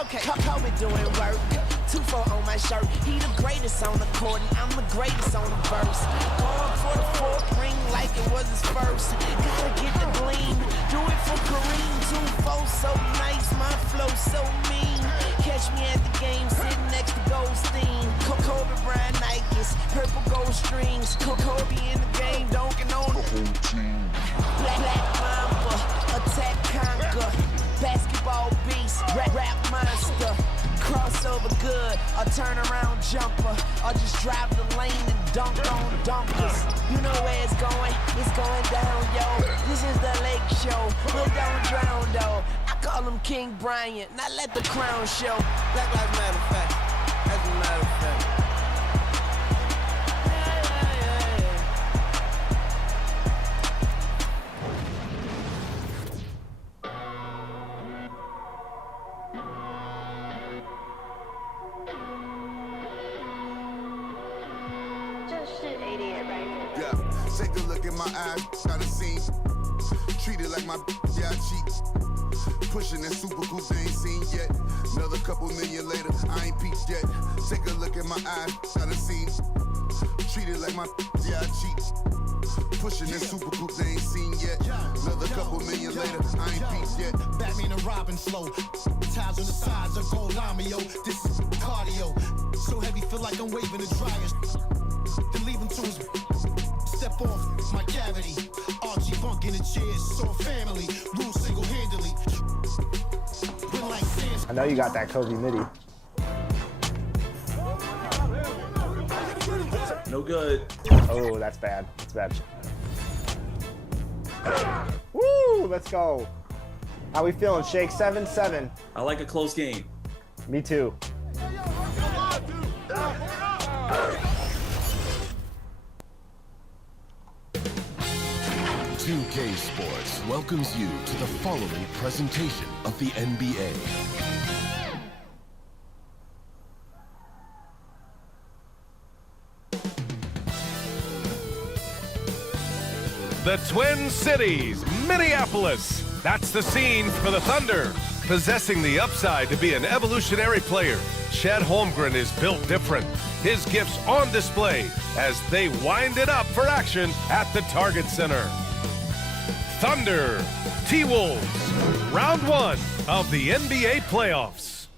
Okay, Kobe doing work. 2-4 on my shirt. He the greatest on the court, and I'm the greatest on the verse. Going for the fourth ring like it was his first. Gotta get the gleam. Do it for Kareem. 2-4 so nice, my flow so mean. Catch me at the game, sitting next to Goldstein. Kobe Bryant Nikes, purple gold strings. Kobe in the game, dunking on the whole team. Black Mamba, attack conquer. Basketball beast, rap monster. Crossover good, a turnaround jumper. Or just drive the lane and dunk on dunkers. You know where it's going down, yo. This is the Lake Show, but don't drown, though. I call him King Bryant, now let the crown show. Black Lives Matter fact, that's a matter of fact. Take a look at my eyes, got a scene. Treat it like my yeah, I cheat. Pushing that super coupe they ain't seen yet. Another couple million later, I ain't peaked yet. Take a look at my eyes, got a scene. Treat it like my yeah, I cheat. Pushing that super coupe they ain't seen yet. Another couple million later, I ain't peaked yet. Batman and Robin flow. Ties on the sides of gold yo. This is cardio. So heavy, feel like I'm waving the dryers. Then leave him to his step off my cavity. Archie Funk in the chairs, so family. Rule single-handedly. Like I know you got that Kobe midi. No good. Oh, that's bad. That's bad. Woo! Let's go. How we feeling, Shake? 7-7. I like a close game. Me too. 2K Sports welcomes you to the following presentation of the NBA. The Twin Cities, Minneapolis. That's the scene for the Thunder. Possessing the upside to be an evolutionary player, Chet Holmgren is built different. His gifts on display as they wind it up for action at the Target Center. Thunder, T-Wolves, round one of the NBA playoffs.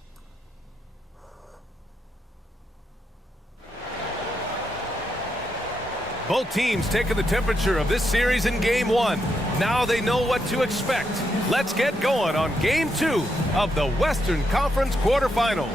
Both teams taking the temperature of this series in game one. Now they know what to expect. Let's get going on game two of the Western Conference quarterfinal.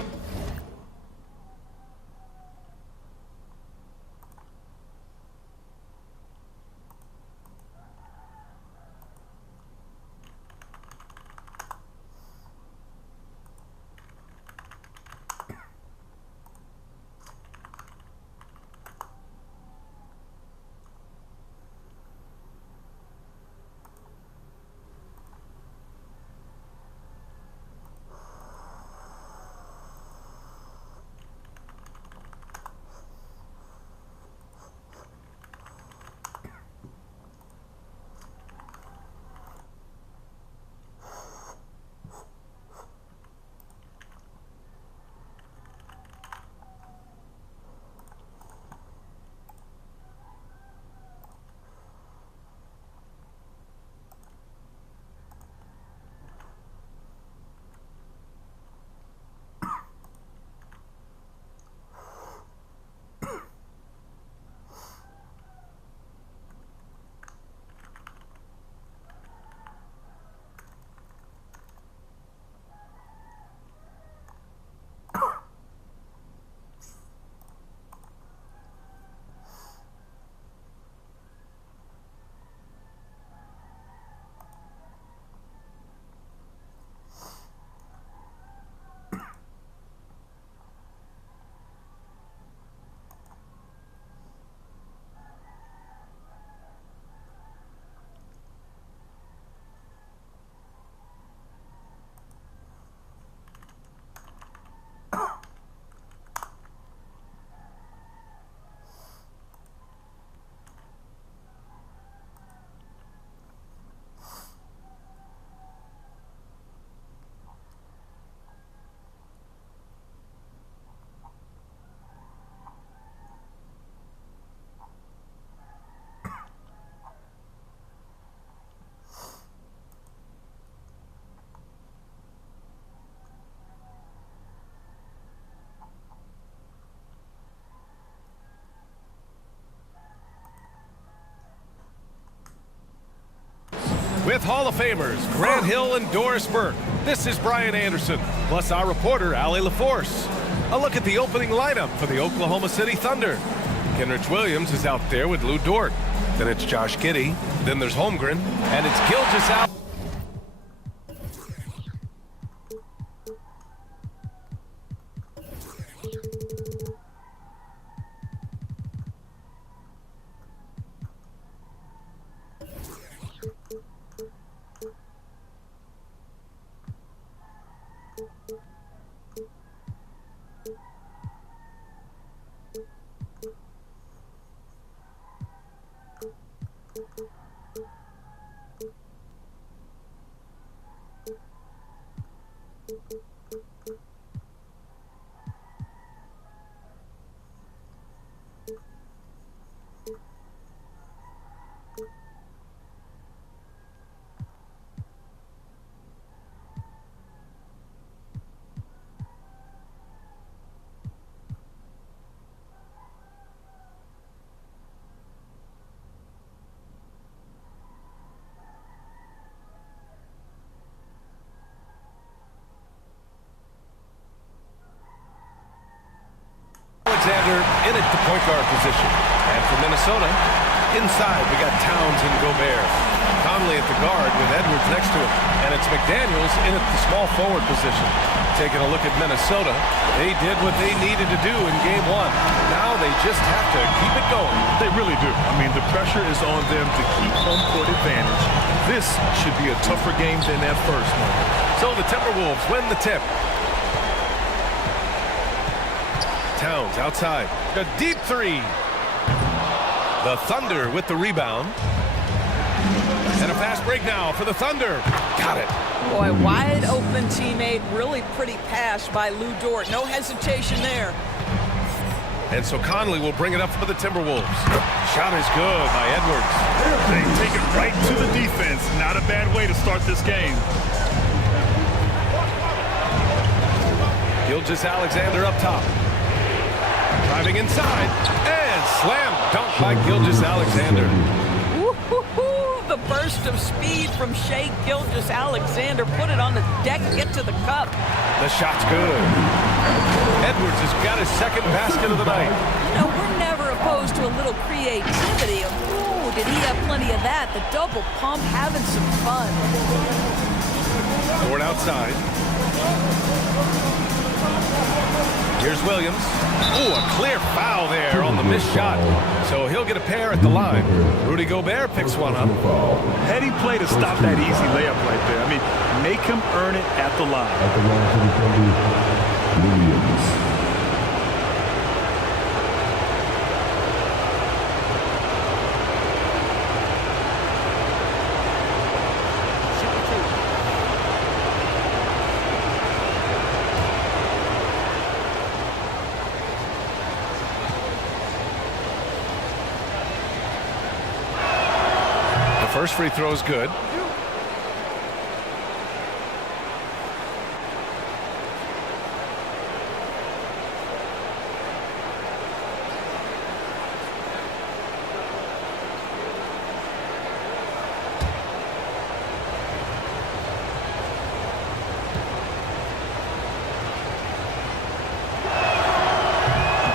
With Hall of Famers Grant Hill and Doris Burke, this is Brian Anderson, plus our reporter, Allie LaForce. A look at the opening lineup for the Oklahoma City Thunder. Kenrich Williams is out there with Lou Dort. Then it's Josh Giddey. Then there's Holmgren. And it's Gilgeous out. Alexander in at the point guard position. And for Minnesota, inside we got Towns and Gobert. Conley at the guard with Edwards next to him. And it's McDaniels in at the small forward position. Taking a look at Minnesota, they did what they needed to do in game one. Now they just have to keep it going. They really do. I mean, the pressure is on them to keep home court advantage. This should be a tougher game than that first one. So the Timberwolves win the tip. Towns outside. A deep three. The Thunder with the rebound. And a fast break now for the Thunder. Got it. Boy, wide open teammate. Really pretty pass by Lou Dort. No hesitation there. And so Conley will bring it up for the Timberwolves. Shot is good by Edwards. They take it right to the defense. Not a bad way to start this game. Gilgeous Alexander up top. Driving inside, and slam dunk by Gilgeous Alexander. The burst of speed from Shai Gilgeous Alexander. Put it on the deck, get to the cup. The shot's good. Edwards has got his second basket of the night. You know, we're never opposed to a little creativity. Ooh, did he have plenty of that? The double pump, having some fun. Dort outside. Here's Williams. Ooh, a clear foul there on the missed shot. So he'll get a pair at the line. Rudy Gobert picks one up. Heady play to stop that easy layup right there. I mean, make him earn it at the line. Williams. First free throw is good.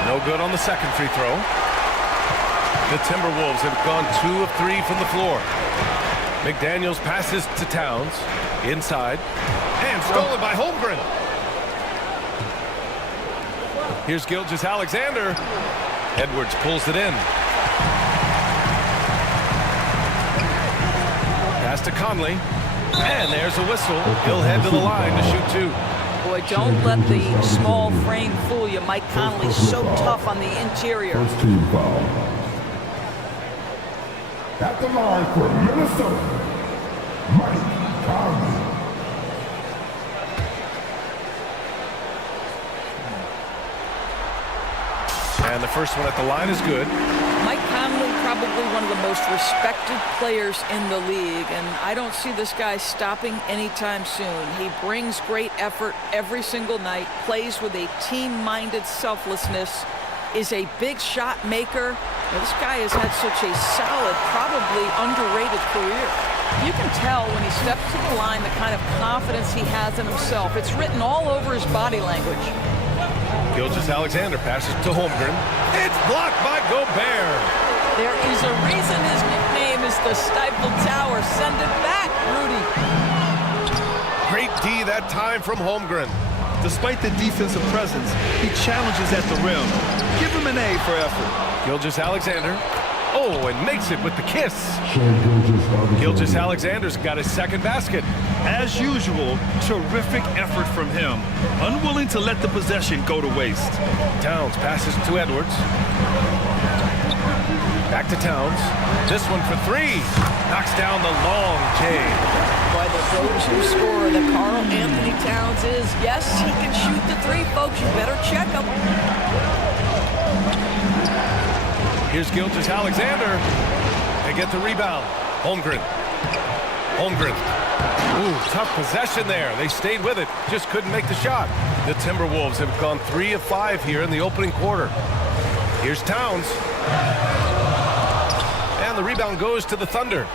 No good on the second free throw. The Timberwolves have gone 2 of 3 from the floor. McDaniels passes to Towns. Inside. And stolen by Holmgren. Here's Gilgeous Alexander. Edwards pulls it in. Pass to Conley. And there's a whistle. He'll head to the line to shoot 2. Boy, don't let the small frame fool you. Mike Conley's so tough on the interior. First team foul. At the line for Minnesota, Mike Conley. And the first one at the line is good. Mike Conley, probably one of the most respected players in the league, and I don't see this guy stopping anytime soon. He brings great effort every single night, plays with a team-minded selflessness, is a big shot maker. This guy has had such a solid, probably underrated career. You can tell when he steps to the line the kind of confidence he has in himself. It's written all over his body language. Gilgeous-Alexander passes to Holmgren. It's blocked by Gobert. There is a reason his nickname is the Stifle Tower. Send it back, Rudy. Great D that time from Holmgren. Despite the defensive presence, he challenges at the rim. Give him an A for effort. Gilgeous-Alexander. Oh, and makes it with the kiss. Gilgeous-Alexander's got his second basket. As usual, terrific effort from him. Unwilling to let the possession go to waste. Towns passes to Edwards. Back to Towns. This one for three. Knocks down the long J. Boy, the go-to scorer that Karl Anthony Towns is. Yes, he can shoot the three, folks. You better check him. Here's Gilgeous-Alexander. They get the rebound. Holmgren. Holmgren. Ooh, tough possession there. They stayed with it. Just couldn't make the shot. The Timberwolves have gone 3 of 5 here in the opening quarter. Here's Towns. And the rebound goes to the Thunder.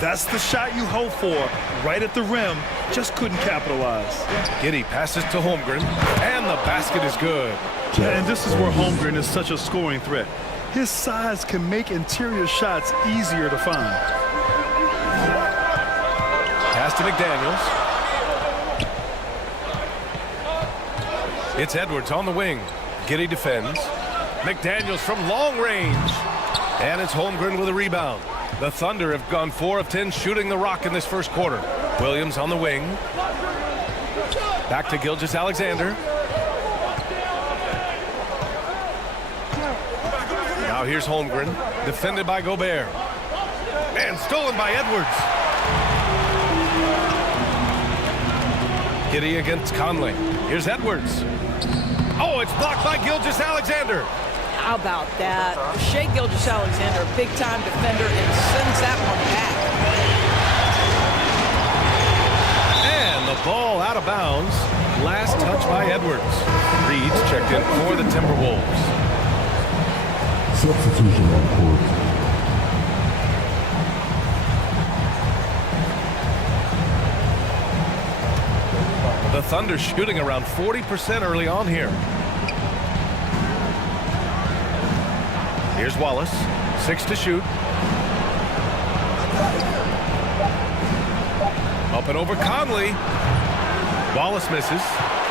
That's the shot you hope for. Right at the rim. Just couldn't capitalize. Giddey passes to Holmgren. And the basket is good. And this is where Holmgren is such a scoring threat. His size can make interior shots easier to find. Pass to McDaniels. It's Edwards on the wing. Giddey defends. McDaniels from long range. And it's Holmgren with a rebound. The Thunder have gone 4 of 10 shooting the rock in this first quarter. Williams on the wing. Back to Gilgeous-Alexander. Now here's Holmgren, defended by Gobert. And stolen by Edwards. Giddey against Conley. Here's Edwards. Oh, it's blocked by Gilgeous-Alexander. How about that? Shai Gilgeous-Alexander, a big-time defender, and sends that one back. And the ball out of bounds. Last touch by Edwards. Reed's checked in for the Timberwolves. Substitution on court. The Thunder shooting around 40% early on here. Here's Wallace. 6 to shoot. Up and over Conley. Wallace misses.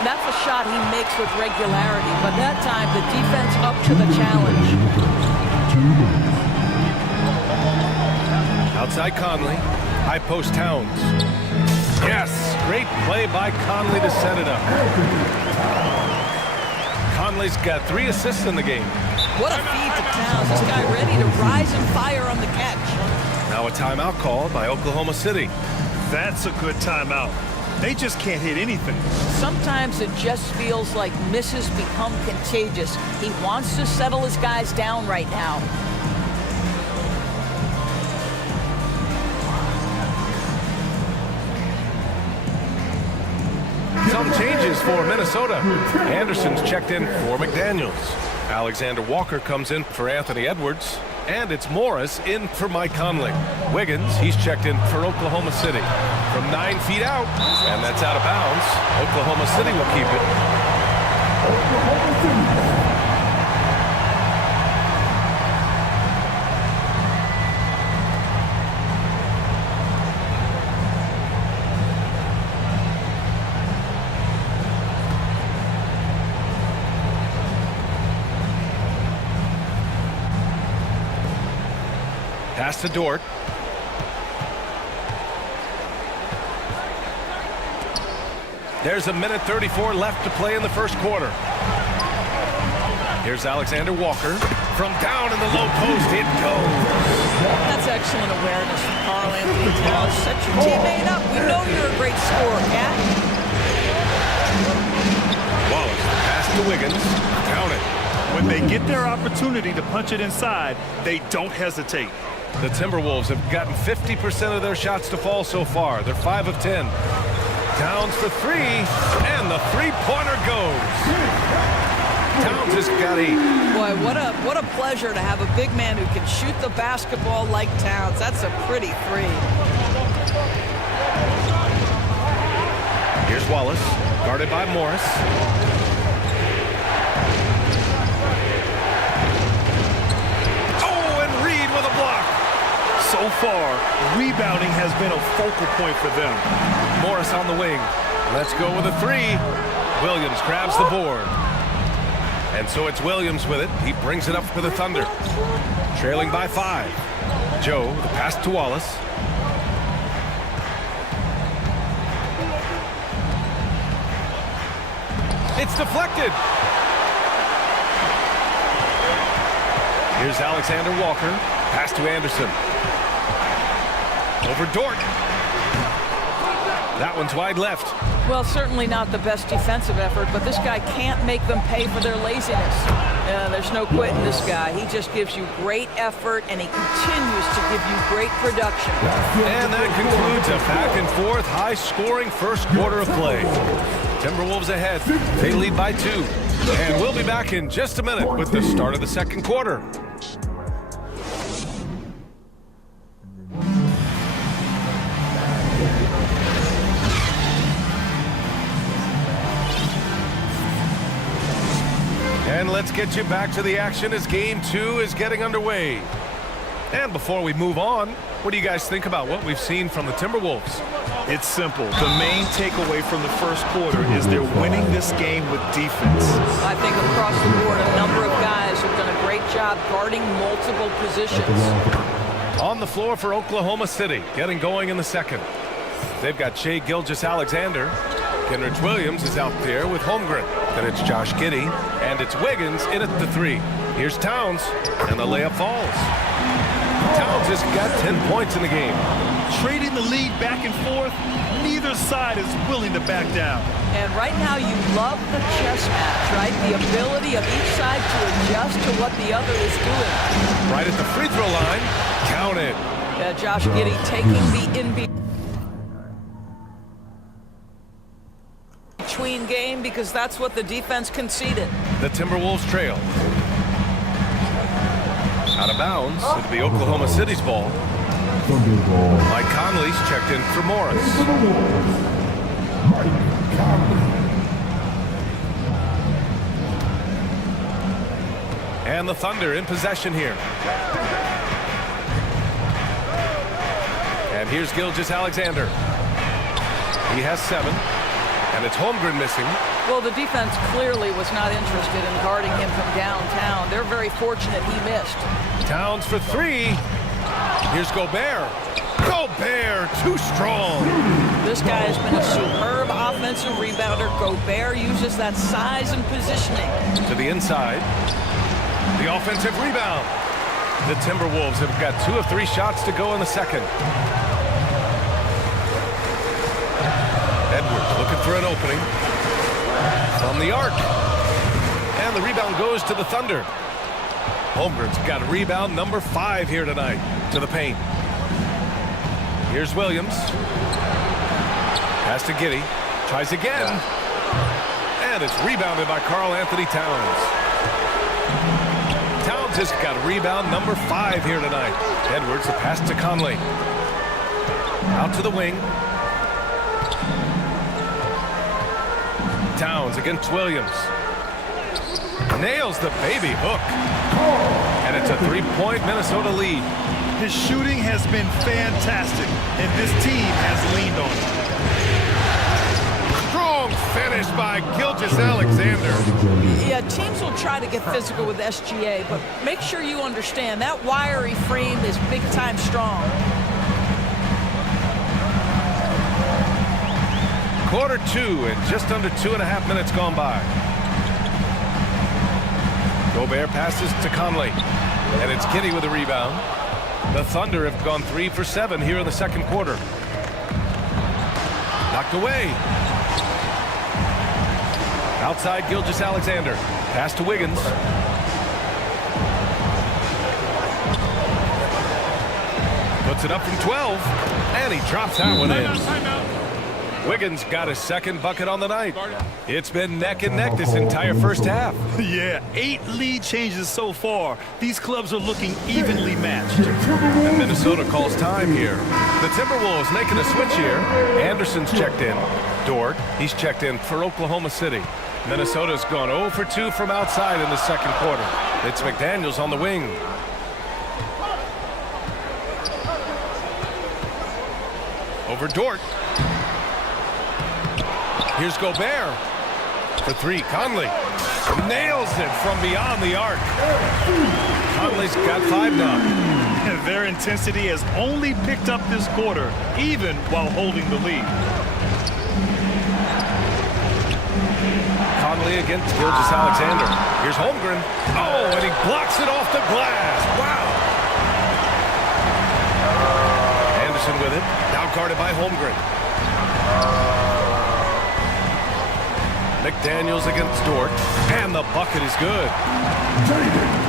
That's a shot he makes with regularity, but that time the defense up to the challenge. Outside Conley. High post Towns. Yes, great play by Conley to set it up. Conley's got 3 assists in the game. What a feed to Towns. This guy ready to rise and fire on the catch. Now a timeout called by Oklahoma City. That's a good timeout. They just can't hit anything. Sometimes it just feels like misses become contagious. He wants to settle his guys down right now. Some changes for Minnesota. Anderson's checked in for McDaniels. Alexander Walker comes in for Anthony Edwards. And it's Morris in for Mike Conley. Wiggins, he's checked in for Oklahoma City. From 9 feet out, and that's out of bounds. Oklahoma City will keep it. Pass to Dort. There's a minute 34 left to play in the first quarter. Here's Alexander Walker. From down in the low post, it goes. That's excellent awareness from Karl Anthony Towns. Set your teammate up. We know you're a great scorer, Cat. Wallace, pass to Wiggins. Count it. When they get their opportunity to punch it inside, they don't hesitate. The Timberwolves have gotten 50% of their shots to fall so far. They're 5 of 10. Towns for 3, and the three-pointer goes. Towns has got 8. Boy, what a pleasure to have a big man who can shoot the basketball like Towns. That's a pretty 3. Here's Wallace, guarded by Morris. Oh, and Reed with a block. So far, rebounding has been a focal point for them. Morris on the wing. Let's go with a three. Williams grabs the board. And so it's Williams with it. He brings it up for the Thunder. Trailing by 5. Joe, the pass to Wallace. It's deflected. Here's Alexander Walker. Pass to Anderson. Over Dort. That one's wide left. Well, certainly not the best defensive effort, but this guy can't make them pay for their laziness. There's no quitting this guy. He just gives you great effort, and he continues to give you great production. And that concludes a back-and-forth, high-scoring first quarter of play. Timberwolves ahead. They lead by 2. And we'll be back in just a minute with the start of the second quarter. And let's get you back to the action as Game 2 is getting underway. And before we move on, what do you guys think about what we've seen from the Timberwolves? It's simple. The main takeaway from the first quarter is they're winning this game with defense. I think across the board, a number of guys have done a great job guarding multiple positions. On the floor for Oklahoma City, getting going in the second. They've got Shai Gilgeous-Alexander. Kenrich Williams is out there with Holmgren. Then it's Josh Giddey, and it's Wiggins in at the 3. Here's Towns, and the layup falls. Towns has got 10 points in the game. Trading the lead back and forth, neither side is willing to back down. And right now you love the chess match, right? The ability of each side to adjust to what the other is doing. Right at the free throw line, count it. Josh Giddey taking the in-between game because that's what the defense conceded. The Timberwolves trail. Out of bounds, it'll be Oklahoma City's ball. Mike Conley's checked in for Morris. And the Thunder in possession here. And here's Gilgeous-Alexander. He has 7. And it's Holmgren missing. Well, the defense clearly was not interested in guarding him from downtown. They're very fortunate he missed. Towns for 3. Here's Gobert. Gobert, too strong. This guy has been a superb offensive rebounder. Gobert uses that size and positioning. To the inside. The offensive rebound. The Timberwolves have got 2 of 3 shots to go in the second. Edwards looking for an opening. From the arc. And the rebound goes to the Thunder. Holmgren's got rebound number 5 here tonight. To the paint. Here's Williams. Pass to Giddey. Tries again. And it's rebounded by Karl Anthony Towns. Towns has got rebound number 5 here tonight. Edwards, the pass to Conley. Out to the wing. Towns against Williams. Nails the baby hook. And it's a 3-point Minnesota lead. His shooting has been fantastic, and this team has leaned on it. Strong finish by Gilgeous-Alexander. Yeah, teams will try to get physical with SGA, but make sure you understand that wiry frame is big-time strong. Quarter 2 and just under 2.5 minutes gone by. Gobert passes to Conley, and it's Giddey with a rebound. The Thunder have gone 3 for 7 here in the second quarter. Knocked away. Outside Gilgeous-Alexander. Pass to Wiggins. Puts it up from 12, and he drops that one in. Wiggins got his second bucket on the night. It's been neck and neck this entire first half. Yeah, 8 lead changes so far. These clubs are looking evenly matched. And Minnesota calls time here. The Timberwolves making a switch here. Anderson's checked in. Dort, he's checked in for Oklahoma City. Minnesota's gone 0 for 2 from outside in the second quarter. It's McDaniels on the wing. Over Dort. Here's Gobert. For 3, Conley. Nails it from beyond the arc. Conley's got 5 now. Their intensity has only picked up this quarter, even while holding the lead. Conley against Gilgeous-Alexander. Here's Holmgren. Oh, and he blocks it off the glass. Wow. Anderson with it. Now guarded by Holmgren. McDaniels against Dort. And the bucket is good.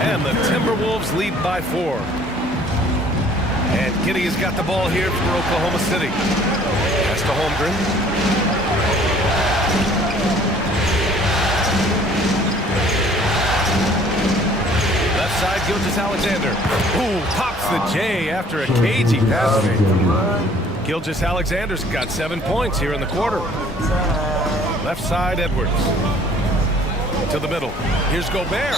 And the Timberwolves lead by 4. And Giddey has got the ball here for Oklahoma City. Pass to Holmgren. Left side, Gilgeous-Alexander. Ooh, pops the J after a cagey pass fake. Gilgeous-Alexander's got 7 points here in the quarter. Left side, Edwards. To the middle. Here's Gobert.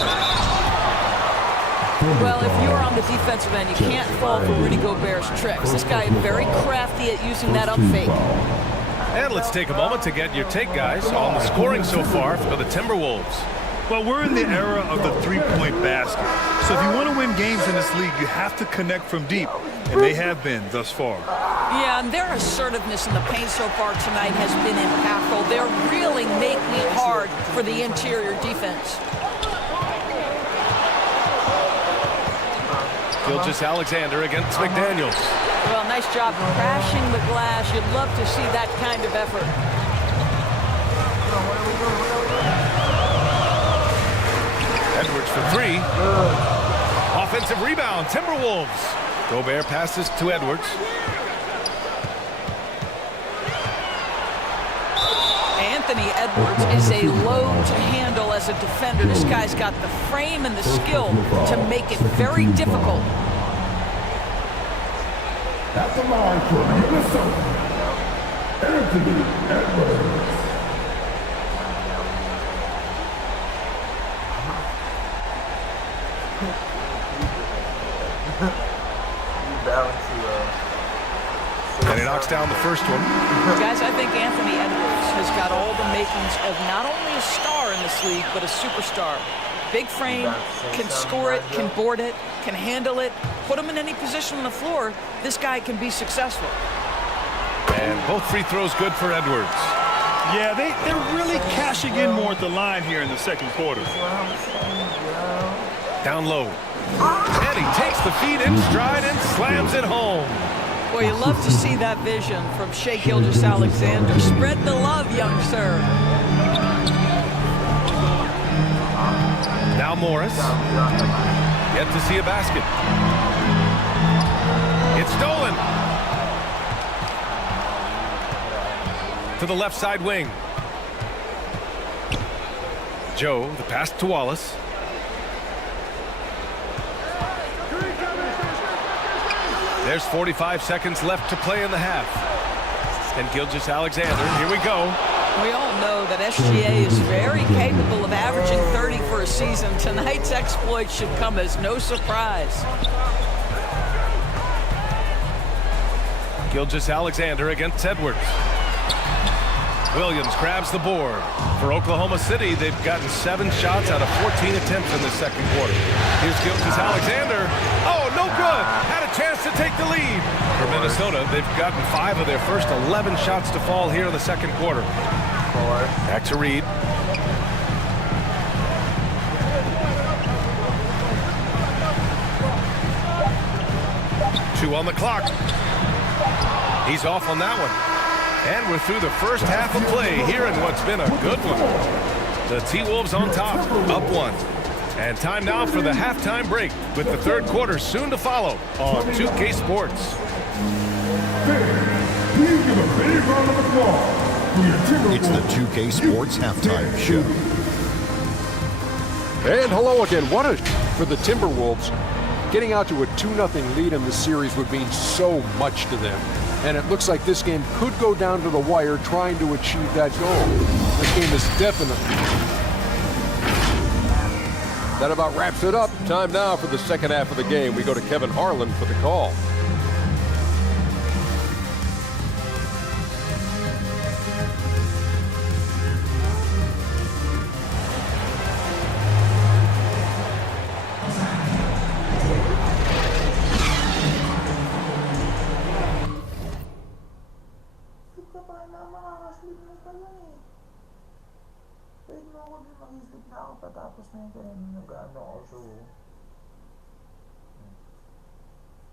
Well, if you're on the defensive end, you can't fall for Rudy Gobert's tricks. This guy is very crafty at using that up fake. And let's take a moment to get your take, guys, on the scoring so far for the Timberwolves. Well, we're in the era of the three-point basket. So if you want to win games in this league, you have to connect from deep. And they have been thus far. Yeah, and their assertiveness in the paint so far tonight has been impactful. They're really making it hard for the interior defense. Gilgeous-Alexander against McDaniels. Well, nice job crashing the glass. You'd love to see that kind of effort. Edwards for 3. Offensive rebound, Timberwolves. Gobert passes to Edwards. Anthony Edwards is a load to handle as a defender. This guy's got the frame and the skill to make it very difficult. At the line for Minnesota, Anthony Edwards. And he knocks down the first one. Guys, I think Anthony Edwards has got all the makings of not only a star in this league, but a superstar. Big frame, can score it, can board it, can handle it. Put him in any position on the floor, this guy can be successful. And both free throws good for Edwards. Yeah, they're really cashing in more at the line here in the second quarter. Down low. And he takes the feed in stride and slams it home. Boy, you love to see that vision from Shai Gilgeous-Alexander. Spread the love, young sir. Now Morris. Yet to see a basket. It's stolen. To the left side wing. Joe, the pass to Wallace. There's 45 seconds left to play in the half. And Gilgeous-Alexander, here we go. We all know that SGA is very capable of averaging 30 for a season. Tonight's exploit should come as no surprise. Gilgeous-Alexander against Edwards. Williams grabs the board. For Oklahoma City, they've gotten 7 shots out of 14 attempts in the second quarter. Here's Gilgeous-Alexander. Oh, no good. Had a chance to take the lead. For Minnesota, they've gotten 5 of their first 11 shots to fall here in the second quarter. Back to Reed. Two on the clock. He's off on that one. And we're through the first half of play here in what's been a good one. The T-Wolves on top, up 1. And time now for the halftime break with the third quarter soon to follow on 2K Sports. Please give a big round of applause for your Timberwolves. It's the 2K Sports Halftime Show. And hello again. What a for the Timberwolves. Getting out to a 2-0 lead in the series would mean so much to them. And it looks like this game could go down to the wire trying to achieve that goal. This game is definitely... That about wraps it up. Time now for the second half of the game. We go to Kevin Harlan for the call.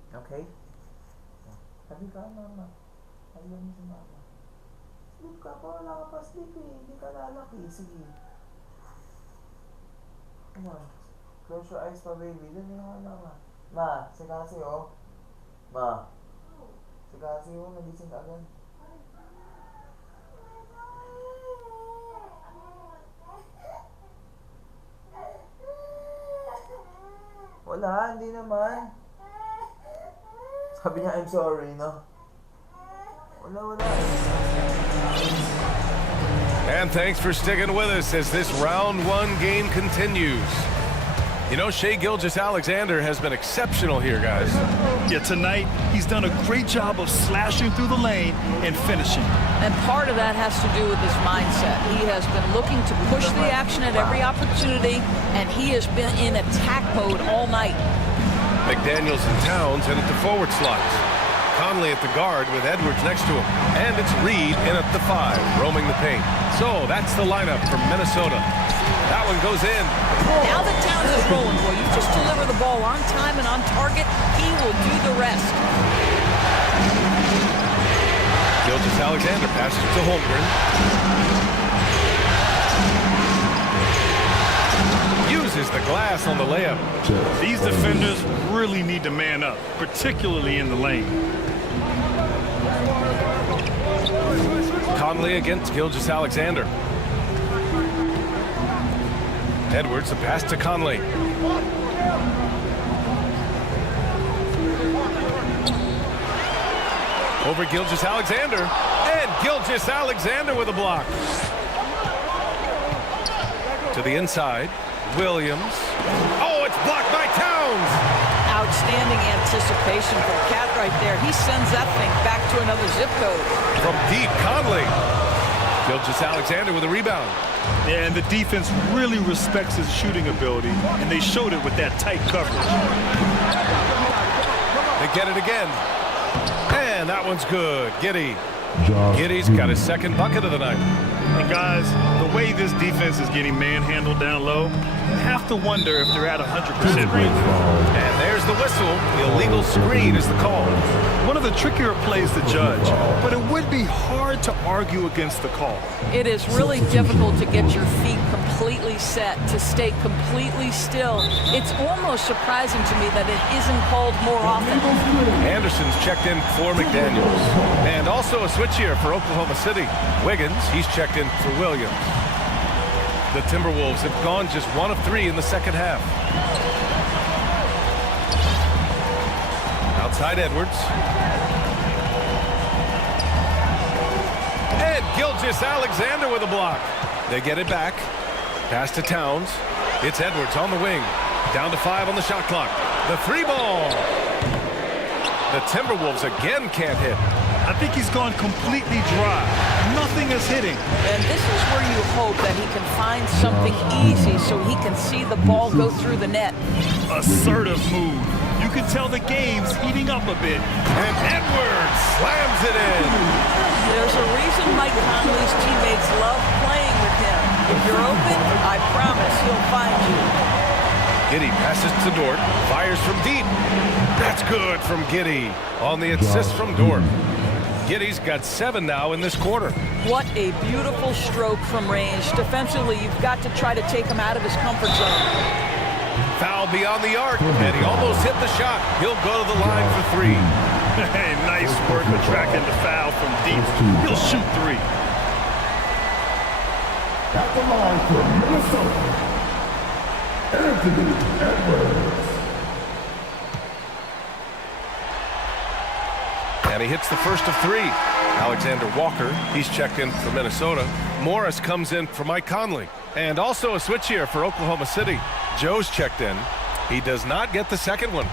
Okay? Sabi ka, mama. Ayaw mo si mama. Sleep ka pa, wala ka pa sleep eh. Hindi ka lalaki. Sige. Come on. Close your eyes pa, baby. Dali nga na, ma. Ma, sigasi oh. Ma. Sigasi oh, nagising ka agad. Wala, hindi naman. Sabi niya, I'm sorry, no? Wala. And thanks for sticking with us as this round one game continues. You know, Shai Gilgeous-Alexander has been exceptional here, guys. Yeah, tonight, he's done a great job of slashing through the lane and finishing. And part of that has to do with his mindset. He has been looking to push the action at every opportunity, and he has been in attack mode all night. McDaniels and Towns headed to forward slots. Conley at the guard with Edwards next to him. And it's Reed in at the 5, roaming the paint. So that's the lineup from Minnesota. That one goes in. Now that Towns is rolling, boy, you just deliver the ball on time and on target, he will do the rest. Gilgeous-Alexander passes to Holmgren. Uses the glass on the layup. These defenders really need to man up, particularly in the lane. Conley against Gilgeous-Alexander. Edwards, a pass to Conley. Over Gilgeous-Alexander. And Gilgeous-Alexander with a block. To the inside. Williams. Oh, it's blocked by Towns. Outstanding anticipation from Cat right there. He sends that thing back to another zip code. From deep, Conley. Gilgeous-Alexander with a rebound. Yeah, and the defense really respects his shooting ability, and they showed it with that tight coverage. They get it again. And that one's good. Giddy's got his second bucket of the night. And guys, the way this defense is getting manhandled down low, you have to wonder if they're at 100% range. And there's the whistle. The illegal screen is the call. One of the trickier plays to judge, but it would be hard to argue against the call. It is really difficult to get your feet completely set, to stay completely still. It's almost surprising to me that it isn't called more often. Anderson's checked in for McDaniels. And also a switch here for Oklahoma City. Wiggins, he's checked in for Williams. The Timberwolves have gone just 1 of 3 in the second half. Outside Edwards. And Gilgeous-Alexander with a block. They get it back. Pass to Towns. It's Edwards on the wing. Down to 5 on the shot clock. The 3-ball. The Timberwolves again can't hit. I think he's gone completely dry. Nothing is hitting. And this is where you hope that he can find something easy so he can see the ball go through the net. Assertive move. You can tell the game's heating up a bit. And Edwards slams it in. There's a reason Mike Conley's teammates love playing with him. If you're open, I promise he'll find you. Giddey passes to Dort. Fires from deep. That's good from Giddey on the assist from Dort. Giddey's got 7 now in this quarter. What a beautiful stroke from range. Defensively, you've got to try to take him out of his comfort zone. Foul beyond the arc, and he almost hit the shot. He'll go to the line for 3. Hey, nice work attracting the foul from deep. He'll shoot 3. At the line for Minnesota, Anthony Edwards. And he hits the first of 3. Alexander Walker, he's checked in for Minnesota. Morris comes in for Mike Conley. And also a switch here for Oklahoma City. Joe's checked in. He does not get the second one.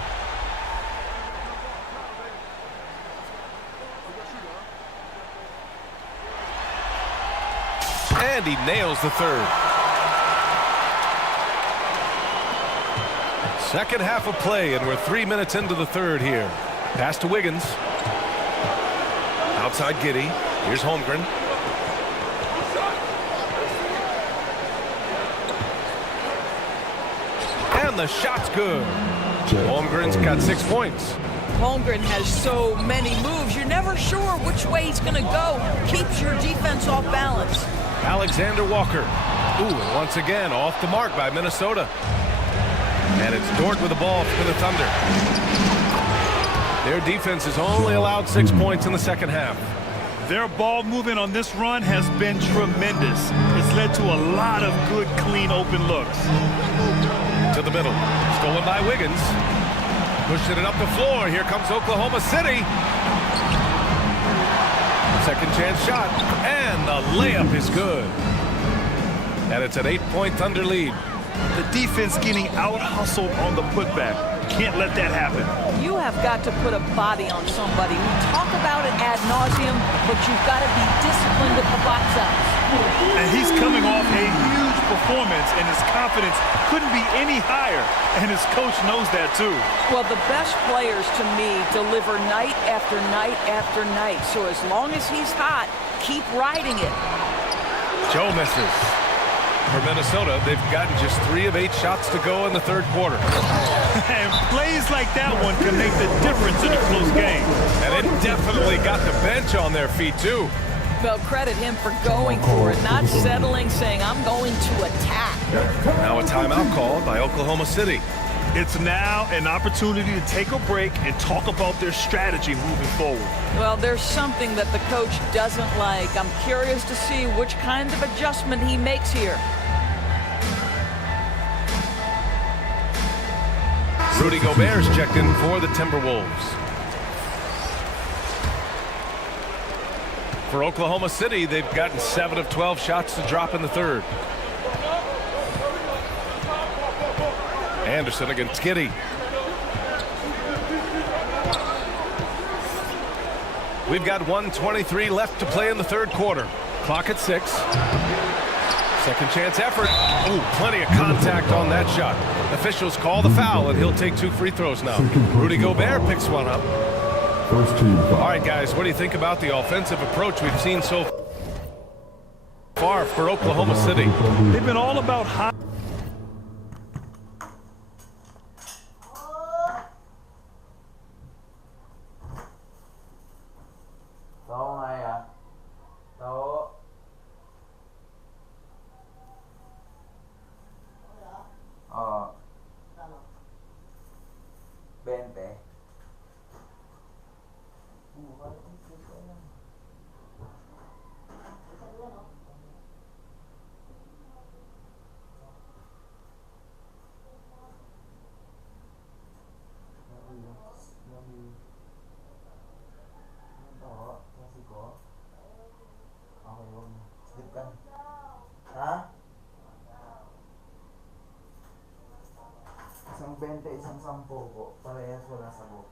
And he nails the third. Second half of play, and we're 3 minutes into the third here. Pass to Wiggins. Outside Giddey. Here's Holmgren. And the shot's good. Holmgren's got 6 points. Holmgren has so many moves, you're never sure which way he's going to go. Keeps your defense off balance. Alexander Walker. Ooh, and once again off the mark by Minnesota. And it's Dort with the ball for the Thunder. Their defense has only allowed 6 points in the second half. Their ball movement on this run has been tremendous. It's led to a lot of good, clean, open looks. To the middle. Stolen by Wiggins. Pushing it up the floor. Here comes Oklahoma City. Second chance shot. And the layup is good. And it's an 8-point Thunder lead. The defense getting out-hustled on the putback. Can't let that happen. You have got to put a body on somebody. We talk about it ad nauseum, but you've got to be disciplined at the box outs. And he's coming off a huge performance, and his confidence couldn't be any higher. And his coach knows that, too. Well, the best players, to me, deliver night after night after night. So as long as he's hot, keep riding it. Joe misses. For Minnesota, they've gotten just 3 of 8 shots to go in the third quarter. And plays like that one can make the difference in a close game. And it definitely got the bench on their feet, too. Well, credit him for going for it, not settling, saying, I'm going to attack. Now a timeout called by Oklahoma City. It's now an opportunity to take a break and talk about their strategy moving forward. Well, there's something that the coach doesn't like. I'm curious to see which kind of adjustment he makes here. Rudy Gobert's checked in for the Timberwolves. For Oklahoma City, they've gotten 7 of 12 shots to drop in the third. Anderson against Giddey. We've got 1:23 left to play in the third quarter. Clock at 6. Second chance effort. Oh, plenty of contact on that shot. Officials call the foul, and he'll take 2 free throws now. Rudy Gobert picks one up. All right, guys, what do you think about the offensive approach we've seen so far for Oklahoma City? They've been all about high. Isang 20, isang 10 po. Parehas wala sagot.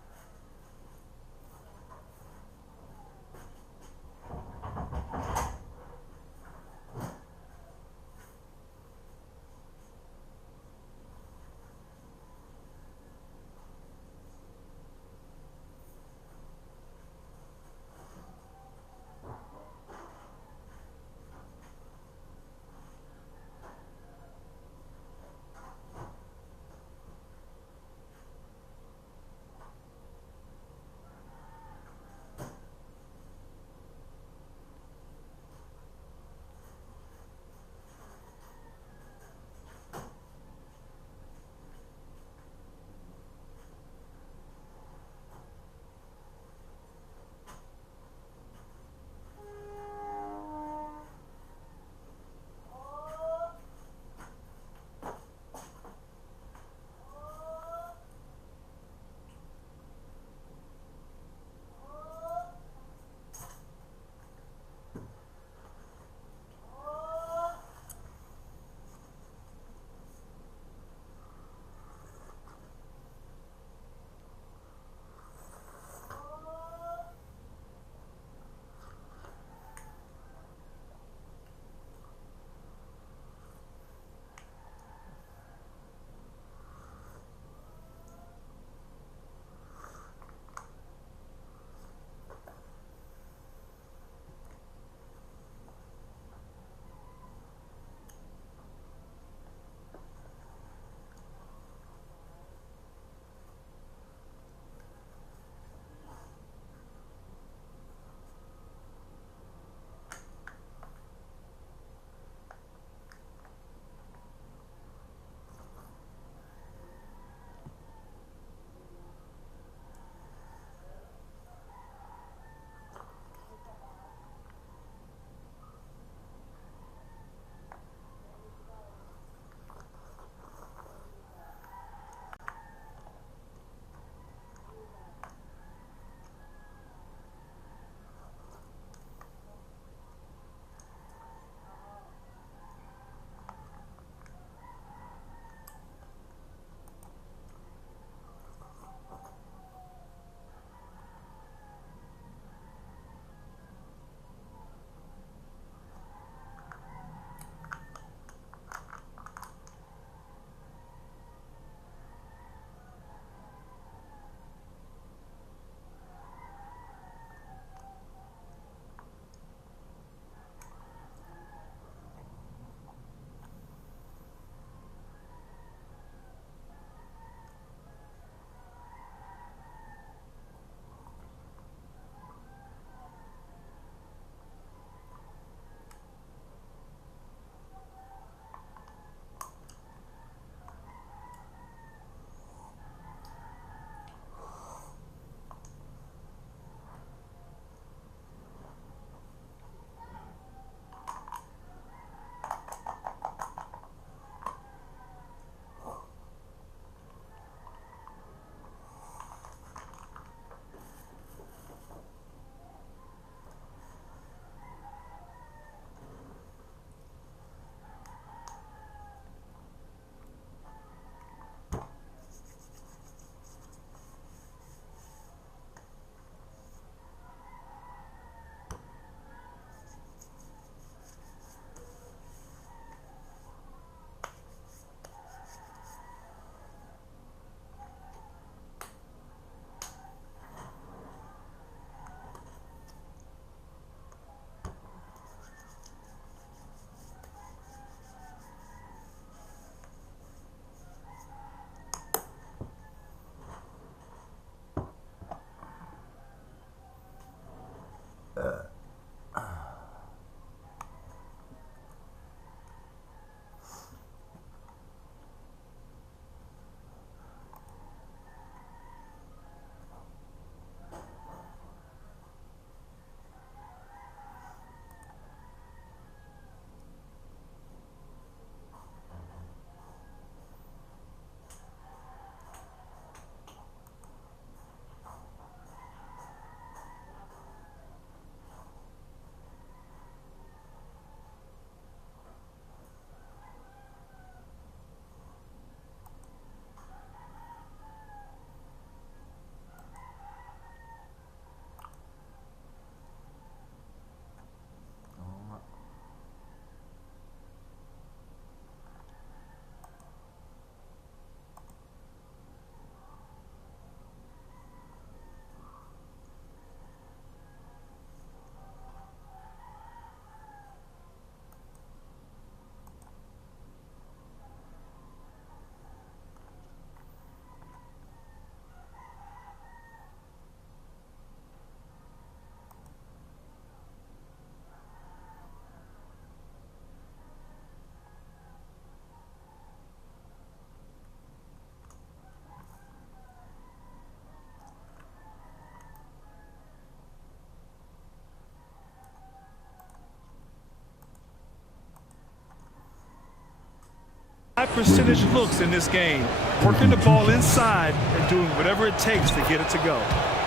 high percentage looks in this game, working the ball inside and doing whatever it takes to get it to go.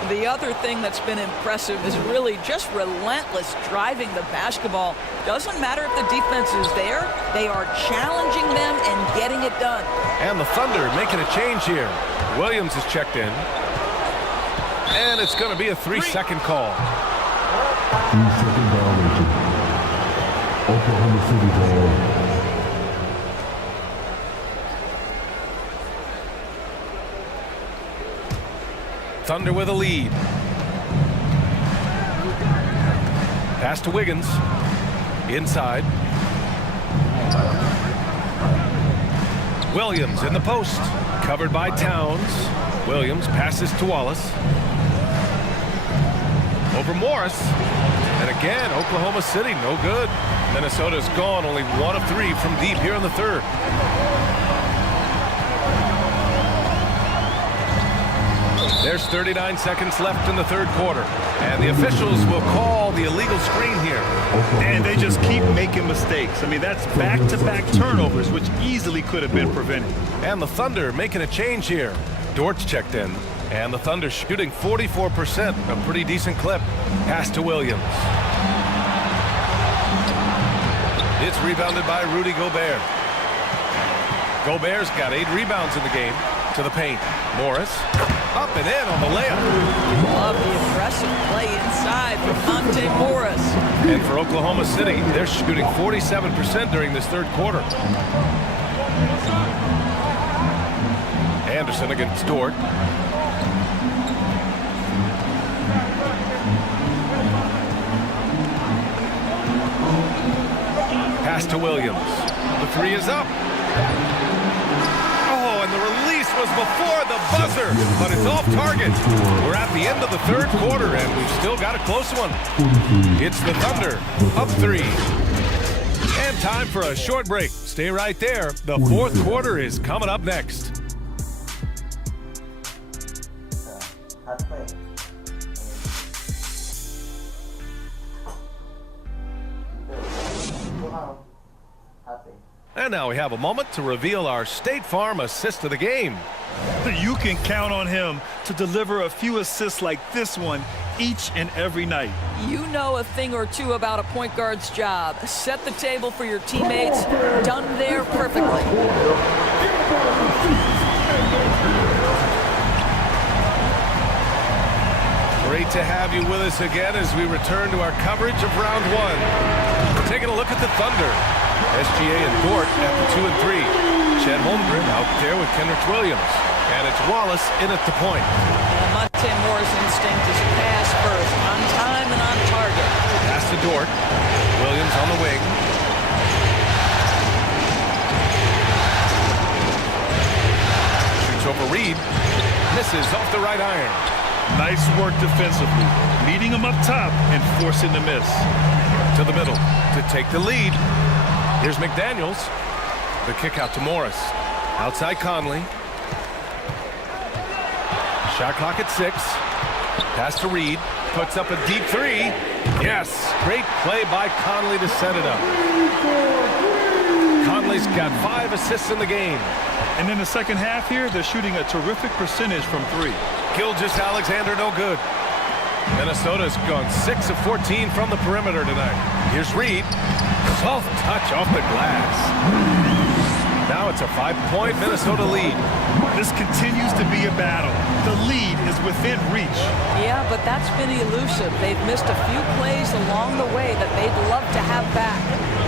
The other thing that's been impressive is really just relentless driving the basketball. Doesn't matter if the defense is there, they are challenging them and getting it done. And the Thunder making a change here. Williams is checked in. And it's going to be a 3-second call. 3-second violation. Oklahoma City ball. Thunder with a lead. Pass to Wiggins. Inside. Williams in the post. Covered by Towns. Williams passes to Wallace. Over Morris. And again, Oklahoma City, no good. Minnesota's gone only 1 of 3 from deep here in the third. There's 39 seconds left in the third quarter. And the officials will call the illegal screen here. And they just keep making mistakes. I mean, that's back-to-back turnovers, which easily could have been prevented. And the Thunder making a change here. Dort's checked in. And the Thunder shooting 44%, a pretty decent clip. Pass to Williams. It's rebounded by Rudy Gobert. Gobert's got 8 rebounds in the game. To the paint. Morris. Up and in on the layup. Love the aggressive play inside from Monte Morris. And for Oklahoma City, they're shooting 47% during this third quarter. Anderson against Dort. Pass to Williams. The 3 is up. Oh, and the release was before the buzzer, but it's off target. We're at the end of the third quarter, and we've still got a close one. It's the Thunder, up 3. And time for a short break. Stay right there. The fourth quarter is coming up next. And now we have a moment to reveal our State Farm assist of the game. You can count on him to deliver a few assists like this one each and every night. You know a thing or two about a point guard's job. Set the table for your teammates. Done there perfectly. Great to have you with us again as we return to our coverage of round 1. We're taking a look at the Thunder. SGA and Dort at the 2 and 3. Chet Holmgren out there with Kenrich Williams. And it's Wallace in at the point. Monte Morris' instinct is pass first, on time and on target. Pass to Dort. Williams on the wing. Shoots over Reed. Misses off the right iron. Nice work defensively. Meeting him up top and forcing the miss. To the middle to take the lead. Here's McDaniels. The kick out to Morris. Outside Conley. Shot clock at 6. Pass to Reed. Puts up a deep 3. Yes. Great play by Conley to set it up. Conley's got 5 assists in the game. And in the second half here, they're shooting a terrific percentage from 3. Gilgeous-Alexander no good. Minnesota's gone 6 of 14 from the perimeter tonight. Here's Reed. Soft touch off the glass. Now it's a 5-point Minnesota lead. This continues to be a battle. The lead is within reach. Yeah, but that's been elusive. They've missed a few plays along the way that they'd love to have back.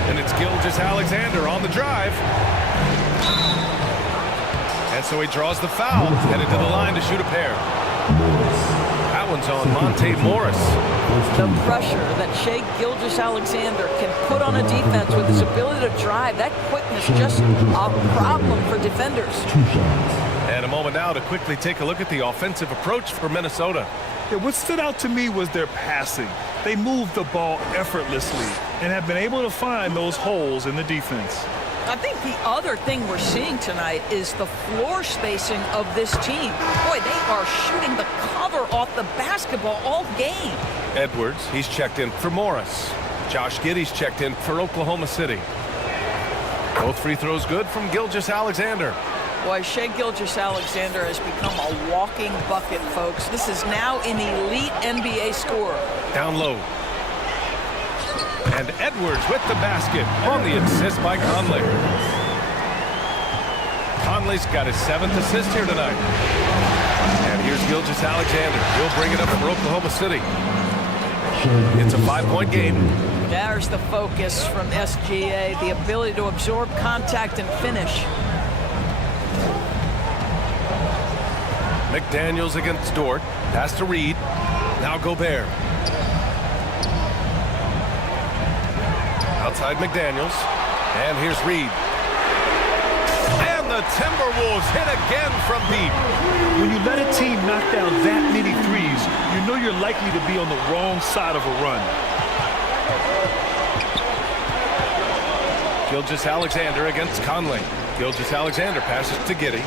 And it's Gilgeous-Alexander on the drive. And so he draws the foul, headed to the line to shoot a pair. That one's on Monte Morris. The pressure that Shai Gilgeous-Alexander can put on a defense with his ability to drive, that quickness just a problem for defenders. And a moment now to quickly take a look at the offensive approach for Minnesota. Yeah, what stood out to me was their passing. They moved the ball effortlessly and have been able to find those holes in the defense. I think the other thing we're seeing tonight is the floor spacing of this team. Boy, they are shooting the cover off the basketball all game. Edwards, he's checked in for Morris. Josh Giddey's checked in for Oklahoma City. Both free throws good from Gilgeous-Alexander. Boy, Shai Gilgeous-Alexander has become a walking bucket, folks. This is now an elite NBA scorer. Down low. And Edwards with the basket on the assist by Conley. Conley's got his 7th assist here tonight. And here's Gilgeous-Alexander. He'll bring it up for Oklahoma City. It's a 5-point game. There's the focus from SGA, the ability to absorb contact and finish. McDaniels against Dort. Pass to Reed. Now Gobert. Outside McDaniels. And here's Reed. And the Timberwolves hit again from deep. When you let a team knock down that many threes, you know you're likely to be on the wrong side of a run. Gilgeous-Alexander against Conley. Gilgeous-Alexander passes to Giddey.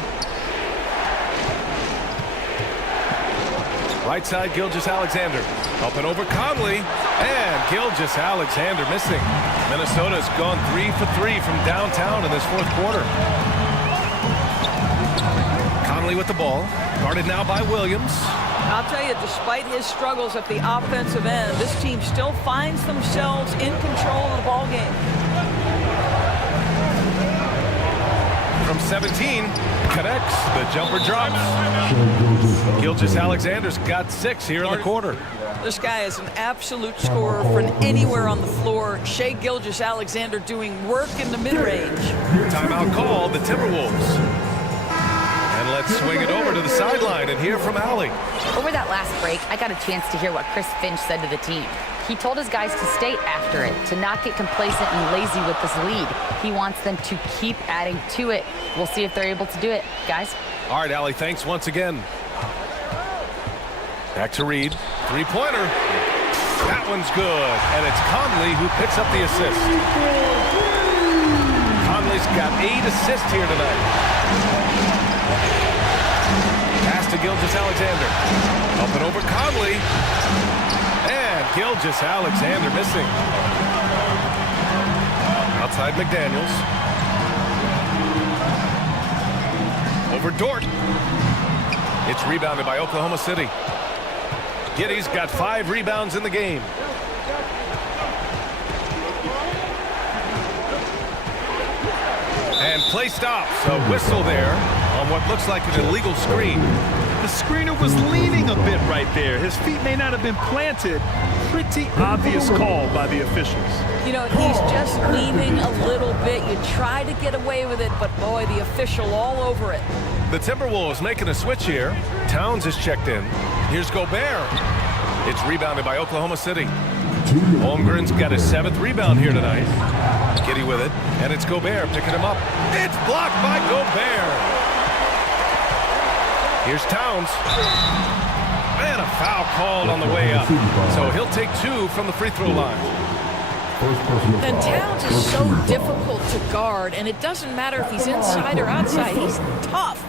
Right side, Gilgeous-Alexander. Up and over Conley. And Gilgeous-Alexander missing. Minnesota's gone 3 for 3 from downtown in this 4th quarter. Conley with the ball. Guarded now by Williams. I'll tell you, despite his struggles at the offensive end, this team still finds themselves in control of the ball game. From 17, connects. The jumper drops. Gilgeous-Alexander's got 6 here in the quarter. This guy is an absolute scorer from anywhere on the floor. Shai Gilgeous-Alexander doing work in the mid-range. Timeout called, the Timberwolves. And let's swing it over to the sideline and hear from Allie. Over that last break, I got a chance to hear what Chris Finch said to the team. He told his guys to stay after it, to not get complacent and lazy with this lead. He wants them to keep adding to it. We'll see if they're able to do it, guys. All right, Allie, thanks once again. Back to Reed. 3-pointer. That one's good. And it's Conley who picks up the assist. Conley's got 8 assists here tonight. Pass to Gilgeous-Alexander. Up and over Conley. And Gilgeous-Alexander missing. Outside McDaniels. Over Dort. It's rebounded by Oklahoma City. Giddey's got 5 rebounds in the game. And play stops. A whistle there on what looks like an illegal screen. The screener was leaning a bit right there. His feet may not have been planted. Pretty obvious call by the officials. You know, he's just leaning a little bit. You try to get away with it, but boy, the official all over it. The Timberwolves making a switch here. Towns is checked in. Here's Gobert. It's rebounded by Oklahoma City. Holmgren's got his 7th rebound here tonight. Giddey with it, and it's Gobert picking him up. It's blocked by Gobert. Here's Towns. And a foul called on the way up. So he'll take 2 from the free throw line. And Towns is so difficult to guard, and it doesn't matter if he's inside or outside. He's tough.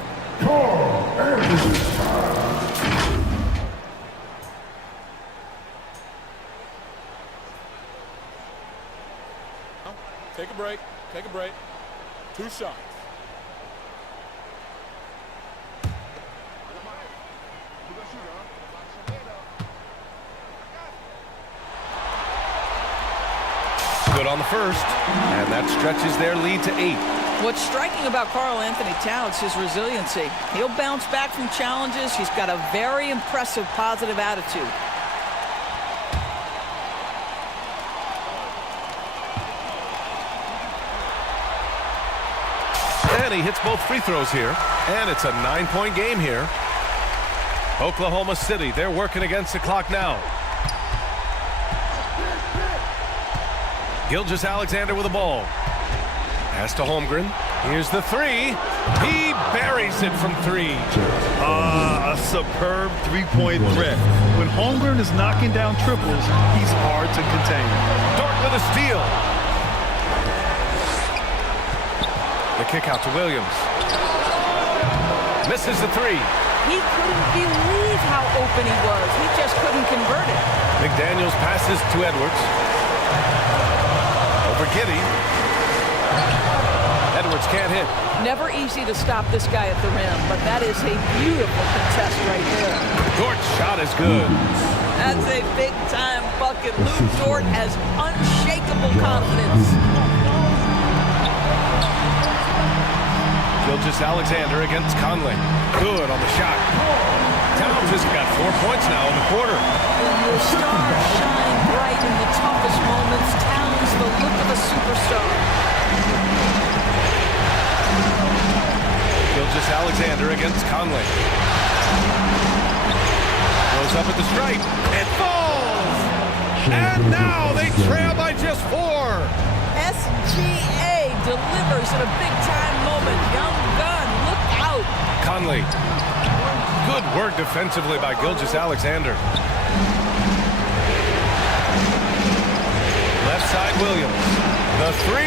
Take a break. Take a break. 2 shots. Good on the first, and that stretches their lead to 8. What's striking about Karl-Anthony Towns is his resiliency. He'll bounce back from challenges. He's got a very impressive positive attitude. And he hits both free throws here, and it's a 9-point game here. Oklahoma City, they're working against the clock now. Gilgeous-Alexander with the ball. Pass to Holmgren. Here's the 3. He buries it from 3. A superb 3-point threat. When Holmgren is knocking down triples, he's hard to contain. Dort with a steal. The kick out to Williams. Misses the 3. He couldn't believe how open he was. He just couldn't convert it. McDaniels passes to Edwards. Over Giddey. Edwards can't hit. Never easy to stop this guy at the rim, but that is a beautiful contest right there. Dort's shot is good. That's a big-time bucket. Lou Dort has unshakable confidence. Gilgeous-Alexander against Conley. Good on the shot. Towns has got 4 points now in the quarter. Your stars shine bright in the toughest moments. Towns, the look of a superstar. Gilgeous-Alexander against Conley. Goes up at the stripe. It falls! And now they trail by just 4. SGA delivers in a big-time moment. Young gun, look out. Conley. Good work defensively by Gilgeous-Alexander. Left side, Williams. The 3.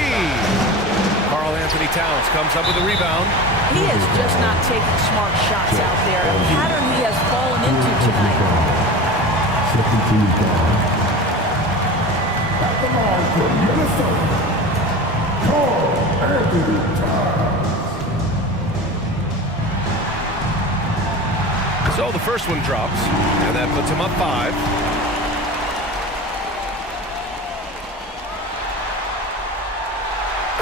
Karl Anthony Towns comes up with a rebound. He is just not taking smart shots out there. A pattern he has fallen into tonight. Second team foul. At the line for Minnesota, Karl Anthony Towns. So the first one drops, and that puts him up 5.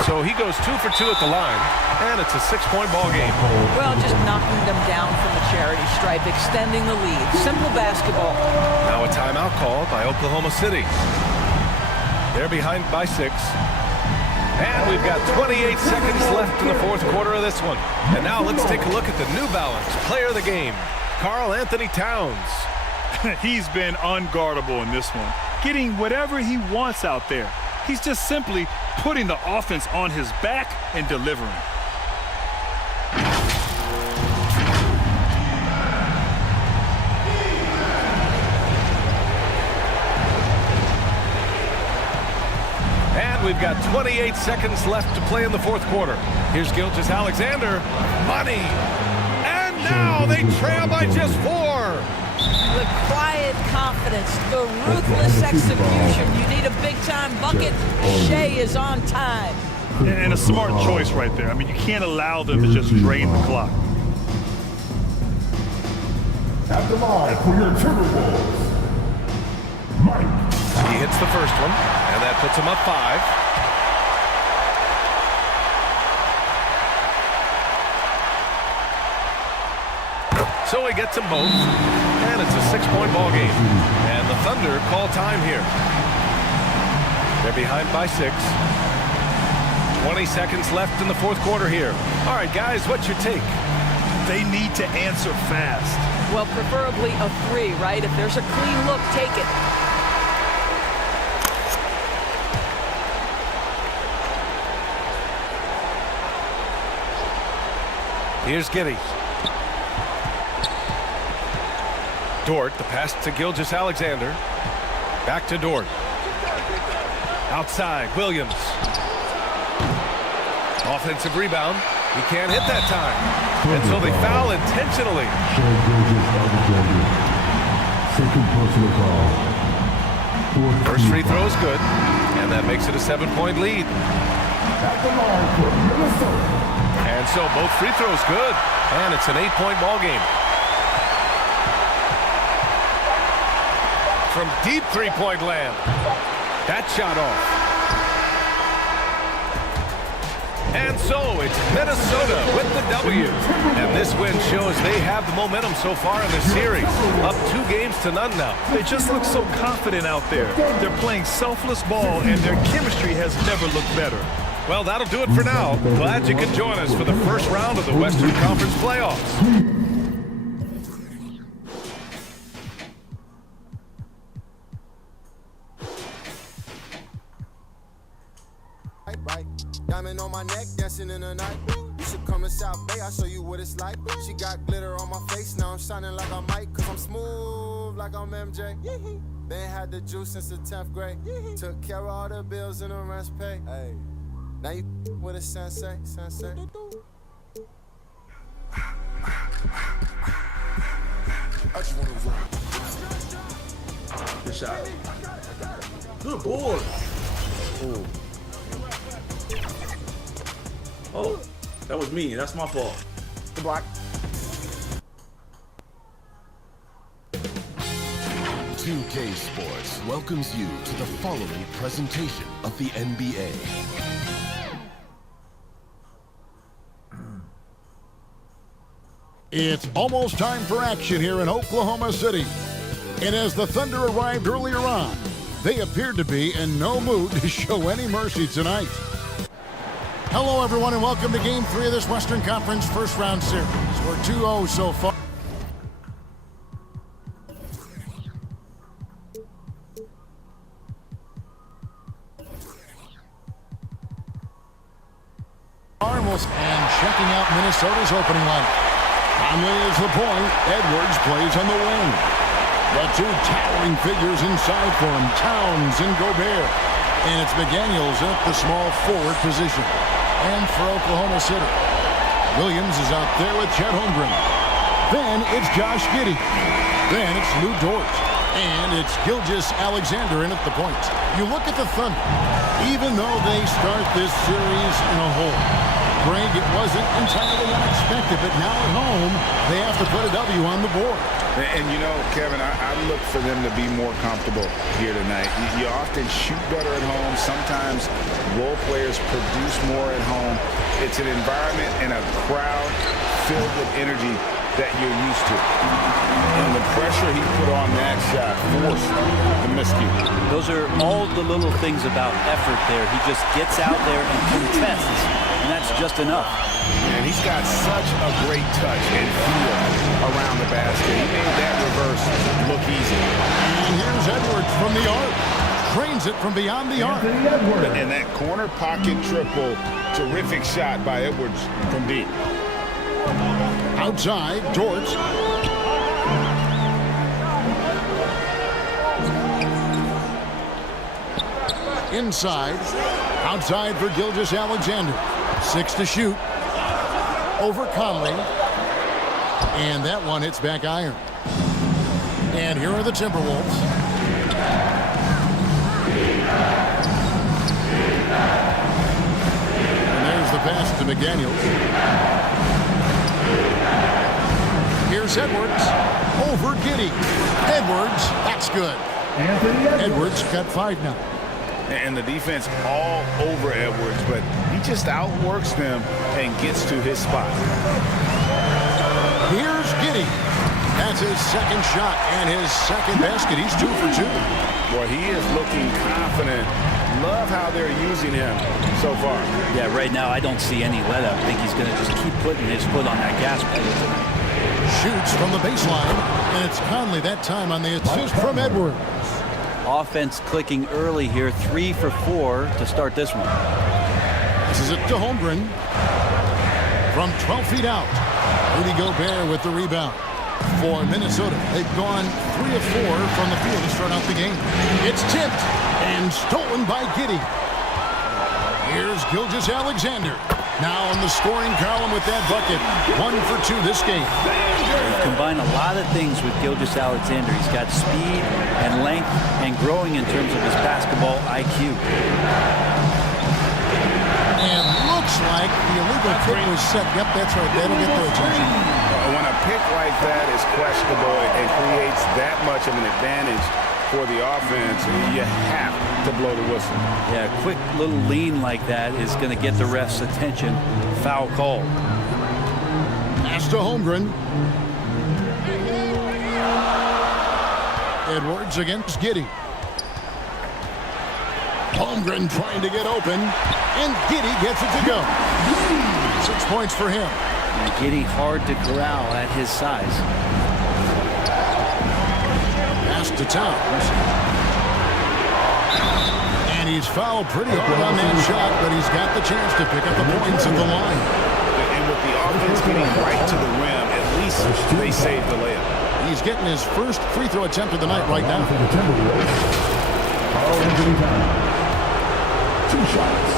So he goes 2 for 2 at the line, and it's a 6-point ball game. Well, just knocking them down from the charity stripe, extending the lead. Simple basketball. Now a timeout called by Oklahoma City. They're behind by 6. And we've got 28 seconds left in the fourth quarter of this one. And now let's take a look at the New Balance player of the game, Karl Anthony Towns. He's been unguardable in this one, getting whatever he wants out there. He's just simply putting the offense on his back and delivering. And we've got 28 seconds left to play in the fourth quarter. Here's Gilgeous-Alexander. Money. And now they trail by just 4. The quiet confidence, the ruthless execution. You need a big-time bucket. Shea is on time. And a smart choice right there. I mean, you can't allow them to just drain the clock. At the line for your Timberwolves, Mike. He hits the first one, and that puts him up 5. So he gets them both, and it's a 6-point ball game. And the Thunder call time here. They're behind by 6. 20 seconds left in the fourth quarter here. All right, guys, what's your take? They need to answer fast. Well, preferably a 3, right? If there's a clean look, take it. Here's Giddey. Dort, the pass to Gilgeous-Alexander. Back to Dort. Outside, Williams. Offensive rebound. He can't hit that time. And so they foul intentionally. Second personal foul. First free throw is good. And that makes it a 7-point lead. At the line for Minnesota. And so both free throws good. And it's an 8-point ball game. From deep three-point land. That shot off. And so it's Minnesota with the W. And this win shows they have the momentum so far in the series. Up 2 games to none now. They just look so confident out there. They're playing selfless ball, and their chemistry has never looked better. Well, that'll do it for now. Glad you could join us for the first round of the Western Conference playoffs. Right, diamond on my neck, dancing in the night. You should come to South Bay, I'll show you what it's like. She got glitter on my face, now I'm shining like I might. Cause I'm smooth like I'm MJ. Been had the juice since the 10th grade. Took care of all the bills and the rest pay. Hey, now you with a sensei. I just wanna rock. Good shot. Good board. Ooh. Oh, that was me. That's my fault. Good block. .2k Sports welcomes you to the following presentation of the NBA. It's almost time for action here in Oklahoma City. And as the Thunder arrived earlier on, they appeared to be in no mood to show any mercy tonight. Hello, everyone, and welcome to Game 3 of this Western Conference first round series. We're 2-0 so far. And checking out Minnesota's opening line. Conley is the point. Edwards plays on the wing. The two towering figures inside for him, Towns and Gobert. And it's McDaniels at the small forward position. And for Oklahoma City, Williams is out there with Chet Holmgren. Then it's Josh Giddey. Then it's Lou Dort. And it's Gilgeous-Alexander in at the point. You look at the Thunder. Even though they start this series in a hole, Greg, it wasn't entirely unexpected, but now at home, they have to put a W on the board. And you know, Kevin, I look for them to be more comfortable here tonight. You often shoot better at home. Sometimes role players produce more at home. It's an environment and a crowd filled with energy that you're used to. And the pressure he put on that shot forced the miscue. Those are all the little things about effort there. He just gets out there and contests, and that's just enough. And he's got such a great touch and feel around the basket. He made that reverse look easy. And here's Edwards from the arc. Trains it from beyond the arc. And that corner pocket triple, terrific shot by Edwards from deep. Outside, Dort. Inside. Outside for Gilgeous-Alexander. 6 to shoot. Over Conley. And that one hits back iron. And here are the Timberwolves. And there's the pass to McDaniels. Here's Edwards over Giddey. Edwards, that's good. Edwards got 5 now. And the defense all over Edwards, but he just outworks them and gets to his spot. Here's Giddey. That's his second shot and his second basket. He's 2 for 2. Well, he is looking confident. Love how they're using him so far. Yeah, right now I don't see any let up. I think he's going to just keep putting his foot on that gas pedal tonight. Shoots from the baseline, and it's Conley that time on the assist from Edwards. Offense clicking early here, 3 for 4 to start this one. This is it to Holmgren. From 12 feet out, Rudy Gobert with the rebound. For Minnesota, they've gone 3 of 4 from the field to start out the game. It's tipped and stolen by Giddey. Here's Gilgeous-Alexander. Now on the scoring column with that bucket. 1 for 2 this game. He's combined a lot of things with Gilgeous-Alexander. He's got speed and length and growing in terms of his basketball IQ. And looks like the illegal kick was set. Yep, that's right. That'll get their attention. When a pick like that is questionable and creates that much of an advantage for the offense, you have to blow the whistle. Yeah, a quick little lean like that is going to get the ref's attention. Foul call. Pass to Holmgren. Edwards against Giddey. Holmgren trying to get open, and Giddey gets it to go. 6 points for him. And Giddey hard to corral at his size. Pass to Towns. And he's fouled pretty hard on that shot, but he's got the chance to pick up the points at the line. And with the offense getting right to the rim, at least they saved the layup. He's getting his first free throw attempt of the night right now. Carl Anthony Towns. 2 shots.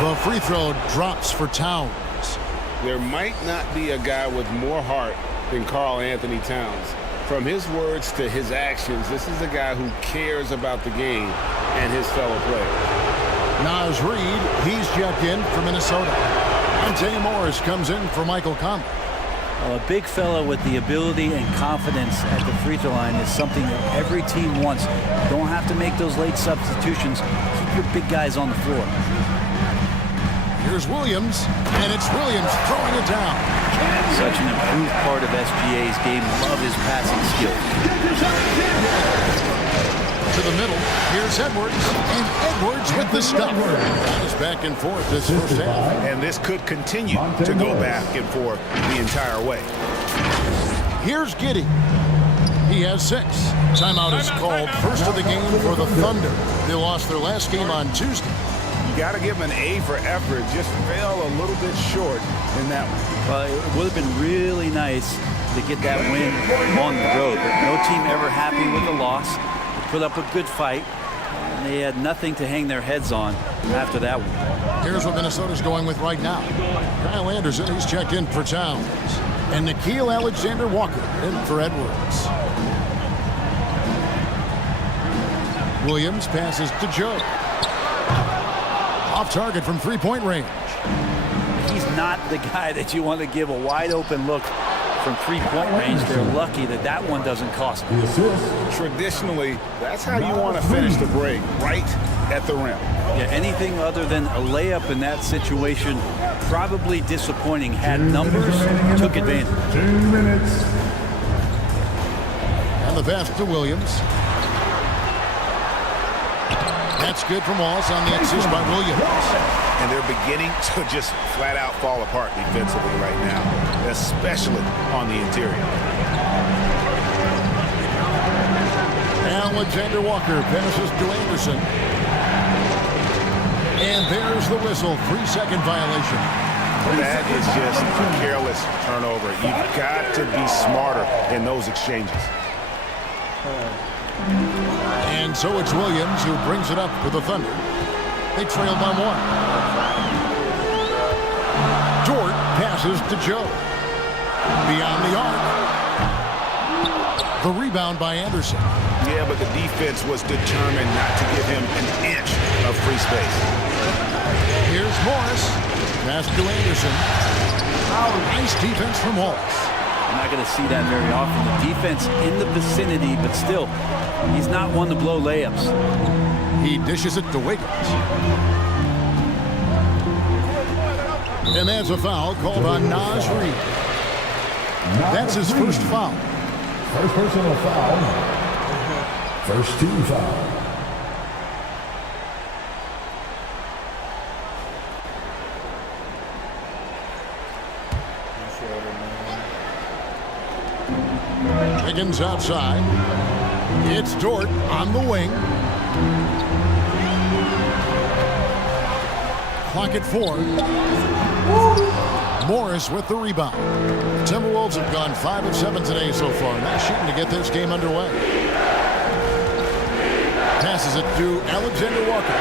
The free throw drops for Towns. There might not be a guy with more heart than Carl Anthony Towns. From his words to his actions, this is a guy who cares about the game and his fellow players. Naz Reid, he's checked in for Minnesota. Monte Morris comes in for Michael Conley. Well, a big fella with the ability and confidence at the free throw line is something that every team wants. You don't have to make those late substitutions. Keep your big guys on the floor. Here's Williams, and it's Williams throwing it down. Such an improved part of SGA's game. Love his passing skills. To the middle, here's Edwards, and Edwards with the stop. It's back and forth this first half. And this could continue to go back and forth the entire way. Here's Giddey. He has 6. Timeout is called. First of the game for the Thunder. They lost their last game on Tuesday. You got to give them an A for effort. Just fell a little bit short in that one. Well, it would have been really nice to get that win on the road, but no team ever happy with the loss. They put up a good fight, and they had nothing to hang their heads on after that one. Here's what Minnesota's going with right now. Kyle Anderson, he's checked in for Towns. And Nickeil Alexander-Walker in for Edwards. Williams passes to Joe. Off target from three-point range. He's not the guy that you want to give a wide-open look from three-point range. They're lucky that that one doesn't cost them. Traditionally, that's how you want to finish the break, right at the rim. Yeah, anything other than a layup in that situation, probably disappointing. Had numbers, took advantage. 2 minutes. And the pass to Williams. That's good from Wallace on the assist by Williams. And they're beginning to just flat out fall apart defensively right now, especially on the interior. Alexander Walker passes to Anderson. And there's the whistle. 3-second violation. That is just a careless turnover. You've got to be smarter in those exchanges. And so it's Williams who brings it up for the Thunder. They trail by 1. Dort passes to Joe. Beyond the arc. The rebound by Anderson. Yeah, but the defense was determined not to give him an inch of free space. Here's Morris. Pass to Anderson. Nice defense from Wallace. I'm not going to see that very often. The defense in the vicinity, but still, he's not one to blow layups. He dishes it to Wiggins. And that's a foul called on Naz Reid. That's his first foul. First personal foul. First team foul. Wiggins outside. It's Dort on the wing. Clock at 4. Morris with the rebound. Timberwolves have gone 5 of 7 today so far. Nice shooting to get this game underway. Passes it to Alexander Walker.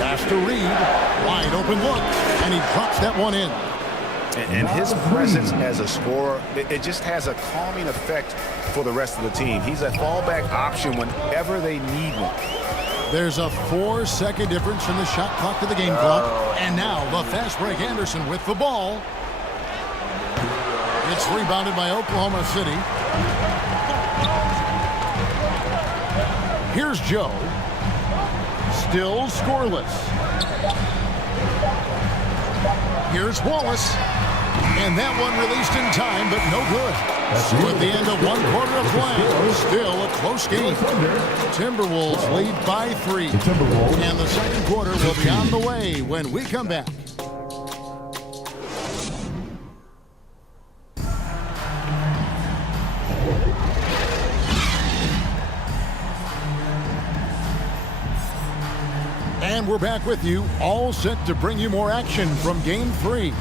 Pass to Reid. Wide open look. And he drops that one in. And his presence as a scorer, it just has a calming effect for the rest of the team. He's a fallback option whenever they need one. There's a 4-second difference from the shot clock to the game clock. And now the fast break Anderson with the ball. It's rebounded by Oklahoma City. Here's Joe. Still scoreless. Here's Wallace. And that one released in time, but no good. So at the end of 1 quarter of play, still a close game. Timberwolves lead by 3. And the second quarter will be on the way when we come back. And we're back with you, all set to bring you more action from Game 3.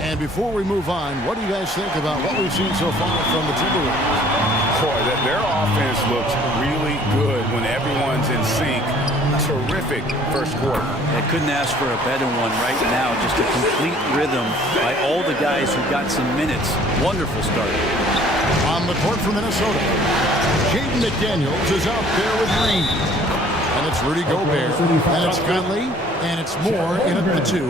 And before we move on, what do you guys think about what we've seen so far from the Timberwolves? Boy, their offense looks really good when everyone's in sync. Terrific first quarter. I couldn't ask for a better one right now. Just a complete rhythm by all the guys who got some minutes. Wonderful start. On the court for Minnesota, Jaden McDaniels is out there with Green. And it's Rudy Gobert. And it's Conley. And it's Moore in at the 2.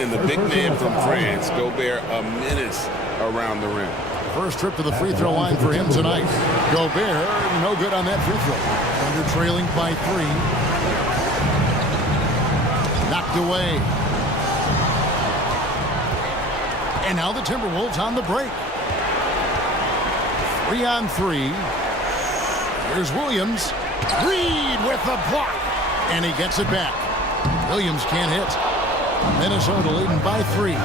And the big man from France, Gobert, a menace around the rim. First trip to the free throw line for him tonight. Gobert, no good on that free throw. Thunder trailing by 3. Knocked away. And now the Timberwolves on the break. 3-on-3. Here's Williams. Reed with the block. And he gets it back. Williams can't hit. Minnesota leading by 3.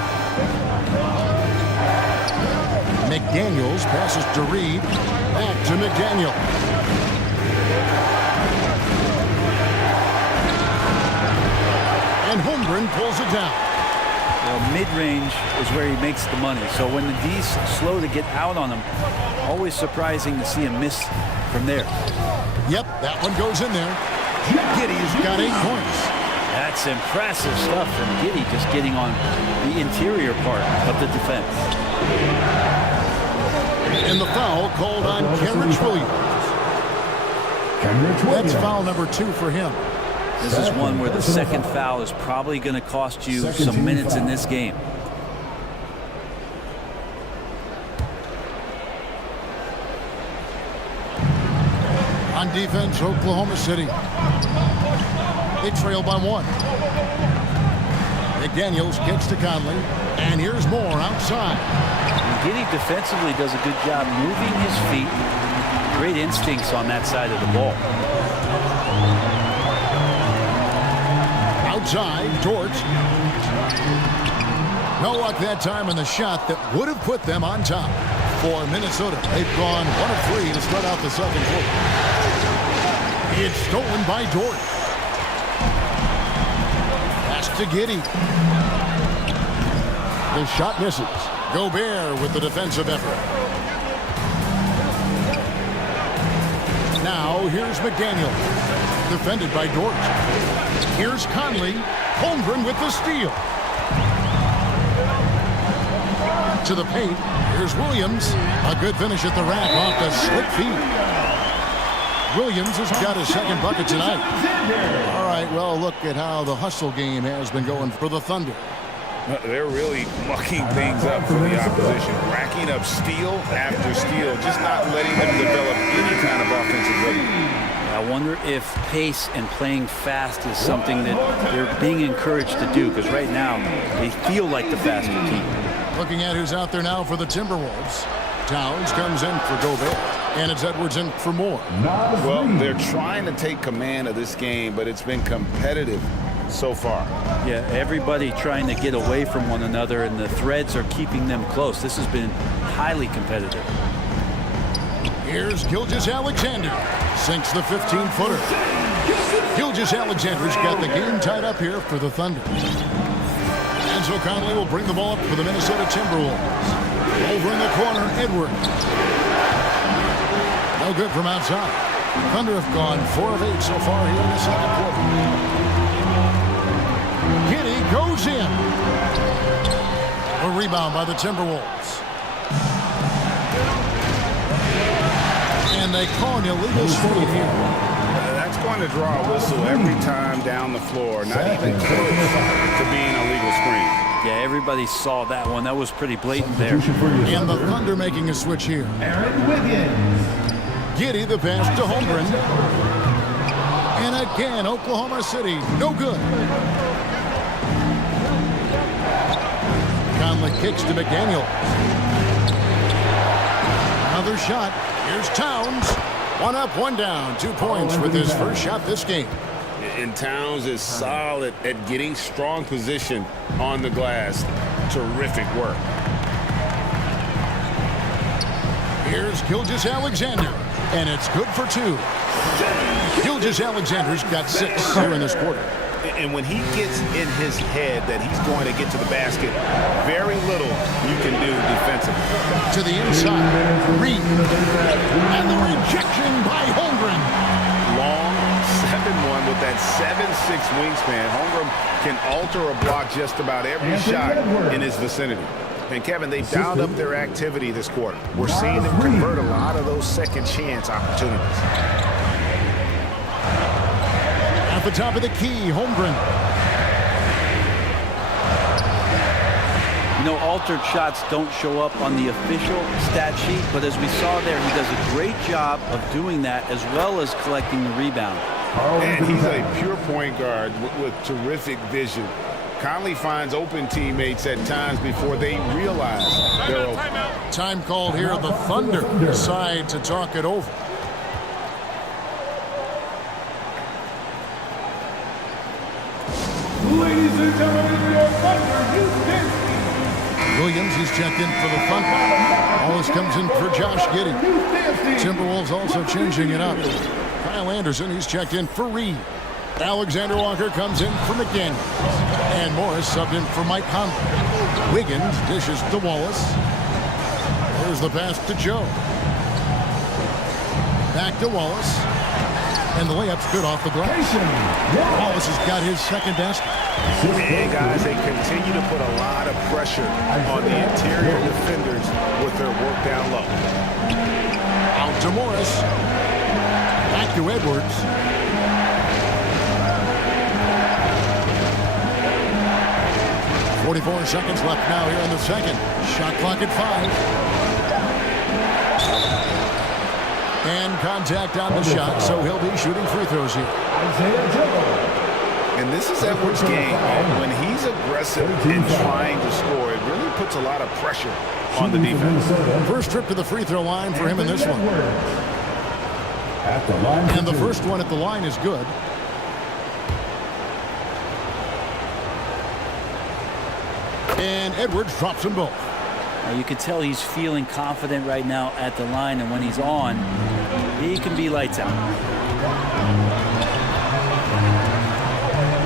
McDaniels passes to Reed. Back to McDaniel. And Holmgren pulls it down. Well, mid-range is where he makes the money. So when the D's slow to get out on him, always surprising to see him miss from there. Yep, that one goes in there. Giddey's got 8 points. That's impressive stuff from Giddey, just getting on the interior part of the defense. And the foul called on Kenrich Williams. That's foul number 2 for him. This is one where the second foul is probably going to cost you some minutes in this game. On defense, Oklahoma City. They trail by 1. McDaniels gets to Conley. And here's Moore outside. Giddey defensively does a good job moving his feet. Great instincts on that side of the ball. Outside, Dort. No luck that time in the shot that would have put them on top. For Minnesota, they've gone 1 of 3 to start out the second quarter. It's stolen by Dort. Pass to Giddey. The shot misses. Gobert with the defensive effort. Now here's McDaniel. Defended by Dort. Here's Conley. Holmgren with the steal. To the paint. Here's Williams. A good finish at the rack off the slick feed. Williams has got his second bucket tonight. All right, well, look at how the hustle game has been going for the Thunder. They're really mucking things up for the opposition, racking up steal after steal, just not letting them develop any kind of offensive rhythm. I wonder if pace and playing fast is something that they're being encouraged to do, because right now they feel like the faster team. Looking at who's out there now for the Timberwolves. Towns comes in for Gobert, and it's Edwards in for Moore. Well, they're trying to take command of this game, but it's been competitive so far. Yeah, everybody trying to get away from one another, and the threads are keeping them close. This has been highly competitive. Here's Gilgeous-Alexander. Sinks the 15-footer. Gilgeous-Alexander's got the game tied up here for the Thunder. And so Conley will bring the ball up for the Minnesota Timberwolves. Over in the corner, Edwards. No good from outside. Thunder have gone 4 of 8 so far here in the second quarter. Giddey goes in. A rebound by the Timberwolves. And they call an illegal skate here. That's going to draw a whistle every time down the floor. Not even close to being a legal screen. Yeah, everybody saw that one. That was pretty blatant there. And the Thunder making a switch here. Giddey the pass to Holmgren. And again, Oklahoma City, no good. Conley kicks to McDaniel. Another shot. Here's Towns. 1 up, 1 down. 2 points with his first shot this game. And Towns is solid at getting strong position on the glass. Terrific work. Here's Gilgeous-Alexander. And it's good for 2. Gilgeous-Alexander's got 6 here in this quarter. And when he gets in his head that he's going to get to the basket, very little you can do defensively. To the inside, Reed. And the rejection by Holmgren. Long 7-1 with that 7'6" wingspan. Holmgren can alter a block just about every shot in his vicinity. And Kevin, they've dialed up their activity this quarter. We're seeing them convert a lot of those second chance opportunities. At the top of the key, Holmgren. You know, altered shots don't show up on the official stat sheet, but as we saw there, he does a great job of doing that as well as collecting the rebound. And he's a pure point guard with terrific vision. Conley finds open teammates at times before they realize they're open. Time called here. The Thunder decide to talk it over. Ladies and gentlemen, your Thunder Houston. Williams, he's checked in for the Thunder. Wallace comes in for Josh Giddey. Timberwolves also changing it up. Kyle Anderson, he's checked in for Reed. Alexander Walker comes in for McDaniels. And Morris subbed in for Mike Conley. Wiggins dishes to Wallace. There's the pass to Joe. Back to Wallace. And the layup's good off the glass. Wallace has got his second basket. And guys, they continue to put a lot of pressure on the interior defenders with their work down low. Out to Morris. Back to Edwards. .44 seconds left now here in the second. Shot clock at 5. And contact on the shot, so he'll be shooting free throws here. And this is Edwards' game. When he's aggressive and trying to score, it really puts a lot of pressure on the defense. First trip to the free throw line for him in this one. And the first one at the line is good. And Edwards drops them both. You can tell he's feeling confident right now at the line, and when he's on, he can be lights out.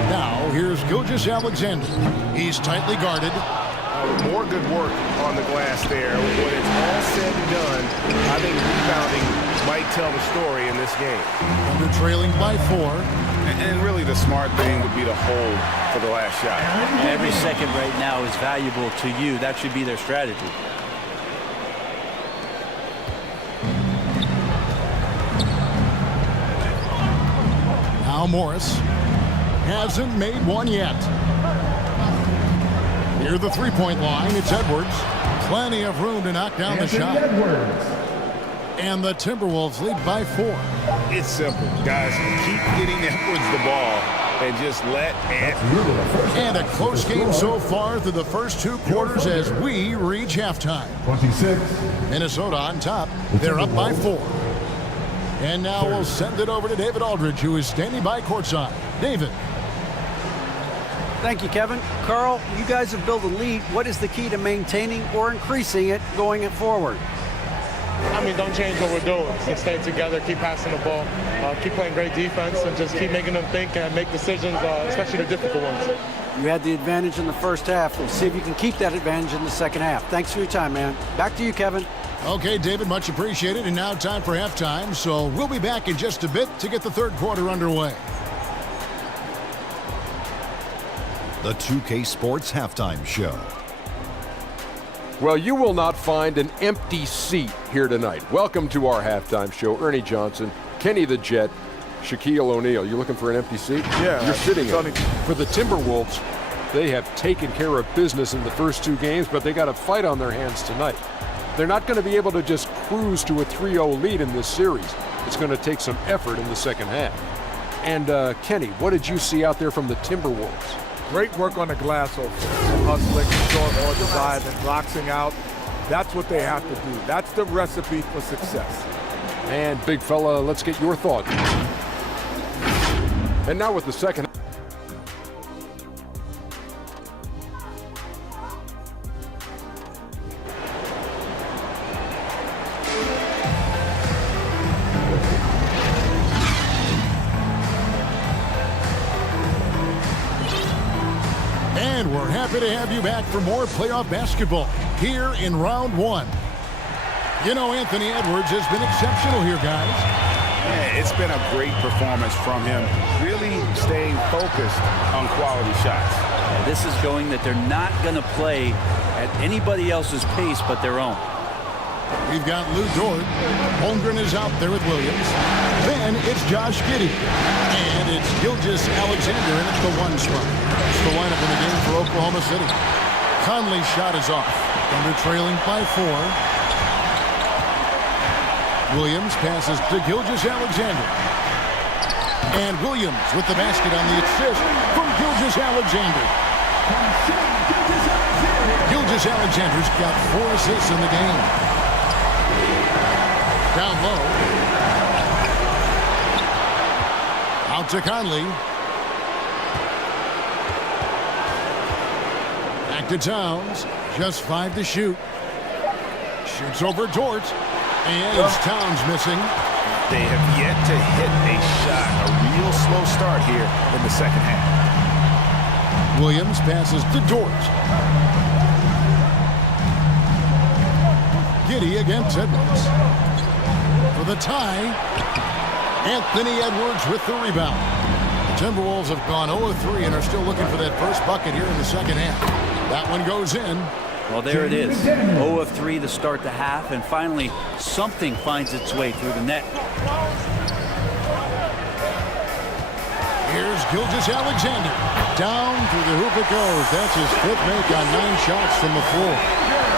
Now, here's Gilgeous Alexander. He's tightly guarded. More good work on the glass there. When it's all said and done, I think rebounding might tell the story in this game. Under trailing by 4. And really the smart thing would be to hold for the last shot. Every second right now is valuable to you. That should be their strategy. Now Morris hasn't made one yet. Near the three-point line, it's Edwards. Plenty of room to knock down the shot. And the Timberwolves lead by 4. It's simple, guys. Keep getting Edwards the ball and just let it. And a close game so far through the first 2 quarters as we reach halftime. 26. Minnesota on top. They're up by 4. And now we'll send it over to David Aldridge, who is standing by courtside. David. Thank you, Kevin. Carl, you guys have built a lead. What is the key to maintaining or increasing it going forward? I mean, don't change what we're doing. Just stay together, keep passing the ball, keep playing great defense, and just keep making them think and make decisions, especially the difficult ones. You had the advantage in the first half. We'll see if you can keep that advantage in the second half. Thanks for your time, man. Back to you, Kevin. Okay, David, much appreciated. And now time for halftime. So we'll be back in just a bit to get the third quarter underway. The 2K Sports Halftime Show. Well, you will not find an empty seat here tonight. Welcome to our halftime show. Ernie Johnson, Kenny the Jet, Shaquille O'Neal. You looking for an empty seat? Yeah. You're sitting in it. For the Timberwolves, they have taken care of business in the first 2 games, but they got a fight on their hands tonight. They're not going to be able to just cruise to a 3-0 lead in this series. It's going to take some effort in the second half. And Kenny, what did you see out there from the Timberwolves? Great work on the glass offense. Hustling, short or driving, boxing out. That's what they have to do. That's the recipe for success. And big fella, let's get your thoughts. And now with the second. And we're happy to have you back for more playoff basketball here in round 1. You know, Anthony Edwards has been exceptional here, guys. Yeah, it's been a great performance from him, really staying focused on quality shots. Yeah, this is showing that they're not going to play at anybody else's pace but their own. We've got Lou Dort. Holmgren is out there with Williams. Then it's Josh Giddey. And it's Gilgeous Alexander in at the 1 spot. It's the lineup in the game for Oklahoma City. Conley's shot is off. Thunder trailing by 4. Williams passes to Gilgeous Alexander. And Williams with the basket on the assist from Gilgeous Alexander. Gilgeous Alexander's got 4 assists in the game. Down low. Out to Conley. Back to Towns. Just 5 to shoot. Shoots over Dort. And Towns missing. They have yet to hit a shot. A real slow start here in the second half. Williams passes to Dort. Giddey against Edwards. For the tie, Anthony Edwards with the rebound. The Timberwolves have gone 0-3 and are still looking for that first bucket here in the second half. That one goes in. Well, there it is. 0-3 to start the half, and finally something finds its way through the net. Here's Gilgeous Alexander. Down through the hoop it goes. That's his 5th make on 9 shots from the floor.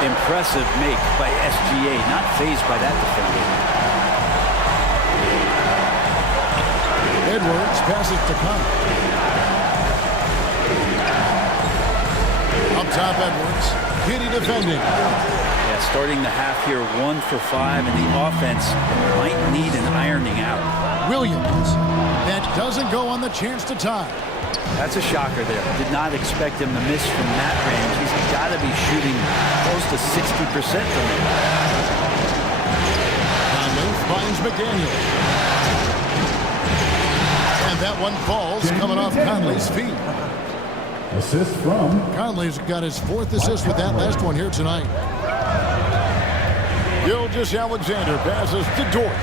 Impressive make by SGA, not fazed by that defender. Edwards passes to Conley. Up top, Edwards. Giddey defending. Yeah, starting the half here 1 for 5, and the offense might need an ironing out. Williams. That doesn't go on the chance to tie. That's a shocker there. Did not expect him to miss from that range. He's got to be shooting close to 60% from it. Conley finds McDaniel. And that one falls coming off Conley's feet. Assist from Conley's got his 4th assist with that last one here tonight. Gilgeous Alexander passes to Dort.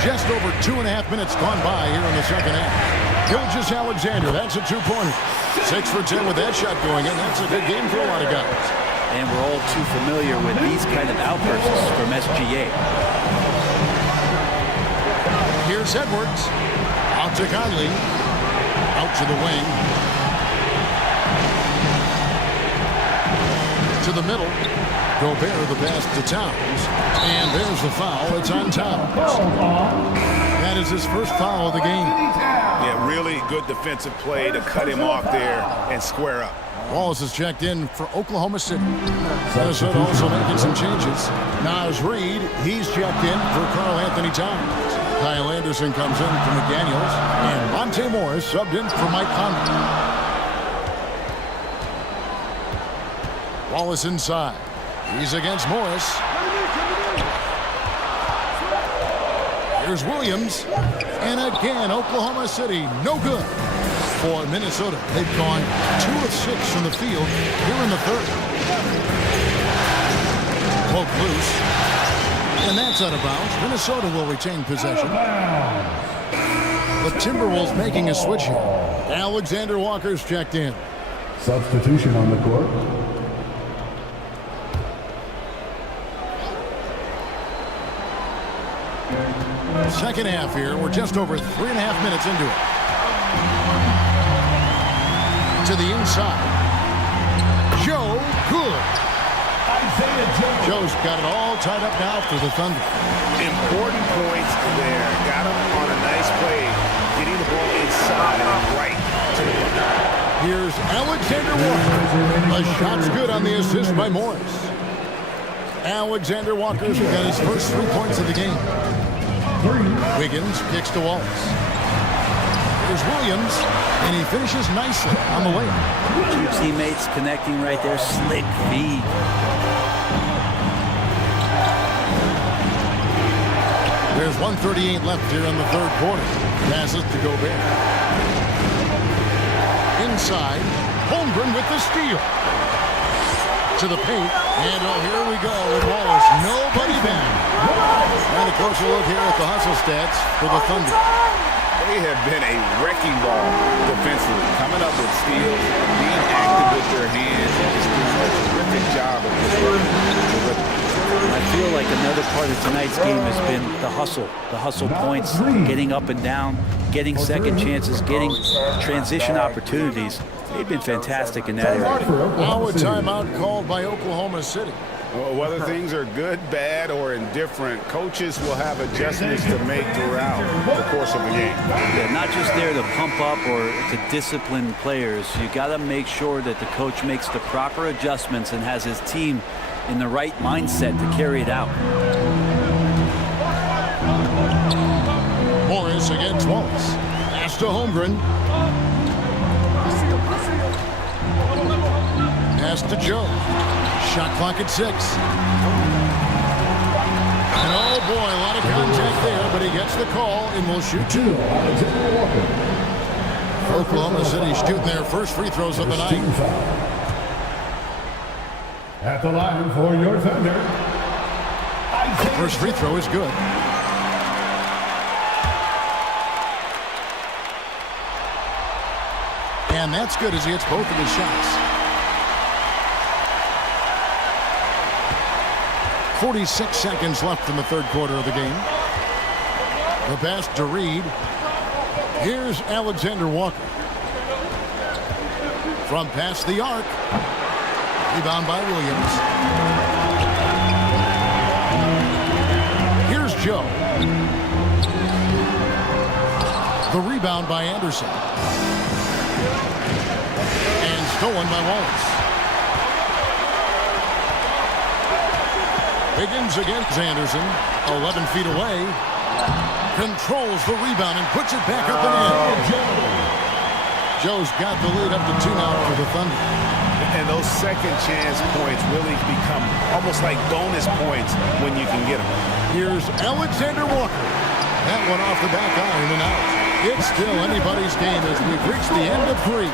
Just over 2.5 minutes gone by here in the second half. Gilgeous Alexander, that's a 2-pointer. 6 for 10 with that shot going in. That's a good game for a lot of guys. And we're all too familiar with these kind of outbursts from SGA. Here's Edwards. Out to Conley. Out to the wing. To the middle. Gobert the pass to Towns. And there's the foul. It's on Towns. That is his first foul of the game. Yeah, really good defensive play to cut him off there and square up. Wallace is checked in for Oklahoma City. Minnesota also making some changes. Naz Reid, he's checked in for Karl Anthony Towns. Kyle Anderson comes in for McDaniels. And Monte Morris subbed in for Mike Conley. Wallace inside. He's against Morris. Here's Williams. And again, Oklahoma City, no good. For Minnesota, they've gone 2 of 6 from the field here in the third. Poke loose. And that's out of bounds. Minnesota will retain possession. The Timberwolves making a switch here. Alexander Walker's checked in. substitution on the court. Second half here. We're just over 3.5 minutes into it. To the inside. Joe Good. Joe's got it all tied up now for the Thunder. Important points there. Got him on a nice play. Getting the ball inside and right to the ball. Here's Alexander Walker. The shot's good on the assist by Morris. Alexander Walker's got his first 3 points of the game. Wiggins kicks to Wallace. Here's Williams, and he finishes nicely on the layup. Two teammates connecting right there. Slick feed. There's 1:38 left here in the third quarter. Passes to Gobert. Inside, Holmgren with the steal. to the paint. And here we go with Wallace. Nobody back. And a closer look here at the hustle stats for the Thunder. They have been a wrecking ball defensively, coming up with steals, being active with their hands, and just doing a terrific job of disrupting. I feel like another part of tonight's game has been the hustle points, getting up and down, getting second chances, getting transition opportunities. They've been fantastic in that area. Now a timeout called by Oklahoma City. Whether things are good, bad, or indifferent, coaches will have adjustments to make throughout the course of the game. Yeah, not just there to pump up or to discipline players. You got to make sure that the coach makes the proper adjustments and has his team in the right mindset to carry it out. Morris against Wallace. Pass to Holmgren. Pass to Joe. Shot clock at 6. And oh boy, a lot of contact there, but he gets the call and will shoot 2. Oklahoma City shooting their first free throws of the night. At the line for your Thunder. First free throw is good. And that's good as he hits both of his shots. 46 seconds left in the third quarter of the game. The pass to Reed. Here's Alexander Walker. From past the arc. Rebound by Williams. Here's Joe. The rebound by Anderson. And stolen by Wallace. Higgins against Anderson. 11 feet away. Controls the rebound and puts it back up and in. Joe's got the lead up to 2 now for the Thunder. And those second chance points really become almost like bonus points when you can get them. Here's Alexander Walker. That one off the back iron and out. It's still anybody's game as we've reached the end of 3.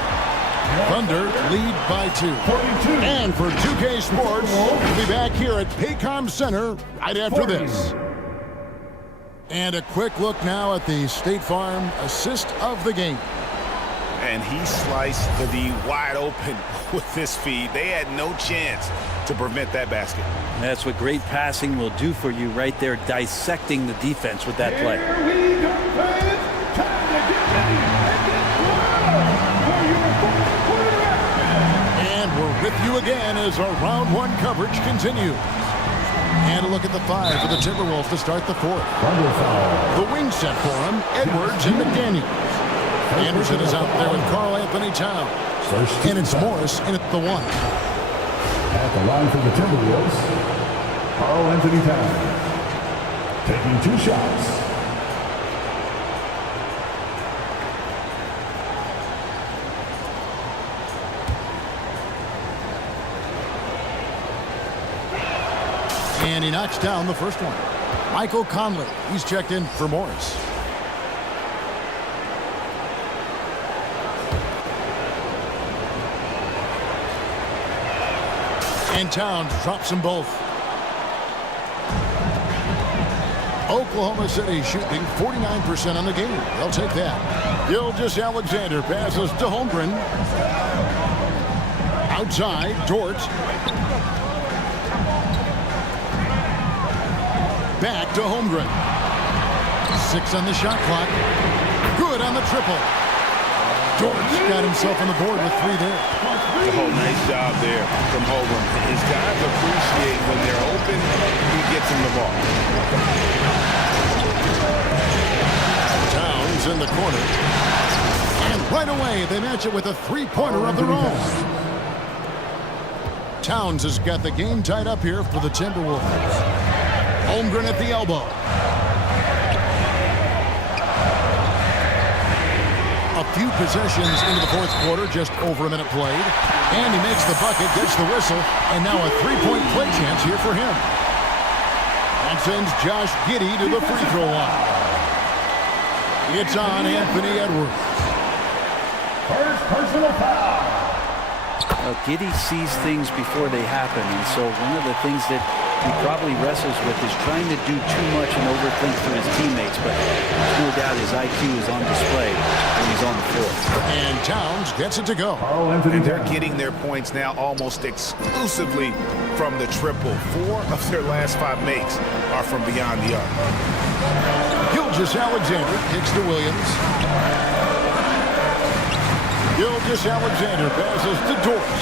Thunder lead by 2. And for 2K Sports, we'll be back here at Paycom Center right after this. And a quick look now at the State Farm assist of the game. And he sliced the D wide open with this feed. They had no chance to prevent that basket. That's what great passing will do for you right there, dissecting the defense with that play. And we're with you again as our round 1 coverage continues. And a look at the 5 for the Timberwolves to start the 4th. The wing set for him, Edwards and McDaniel. Anderson is out there with Karl Anthony Towns. And it's Morris in at the 1. At the line for the Timberwolves, Karl Anthony Towns. Taking 2 shots. And he knocks down the first one. Michael Conley, he's checked in for Morris. And Towns drops them both. Oklahoma City shooting 49% on the game. They'll take that. Gilgeous Alexander passes to Holmgren. Outside, Dort. Back to Holmgren. 6 on the shot clock. Good on the triple. Dort's got himself on the board with 3 there. Oh, nice job there from Holmgren. His guys appreciate when they're open, he gets them the ball. Towns in the corner. And right away, they match it with a 3-pointer of their own. Towns has got the game tied up here for the Timberwolves. Holmgren at the elbow. A few possessions into the 4th quarter, just over a minute played. And he makes the bucket, gets the whistle, and now a 3-point play chance here for him. That sends Josh Giddey to the free throw line. It's on Anthony Edwards. First personal foul. Giddey sees things before they happen, and so one of the things that he probably wrestles with is trying to do too much and overthink for his teammates, but there's no doubt his IQ is on display when he's on the floor. And Towns gets it to go. And they're getting their points now almost exclusively from the triple. 4 of their last 5 makes are from beyond the arc. Gilgeous-Alexander kicks to Williams. Gilgeous-Alexander passes to Dort.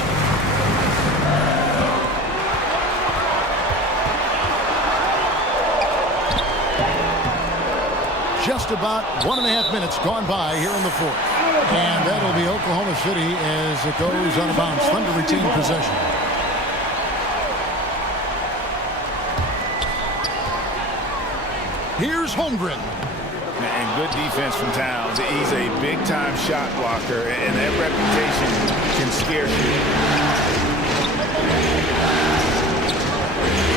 Just about 1.5 minutes gone by here in the fourth. And that'll be Oklahoma City as it goes out of bounds. Thunder retain possession. Here's Holmgren. And good defense from Towns. He's a big-time shot blocker, and that reputation can scare you.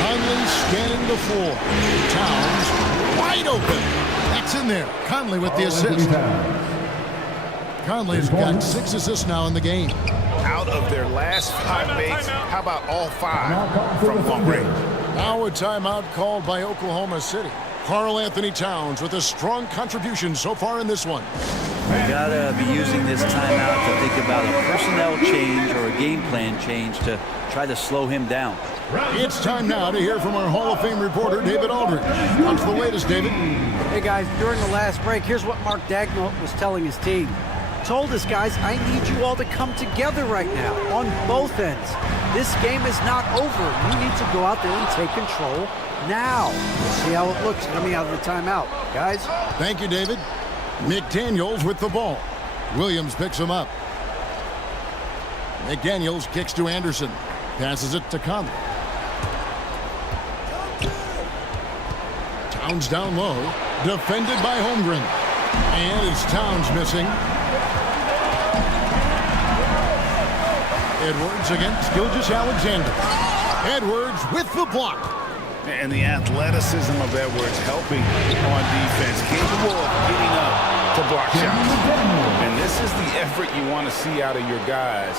Conley scanning the floor. Towns wide open. That's in there. Conley with the assist. Conley's got 6 assists now in the game. Out of their last 5 makes, how about all 5 from long range? Now a timeout called by Oklahoma City. Karl Anthony Towns with a strong contribution so far in this one. You gotta be using this timeout to think about a personnel change or a game plan change to try to slow him down. It's time now to hear from our Hall of Fame reporter, David Aldridge. What's the latest, David? Hey, guys, during the last break, here's what Mark Dagnall was telling his team. Told us, guys, I need you all to come together right now on both ends. This game is not over. You need to go out there and take control now. We'll see how it looks coming out of the timeout. Guys? Thank you, David. McDaniels with the ball. Williams picks him up. McDaniels kicks to Anderson. Passes it to Conley. Towns down low. Defended by Holmgren. And it's Towns missing. Edwards against Gilgeous-Alexander. Edwards with the block. And the athleticism of Edwards helping on defense, capable of getting up to block shots. And this is the effort you want to see out of your guys,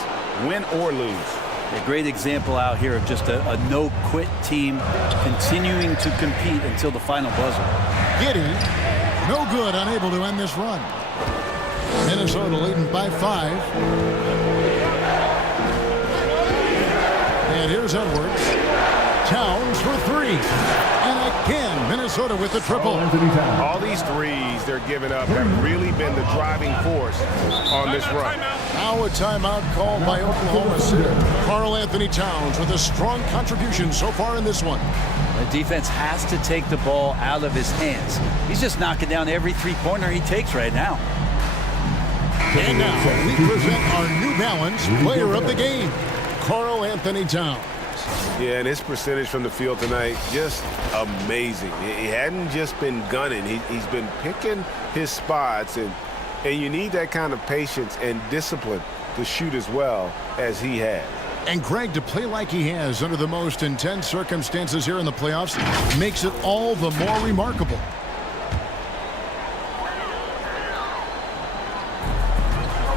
win or lose. A great example out here of just a no-quit team continuing to compete until the final buzzer. Giddey, no good, unable to end this run. Minnesota leading by 5. And here's Edwards. Towns for 3. And again, Minnesota with the triple. All these threes they're giving up have really been the driving force on this run. Now a timeout called by Oklahoma City. Karl Anthony Towns with a strong contribution so far in this one. The defense has to take the ball out of his hands. He's just knocking down every three-pointer he takes right now. And now we present our New Balance player of the game, Karl Anthony Towns. Yeah, and his percentage from the field tonight, just amazing. He hadn't just been gunning. He's been picking his spots, and you need that kind of patience and discipline to shoot as well as he has. And Greg, to play like he has under the most intense circumstances here in the playoffs makes it all the more remarkable.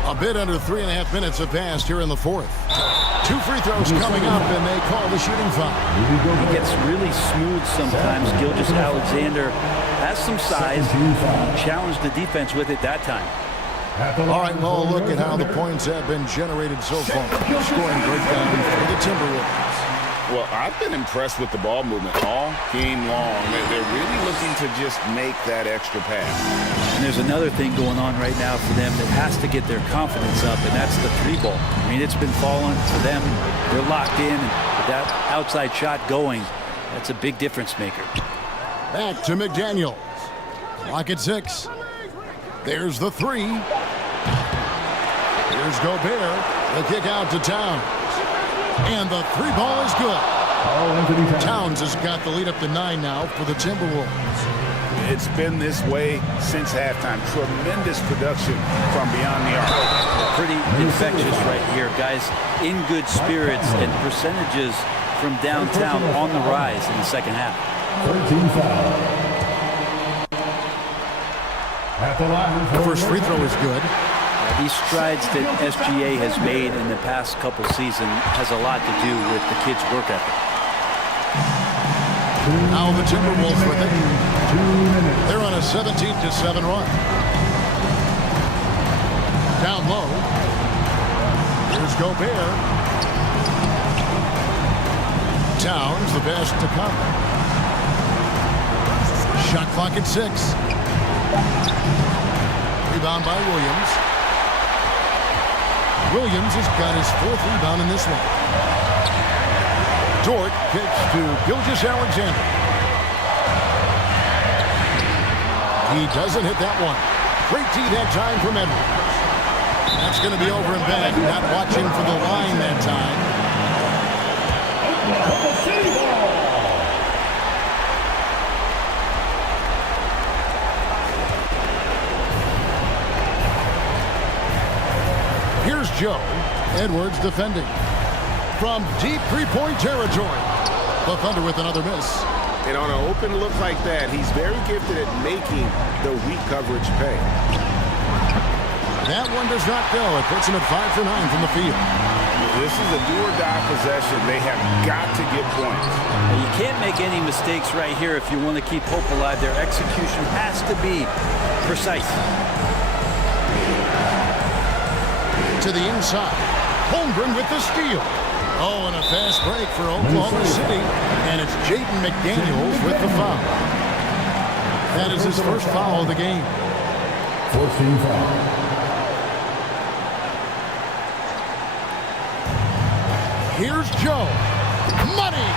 A bit under 3.5 minutes have passed here in the fourth. 2 free throws coming up, and they call the shooting foul. He gets really smooth sometimes. Gilgeous-Alexander has some size. He challenged the defense with it that time. All right, well, look at how the points have been generated so far. Scoring breakdown for the Timberwolves. Well, I've been impressed with the ball movement all game long. They're really looking to just make that extra pass. And there's another thing going on right now for them that has to get their confidence up, and that's the 3-ball. I mean, it's been falling for them. They're locked in, and with that outside shot going, that's a big difference maker. Back to McDaniels. Clock at 6. There's the 3. Here's Gobert. The kick out to Towns. And the 3-ball is good. Towns has got the lead up to 9 now for the Timberwolves. It's been this way since halftime. Tremendous production from beyond the arc. Pretty infectious right here. Guys in good spirits and percentages from downtown on the rise in the second half. 13 fouls. At the line, the first free throw is good. These strides that SGA has made in the past couple seasons has a lot to do with the kids' work ethic. Now the Timberwolves with it. They're on a 17-7 run. Down low. Here's Gobert. Towns, the best to come. Shot clock at 6. Rebound by Williams. Williams has got his 4th rebound in this one. Dort pitch to Gilgeous-Alexander. He doesn't hit that one. Great D that time from Edwards. That's going to be over and back. Not watching for the line that time. Here's Joe. Edwards defending. From deep three-point territory. The Thunder with another miss. And on an open look like that, he's very gifted at making the weak coverage pay. That one does not go. It puts him at 5 for 9 from the field. This is a do-or-die possession. They have got to get points. You can't make any mistakes right here if you want to keep hope alive. Their execution has to be precise. To the inside. Holmgren with the steal. Oh, and a fast break for Oklahoma City. And it's Jaden McDaniels with the foul. That is his first foul of the game. 14 foul. Here's Joe. Money!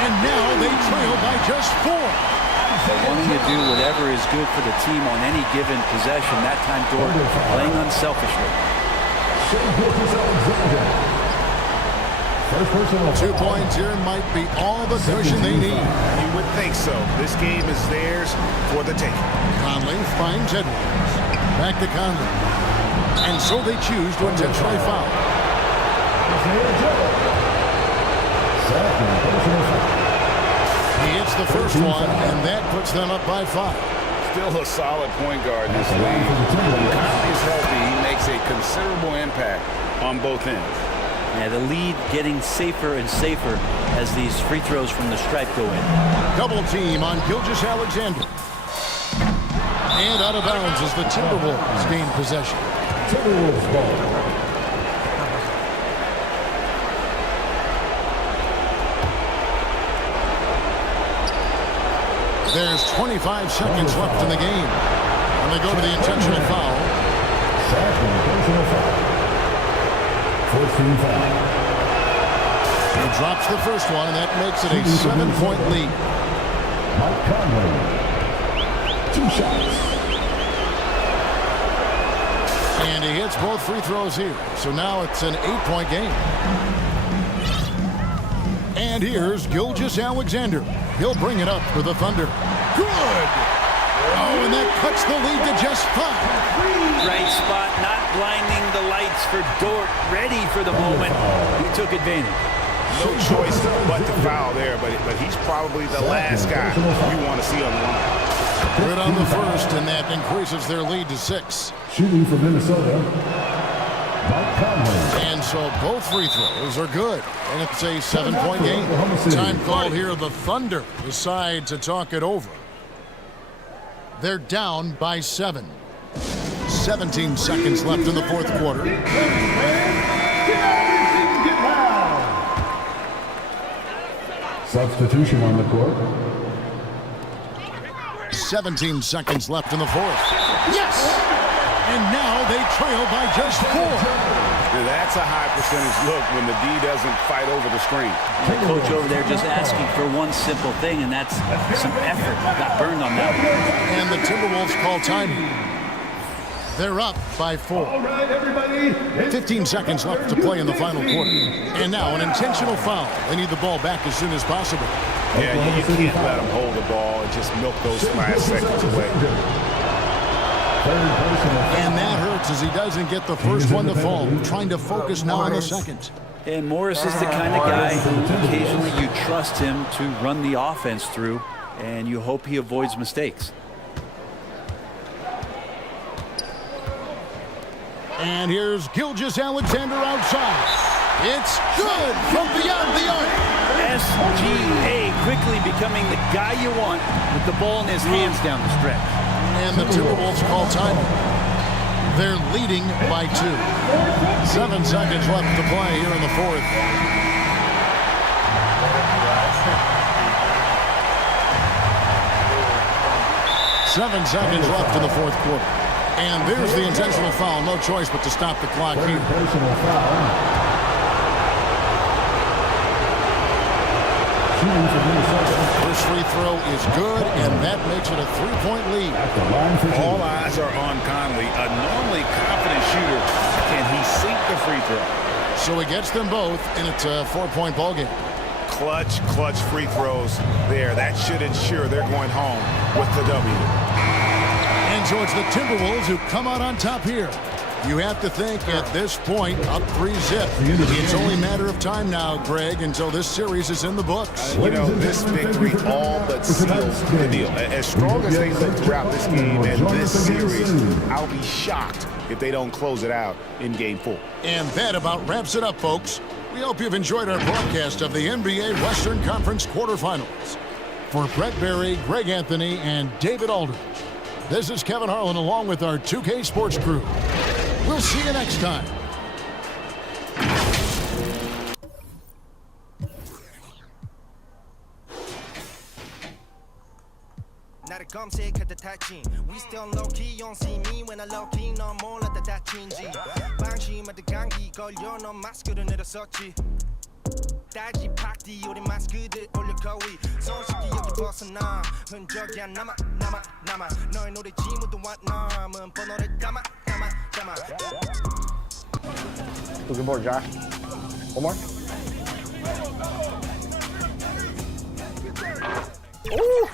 And now they trail by just 4. Wanting to do whatever is good for the team on any given possession. That time, Dort playing unselfishly. 2 points here might be all the cushion they need. You would think so. This game is theirs for the taking. Conley finds Edwards. Back to Conley. And so they choose to intentionally foul. He hits the first one, and that puts them up by 5. Still a solid point guard in this league. When Conley is healthy, he makes a considerable impact on both ends. Yeah, the lead getting safer and safer as these free throws from the stripe go in. Double team on Gilgeous-Alexander. And out of bounds as the Timberwolves gain possession. Timberwolves ball. There's 25 seconds left in the game. And they go to the intentional foul. Intentional foul. 14 foul. He drops the first one, and that makes it a 7-point lead. Mike Conley. 2 shots. And he hits both free throws here. So now it's an 8-point game. And here's Gilgeous-Alexander. He'll bring it up for the Thunder. Good! Oh, and that cuts the lead to just 5. Right spot, not blinding the lights for Dort. Ready for the moment. He took advantage. No choice but to foul there, but he's probably the last guy we want to see on the line. Good on the first, and that increases their lead to 6. Shooting from Minnesota, Mike Conley. And so both free throws are good, and it's a 7-point game. Time called here. The Thunder decide to talk it over. They're down by 7. 17 seconds left in the fourth quarter. Substitution on the court. 17 seconds left in the fourth. Yes! And now they trail by just 4. That's a high percentage look when the D doesn't fight over the screen. The coach over there just asking for one simple thing, and that's some effort. Got burned on that one. And the Timberwolves call time. They're up by 4. All right, everybody. 15 seconds left to play in the final quarter. And now an intentional foul. They need the ball back as soon as possible. Yeah, you can't let them hold the ball and just milk those last seconds away. And that hurts as he doesn't get the first one to fall. Trying to focus now on the second. And Morris is the kind of guy who occasionally you trust him to run the offense through, and you hope he avoids mistakes. And here's Gilgeous-Alexander outside. It's good from beyond the arc. SGA quickly becoming the guy you want with the ball in his hands down the stretch. And the Timberwolves call time. They're leading by 2. 7 seconds left to play here in the fourth. Seven seconds left in the fourth quarter. And there's the intentional foul. No choice but to stop the clock here. Personal foul. First free throw is good, and that makes it a 3-point lead. All eyes are on Conley, a normally confident shooter. Can he sink the free throw? So he gets them both, and it's a 4-point ballgame. Clutch free throws there. That should ensure they're going home with the W. And so it's the Timberwolves who come out on top here. You have to think at this point, up 3-zip. It's only a matter of time now, Greg, until this series is in the books. You know, this victory all but seals the deal. As strong as they look throughout this game and this series, I'll be shocked if they don't close it out in Game 4. And that about wraps it up, folks. We hope you've enjoyed our broadcast of the NBA Western Conference quarterfinals. For Brett Berry, Greg Anthony, and David Aldridge, this is Kevin Harlan along with our 2K Sports crew. We'll see you next time. 나를 검색하다 다친 We still low-key, you don't see me when I low-key 넌 몰랐다 다친지 방심하다 감기 걸려 넌 마스크를 내렸었지 딸기 팍디 우리 마스크들 올려 거위 손쉽게 여기 벗어나 흔적이 안 남아 너의 노래 지무도와 남은 번호를 담아 Looking board, Josh. One more. Ooh.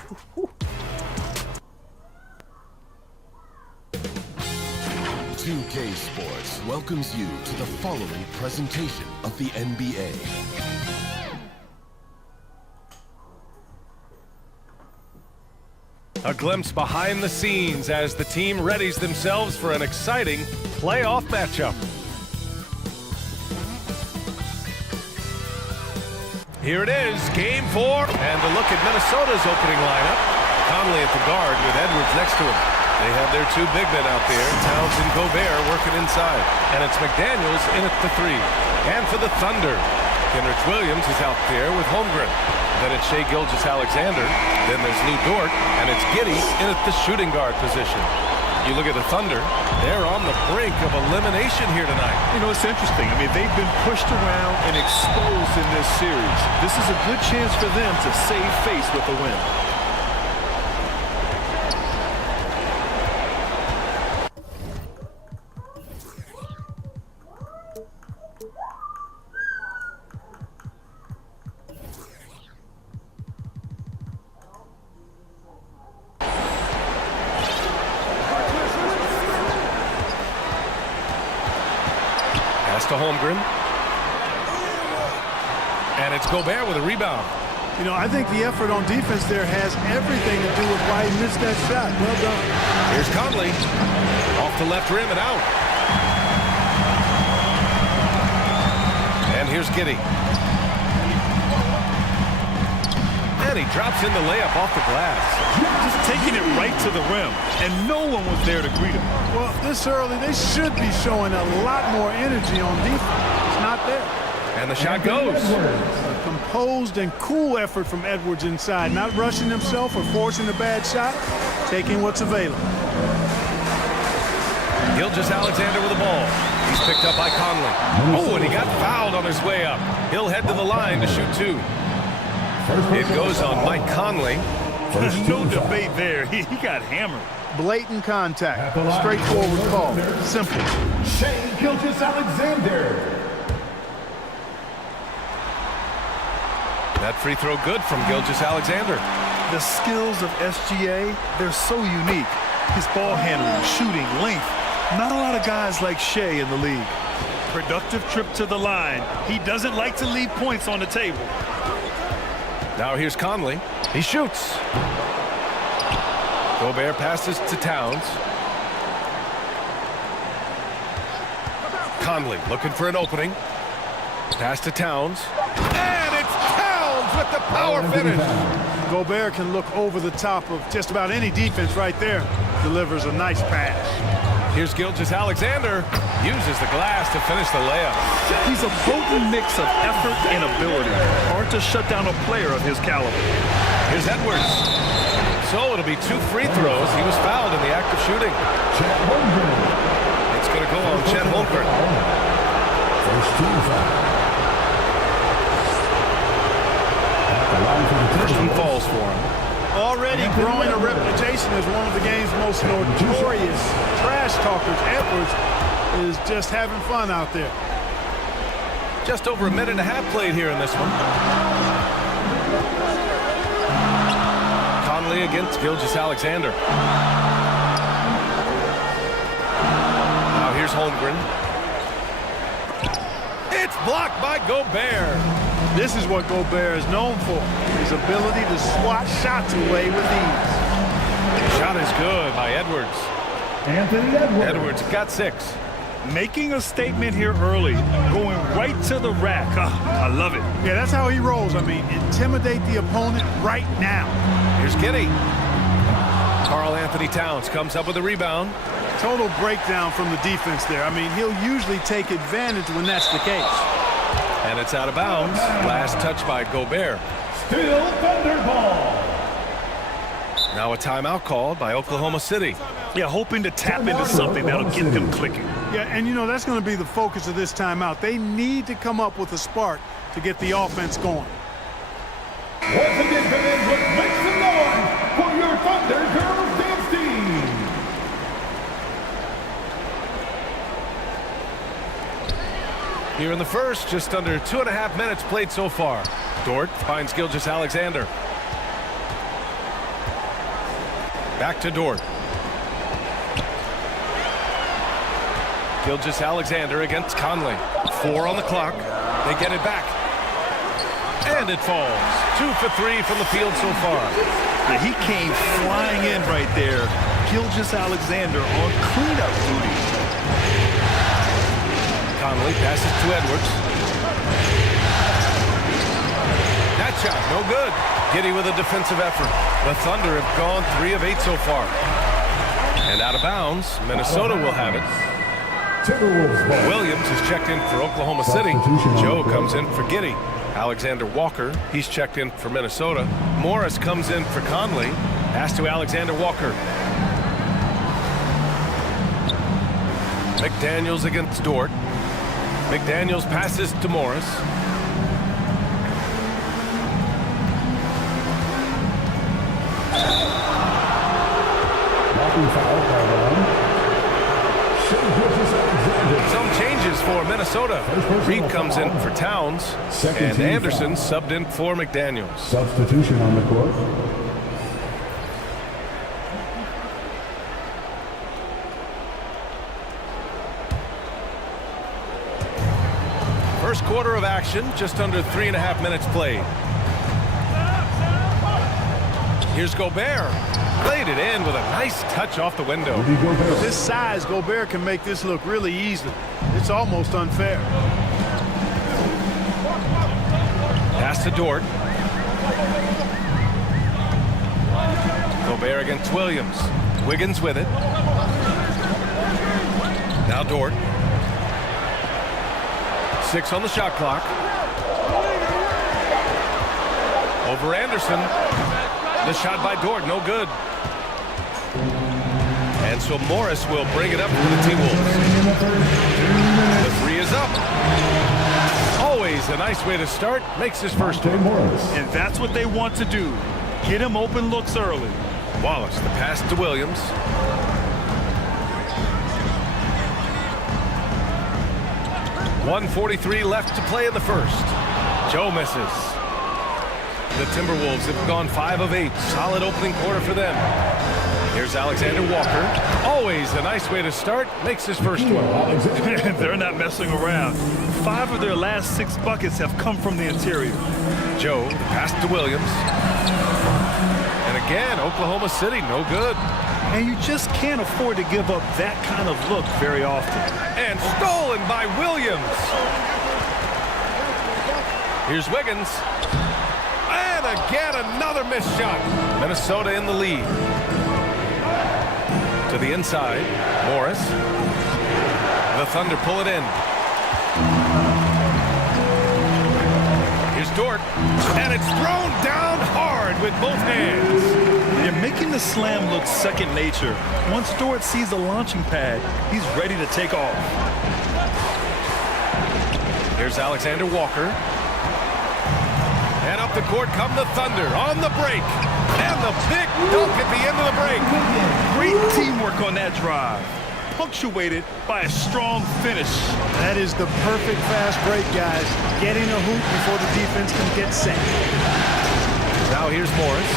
2K Sports welcomes you to the following presentation of the NBA. A glimpse behind the scenes as the team readies themselves for an exciting playoff matchup. Here it is, Game 4, and a look at Minnesota's opening lineup. Conley at the guard with Edwards next to him. They have their 2 big men out there, Towns and Gobert working inside. And it's McDaniels in at the 3. And for the Thunder, Kenrich Williams is out there with Holmgren. Then it's Shai Gilgeous-Alexander. Then there's Lou Dort, and it's Giddey in at the shooting guard position. You look at the Thunder, they're on the brink of elimination here tonight. You know, it's interesting. I mean, they've been pushed around and exposed in this series. This is a good chance for them to save face with a win. To Holmgren. And it's Gobert with a rebound. You know, I think the effort on defense there has everything to do with why he missed that shot. Well done. Here's Conley. Off the left rim and out. And here's Giddey. And he drops in the layup off the glass. Just taking it right to the rim, and no one was there to greet him. Well, this early, they should be showing a lot more energy on defense. It's not there. And the shot goes. A composed and cool effort from Edwards inside, not rushing himself or forcing a bad shot, taking what's available. Gilgeous-Alexander with the ball. He's picked up by Conley. Oh, and he got fouled on his way up. He'll head to the line to shoot 2. It goes on Mike Conley. No debate there. He got hammered. Blatant contact. Straightforward call. Simple. Shai Gilgeous-Alexander. That free throw good from Gilgeous-Alexander. The skills of SGA, they're so unique. His ball handling, shooting, length. Not a lot of guys like Shai in the league. Productive trip to the line. He doesn't like to leave points on the table. Now here's Conley. He shoots. Gobert passes to Towns. Conley looking for an opening. Pass to Towns. And it's Towns with the power finish. Gobert can look over the top of just about any defense right there. Delivers a nice pass. Here's Gilgeous-Alexander. Uses the glass to finish the layup. He's a potent mix of effort and ability. Hard to shut down a player of his caliber. Here's Edwards. So it'll be 2 free throws. He was fouled in the act of shooting. It's going to go on Chet Holmgren. First one falls for him. Already growing a reputation as one of the game's most notorious trash talkers, Edwards is just having fun out there. Just over a minute and a half played here in this one. Conley against Gilgeous-Alexander. Now here's Holmgren. It's blocked by Gobert. This is what Gobert is known for, his ability to swat shots away with ease. Shot is good by Edwards. Anthony Edwards. Edwards got 6. Making a statement here early, going right to the rack. I love it. Yeah, that's how he rolls. I mean, intimidate the opponent right now. Here's Giddey. Karl Anthony Towns comes up with a rebound. Total breakdown from the defense there. I mean, he'll usually take advantage when that's the case. And it's out of bounds. Last touch by Gobert. Still Thunder ball. Now a timeout called by Oklahoma City. Yeah, hoping to tap into something that'll get them clicking. Yeah, and you know, that's going to be the focus of this timeout. They need to come up with a spark to get the offense going. Once again, fans, let's make some noise for your Thunder Girls dance team. Here in the first, just under 2.5 minutes played so far. Dort finds Gilgeous-Alexander. Back to Dort. Gilgeous-Alexander against Conley. 4 on the clock. They get it back. And it falls. 2 for 3 from the field so far. Yeah, he came flying in right there. Gilgeous-Alexander on cleanup duty. Conley passes to Edwards. That shot, no good. Giddey with a defensive effort. The Thunder have gone 3 of 8 so far. And out of bounds, Minnesota will have it. Williams is checked in for Oklahoma City. Joe comes in for Giddey. Alexander Walker, he's checked in for Minnesota. Morris comes in for Conley. Pass to Alexander Walker. McDaniels against Dort. McDaniels passes to Morris. Some changes for Minnesota. Reed comes in for Towns, and Anderson subbed in for McDaniels. Substitution on the court. First quarter of action, just under 3.5 minutes played. Here's Gobert. Played it in with a nice touch off the window. With this size, Gobert can make this look really easy. It's almost unfair. Pass to Dort. Gobert against Williams. Wiggins with it. Now Dort. 6 on the shot clock. Over Anderson. The shot by Dort, no good. And so Morris will bring it up for the T-Wolves. The 3 is up. Always a nice way to start. Makes his first one. And that's what they want to do. Get him open looks early. Wallace, the pass to Williams. .143 left to play in the first. Joe misses. The Timberwolves have gone 5 of 8. Solid opening quarter for them. Here's Alexander Walker. Always a nice way to start. Makes his first one. They're not messing around. 5 of their last 6 buckets have come from the interior. Joe, the pass to Williams. And again, Oklahoma City, no good. And you just can't afford to give up that kind of look very often. And stolen by Williams. Here's Wiggins. And again, another missed shot. Minnesota in the lead. To the inside, Morris. The Thunder pull it in. Here's Dort. And it's thrown down hard with both hands. They're making the slam look second nature. Once Dort sees the launching pad, he's ready to take off. Here's Alexander Walker. And up the court come the Thunder on the break. And the big dunk at the end of the break. Great teamwork on that drive, punctuated by a strong finish. That is the perfect fast break, guys. Getting a hoop before the defense can get set. Now here's Morris.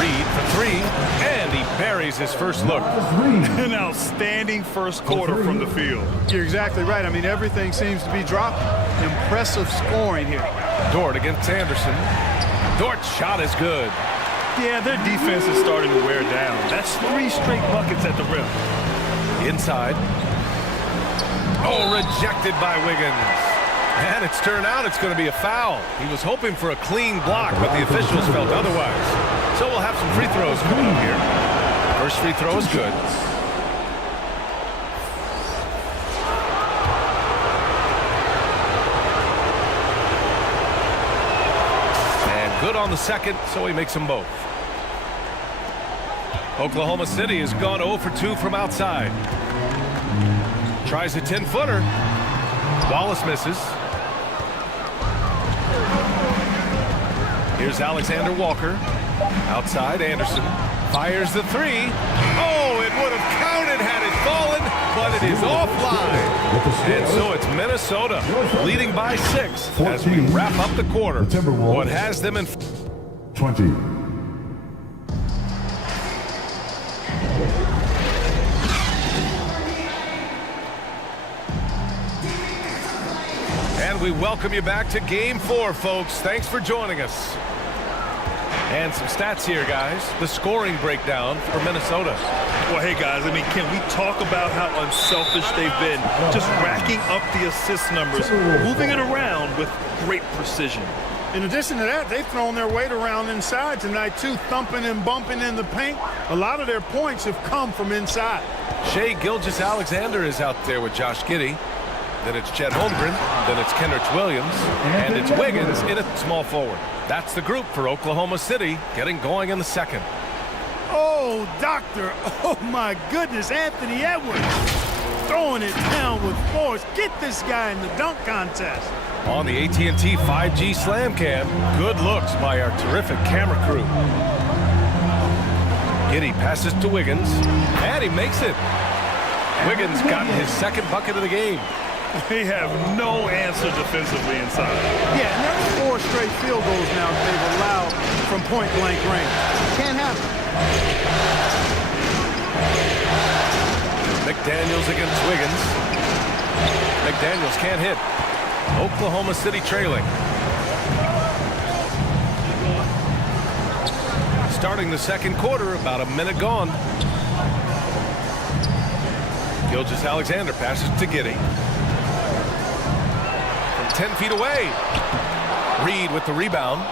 Reed for three, and he buries his first look. An outstanding first quarter from the field. You're exactly right. I mean, everything seems to be dropping. Impressive scoring here. Dort against Anderson. Dort's shot is good. Yeah, their defense is starting to wear down. That's 3 straight buckets at the rim. Inside. Oh, rejected by Wiggins. And it's turned out it's going to be a foul. He was hoping for a clean block, but the officials felt otherwise. So we'll have some free throws coming up here. First free throw is good. And good on the second, so he makes them both. Oklahoma City has gone 0 for 2 from outside. Tries a 10-footer. Wallace misses. Here's Alexander Walker. Outside, Anderson fires the three. Oh, it would have counted had it fallen, but it is offline. And so it's Minnesota leading by 6 as we wrap up the quarter. What has them in 20. And we welcome you back to Game 4, folks. Thanks for joining us. And some stats here, guys. The scoring breakdown for Minnesota. Well, hey, guys, I mean, can we talk about how unselfish they've been? Just racking up the assist numbers, moving it around with great precision. In addition to that, they've thrown their weight around inside tonight, too, thumping and bumping in the paint. A lot of their points have come from inside. Shai Gilgeous-Alexander is out there with Josh Giddey. Then it's Chet Holmgren, then it's Kenrich Williams, and it's Wiggins in a small forward. That's the group for Oklahoma City, getting going in the second. Oh, doctor, oh my goodness, Anthony Edwards throwing it down with force. Get this guy in the dunk contest. On the AT&T 5G Slam Cam, good looks by our terrific camera crew. Giddey passes to Wiggins, and he makes it. Wiggins got his second bucket of the game. They have no answer defensively inside. Yeah, and that's 4 straight field goals now that they've allowed from point-blank range. Can't happen. McDaniels against Wiggins. McDaniels can't hit. Oklahoma City trailing. Starting the second quarter, about a minute gone. Gilgeous-Alexander passes to Giddey. 10 feet away. Reed with the rebound.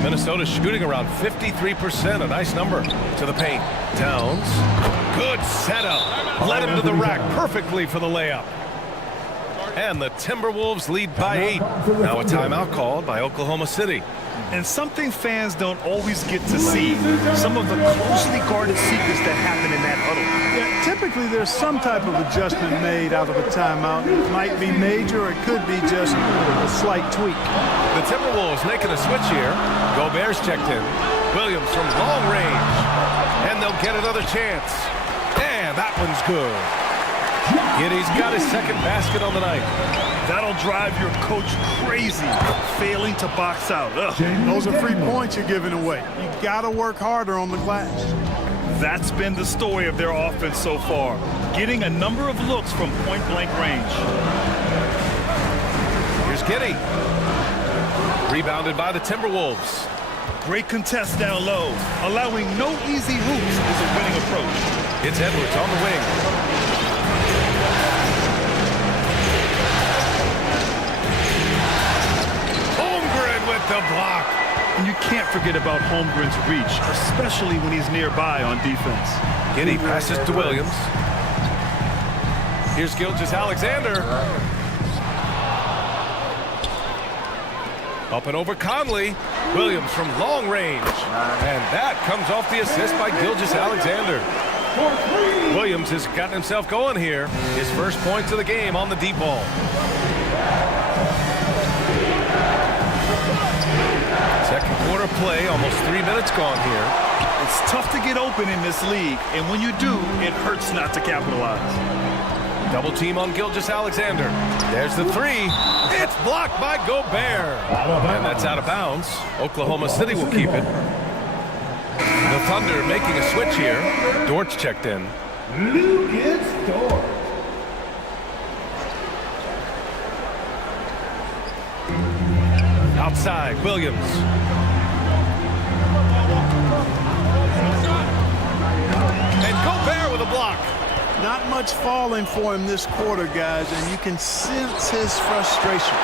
Minnesota shooting around 53%, a nice number. To the paint. Towns. Good setup. Led him to the rack perfectly for the layup. And the Timberwolves lead by 8. Now a timeout called by Oklahoma City. And something fans don't always get to see, some of the closely guarded secrets that happen in that huddle. Yeah, typically there's some type of adjustment made out of a timeout. It might be major, or it could be just a slight tweak. The Timberwolves making a switch here. Gobert's checked in. Williams from long range. And they'll get another chance. And that one's good. Giddey's got his second basket on the night. That'll drive your coach crazy, failing to box out. Ugh. Those are free points you're giving away. You gotta work harder on the glass. That's been the story of their offense so far, getting a number of looks from point-blank range. Here's Giddey. Rebounded by the Timberwolves. Great contest down low. Allowing no easy hoops is a winning approach. It's Edwards on the wing. Holmgren with the block. And you can't forget about Holmgren's reach, especially when he's nearby on defense. Giddey passes to Williams. Here's Gilgeous-Alexander. Up and over Conley. Williams from long range. And that comes off the assist by Gilgeous-Alexander. Williams has gotten himself going here. His first points of the game on the deep ball. Second quarter play, almost 3 minutes gone here. It's tough to get open in this league, and when you do, it hurts not to capitalize. Double team on Gilgeous-Alexander. There's the three. It's blocked by Gobert. And that's out of bounds. Oklahoma City will keep it. The Thunder making a switch here. Dort's checked in. Lucas Dort. Outside, Williams. And Gobert with a block. Not much falling for him this quarter, guys, and you can sense his frustration.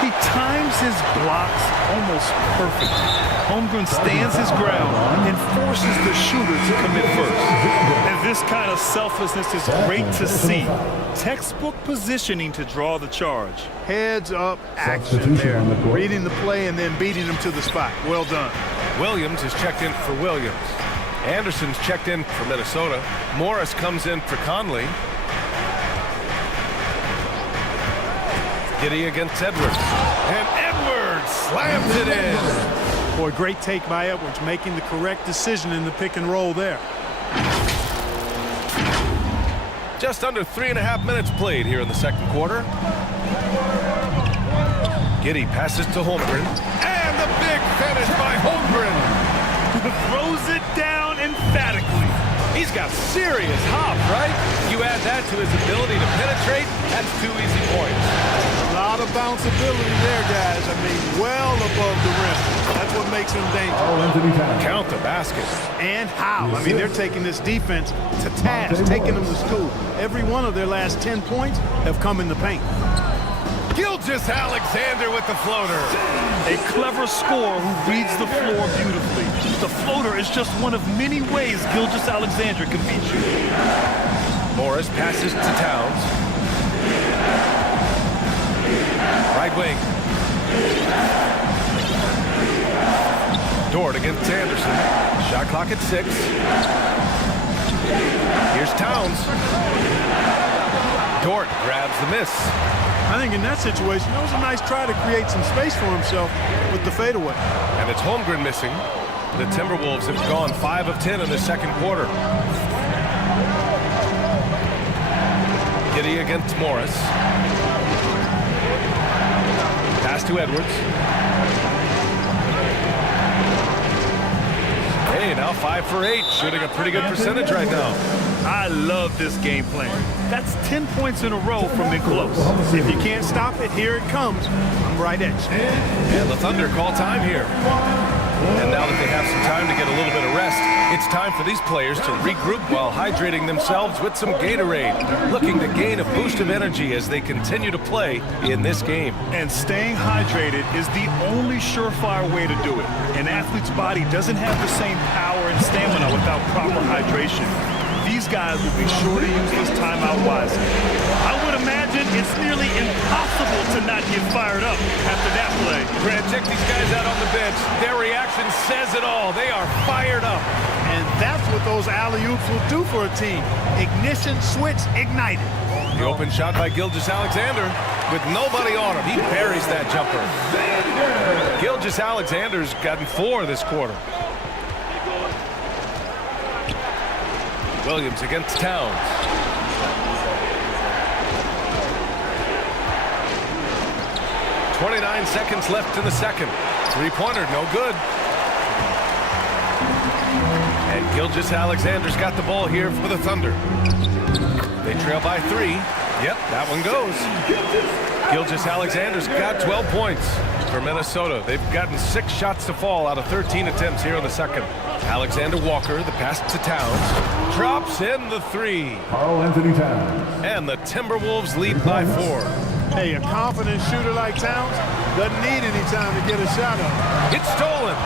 He times his blocks almost perfectly. Holmgren stands his ground and forces the shooter to commit first. And this kind of selflessness is great to see. Textbook positioning to draw the charge. Heads up action there. Reading the play and then beating him to the spot. Well done. Williams is checked in for Williams. Anderson's checked in for Minnesota. Morris comes in for Conley. Giddey against Edwards. And Edwards slams it in. Boy, great take by Edwards, making the correct decision in the pick and roll there. Just under 3.5 minutes played here in the second quarter. Giddey passes to Holmgren. And the big finish by Holmgren. Throws it down emphatically. He's got serious hop, right? You add that to his ability to penetrate, that's 2 easy points. A lot of bounceability there, guys. I mean, well above the rim. That's what makes him dangerous. Count the basket. And how? I mean, they're taking this defense to task, taking them to school. Every one of their last 10 points have come in the paint. Gilgeous-Alexander with the floater. A clever scorer who reads the floor beautifully. The floater is just one of many ways Gilgeous-Alexander can beat you. Morris passes to Towns. Right wing. Dort against Anderson. Shot clock at 6. Here's Towns. Dort grabs the miss. I think in that situation, that was a nice try to create some space for himself with the fadeaway. And it's Holmgren missing. The Timberwolves have gone 5 of 10 in the second quarter. Giddey against Morris. Pass to Edwards. Hey, now 5 for 8, shooting a pretty good percentage right now. I love this game plan. That's 10 points in a row from in close. If you can't stop it, here it comes. I'm right at you. And the Thunder call time here. And now that they have some time to get a little bit of rest, it's time for these players to regroup while hydrating themselves with some Gatorade, looking to gain a boost of energy as they continue to play in this game. And staying hydrated is the only surefire way to do it. An athlete's body doesn't have the same power and stamina without proper hydration. These guys will be sure to use this timeout wisely. I would imagine it's nearly impossible to not get fired up after that play. Grant, check these guys out on the bench. Their reaction says it all. They are fired up. And that's what those alley-oops will do for a team. Ignition switch ignited. The open shot by Gilgeous-Alexander with nobody on him. He buries that jumper. Gilgeous-Alexander's gotten 4 this quarter. Williams against Towns. .29 seconds left in the second. Three-pointer, no good. And Gilgeous-Alexander's got the ball here for the Thunder. They trail by 3. Yep, that one goes. Gilgeous-Alexander's got 12 points. For Minnesota, they've gotten 6 shots to fall out of 13 attempts here in the second. Alexander Walker, the pass to Towns, drops in the 3. Carl Anthony Towns. And the Timberwolves lead by 4. Hey, a confident shooter like Towns doesn't need any time to get a shot up. It's stolen.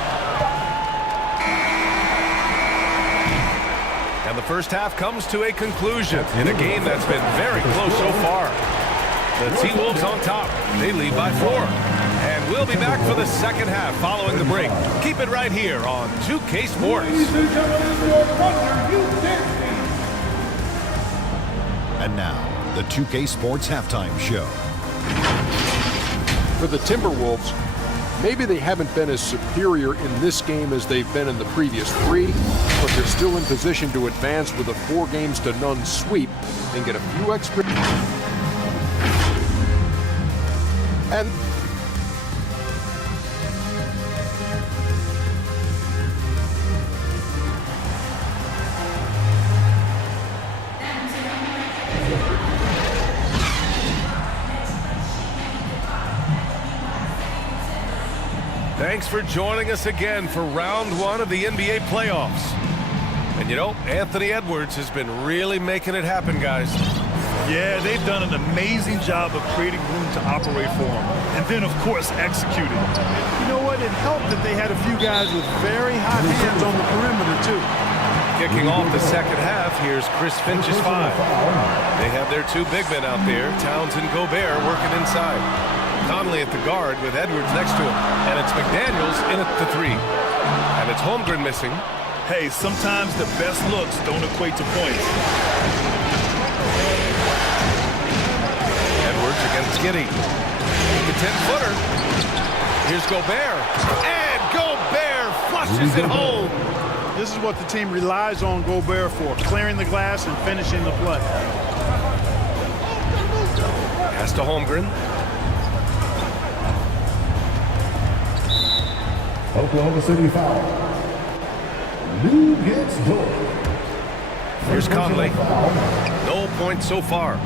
And the first half comes to a conclusion in a game that's been very close so far. The T-Wolves on top. They lead by 4. And we'll be back for the second half following the break. Keep it right here on 2K Sports. And now, the 2K Sports Halftime Show. For the Timberwolves, maybe they haven't been as superior in this game as they've been in the previous 3, but they're still in position to advance with a 4-games-to-none sweep and get a few extra. And thanks for joining us again for round 1 of the NBA playoffs. And you know, Anthony Edwards has been really making it happen, guys. Yeah, they've done an amazing job of creating room to operate for him. And then, of course, executing. You know what? It helped that they had a few guys with very hot hands on the perimeter, too. Kicking off the second half, here's Chris Finch's 5. They have their 2 big men out there, Towns and Gobert, working inside. Conley at the guard with Edwards next to him. And it's McDaniels in at the 3. And it's Holmgren missing. Hey, sometimes the best looks don't equate to points. Edwards against Giddey. The 10-footer. Here's Gobert. And Gobert flushes it home. This is what the team relies on Gobert for, clearing the glass and finishing the play. Pass to Holmgren. Oklahoma City foul. Lou gets Dort. Here's Conley. No points so far.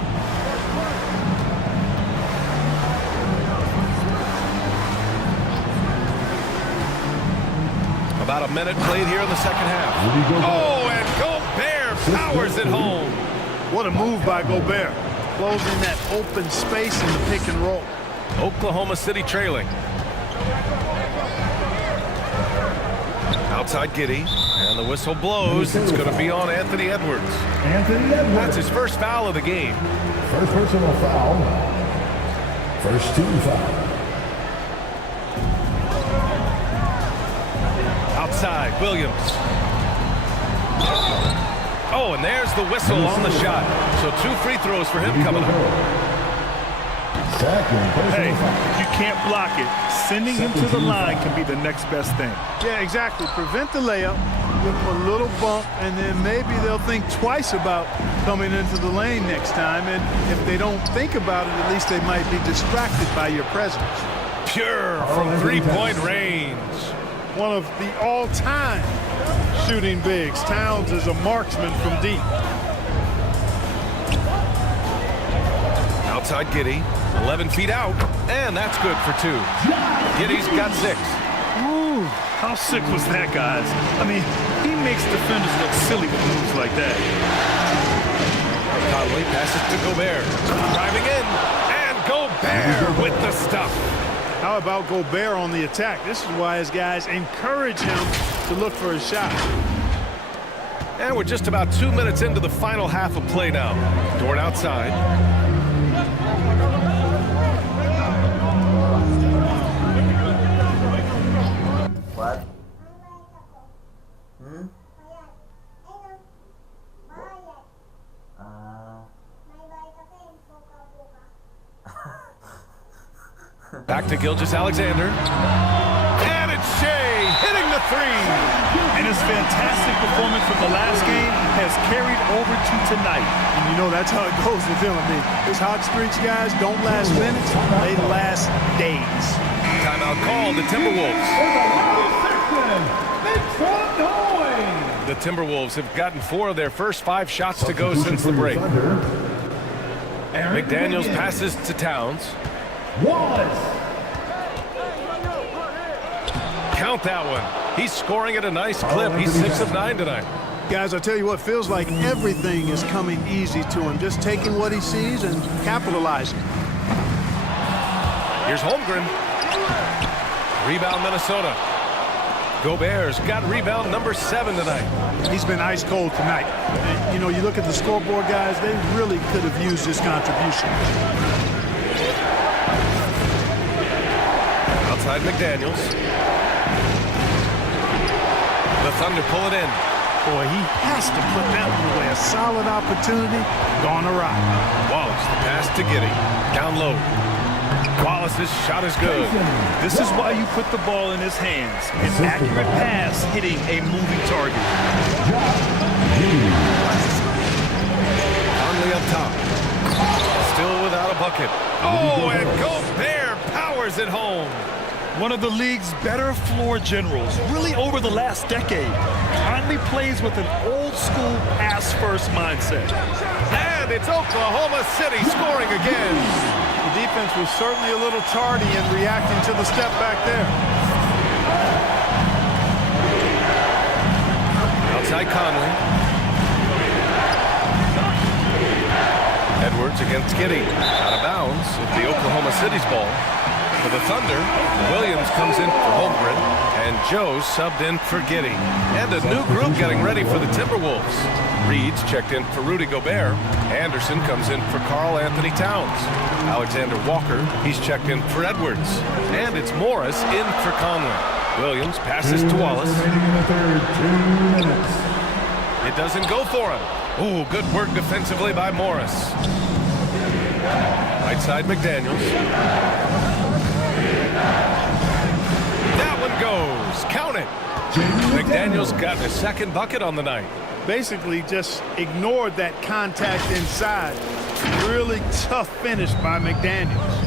About a minute played here in the second half. Oh, and Gobert powers it home. What a move by Gobert. Closing that open space in the pick and roll. Oklahoma City trailing. Outside Giddey, and the whistle blows. It's going to be on Anthony Edwards. Anthony Edwards. That's his first foul of the game. First personal foul. First team foul. Outside, Williams. Oh, and there's the whistle on the shot. So 2 free throws for him coming up. Hey, if you can't block it, sending him to the line can be the next best thing. Yeah, exactly. Prevent the layup, give them a little bump, and then maybe they'll think twice about coming into the lane next time. And if they don't think about it, at least they might be distracted by your presence. Pure from 3-point range. One of the all-time shooting bigs. Towns is a marksman from deep. Outside Giddey, 11 feet out, and that's good for 2. Giddey's got 6. Ooh, how sick was that, guys? I mean, he makes defenders look silly with moves like that. Conley passes to Gobert, driving in, and Gobert with the stuff. How about Gobert on the attack? This is why his guys encourage him to look for a shot. And we're just about 2 minutes into the final half of play now. Dort outside. What? Back to Gilgeous-Alexander. And it's Shea hitting the 3. And his fantastic performance from the last game has carried over to tonight. And you know, that's how it goes with him. I mean, his hot streaks, guys, don't last minutes. They last days. Timeout called, the Timberwolves. The Timberwolves have gotten 4 of their first 5 shots to go since the break. McDaniels passes to Towns. Count that one. He's scoring at a nice clip. He's 6 of 9 tonight. Guys, I tell you what, feels like everything is coming easy to him. Just taking what he sees and capitalizing. Here's Holmgren. Rebound, Minnesota. Gobert's got rebound number 7 tonight. He's been ice cold tonight. And, you know, you look at the scoreboard, guys, they really could have used his contribution. Outside McDaniels. The Thunder pull it in. Boy, he has to put that one away. A solid opportunity, gone awry. Wallace, the pass to Giddey. Down low. Wallace's shot is good. This is why you put the ball in his hands. An accurate pass hitting a moving target. Conley up top. Still without a bucket. Oh, and Gobert powers it home. One of the league's better floor generals, really over the last decade. Conley plays with an old-school pass-first mindset. And it's Oklahoma City scoring again. The defense was certainly a little tardy in reacting to the step back there. Outside Conley. Edwards against Giddey. Out of bounds. It's the Oklahoma City's ball. For the Thunder, Williams comes in for Holmgren, and Joe subbed in for Giddey. And a new group getting ready for the Timberwolves. Reed's checked in for Rudy Gobert. Anderson comes in for Karl Anthony Towns. Alexander Walker, he's checked in for Edwards. And it's Morris in for Conley. Williams passes to Wallace. It doesn't go for him. Ooh, good work defensively by Morris. Right side McDaniels. That one goes. Count it. McDaniels got his second bucket on the night. Basically just ignored that contact inside. Really tough finish by McDaniels.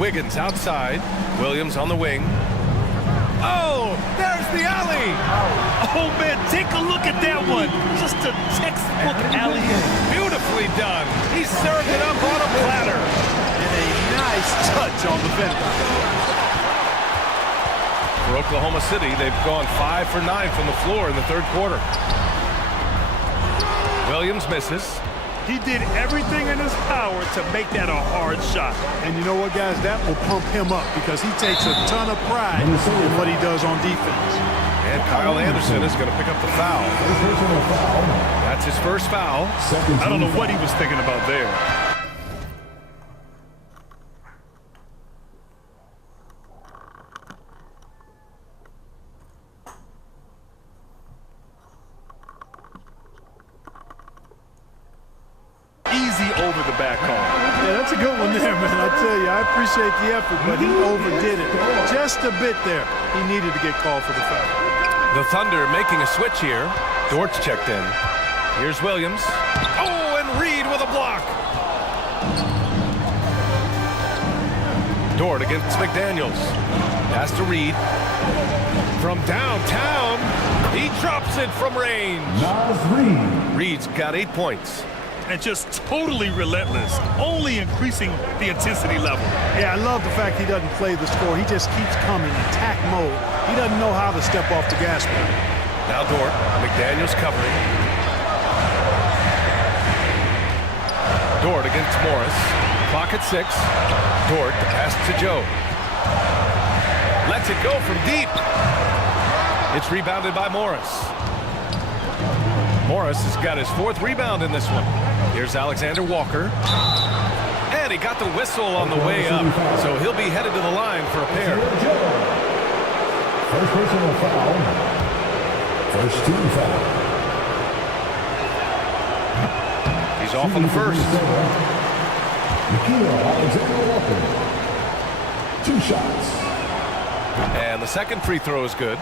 Wiggins outside. Williams on the wing. Oh, there's the alley. Oh, man, take a look at that one. Just a textbook alley. Beautifully done. He served it up on a platter. And a nice touch on the finish. For Oklahoma City, they've gone 5 for 9 from the floor in the third quarter. Williams misses. He did everything in his power to make that a hard shot. And you know what, guys? That will pump him up because he takes a ton of pride in what he does on defense. And Kyle Anderson is going to pick up the foul. That's his first foul. I don't know what he was thinking about there. Over the back call. Yeah, that's a good one there, man. I tell you, I appreciate the effort, but he overdid it just a bit there. He needed to get called for the foul. The Thunder making a switch here. Dort's checked in. Here's Williams. Oh, and Reed with a block. Dort against McDaniels. Pass to Reed. From downtown, he drops it from range. Reed's got 8 points. And just totally relentless, only increasing the intensity level. Yeah, I love the fact he doesn't play the score. He just keeps coming, attack mode. He doesn't know how to step off the gas pedal. Now Dort, McDaniels covering. Dort against Morris. Clock at 6. Dort, the pass to Joe. Lets it go from deep. It's rebounded by Morris. Morris has got his 4th rebound in this one. Here's Alexander Walker. And he got the whistle on the way up, so he'll be headed to the line for a pair. First personal foul. First team foul. He's off on the first. Alexander Walker. 2 shots. And the second free throw is good.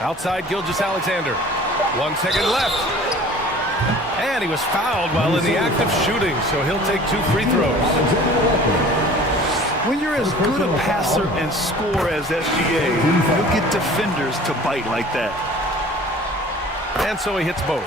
Outside Gilgeous-Alexander. 1 second left. And he was fouled while in the act of shooting, so he'll take 2 free throws. When you're as good a passer and scorer as SGA, you'll get defenders to bite like that. And so he hits both.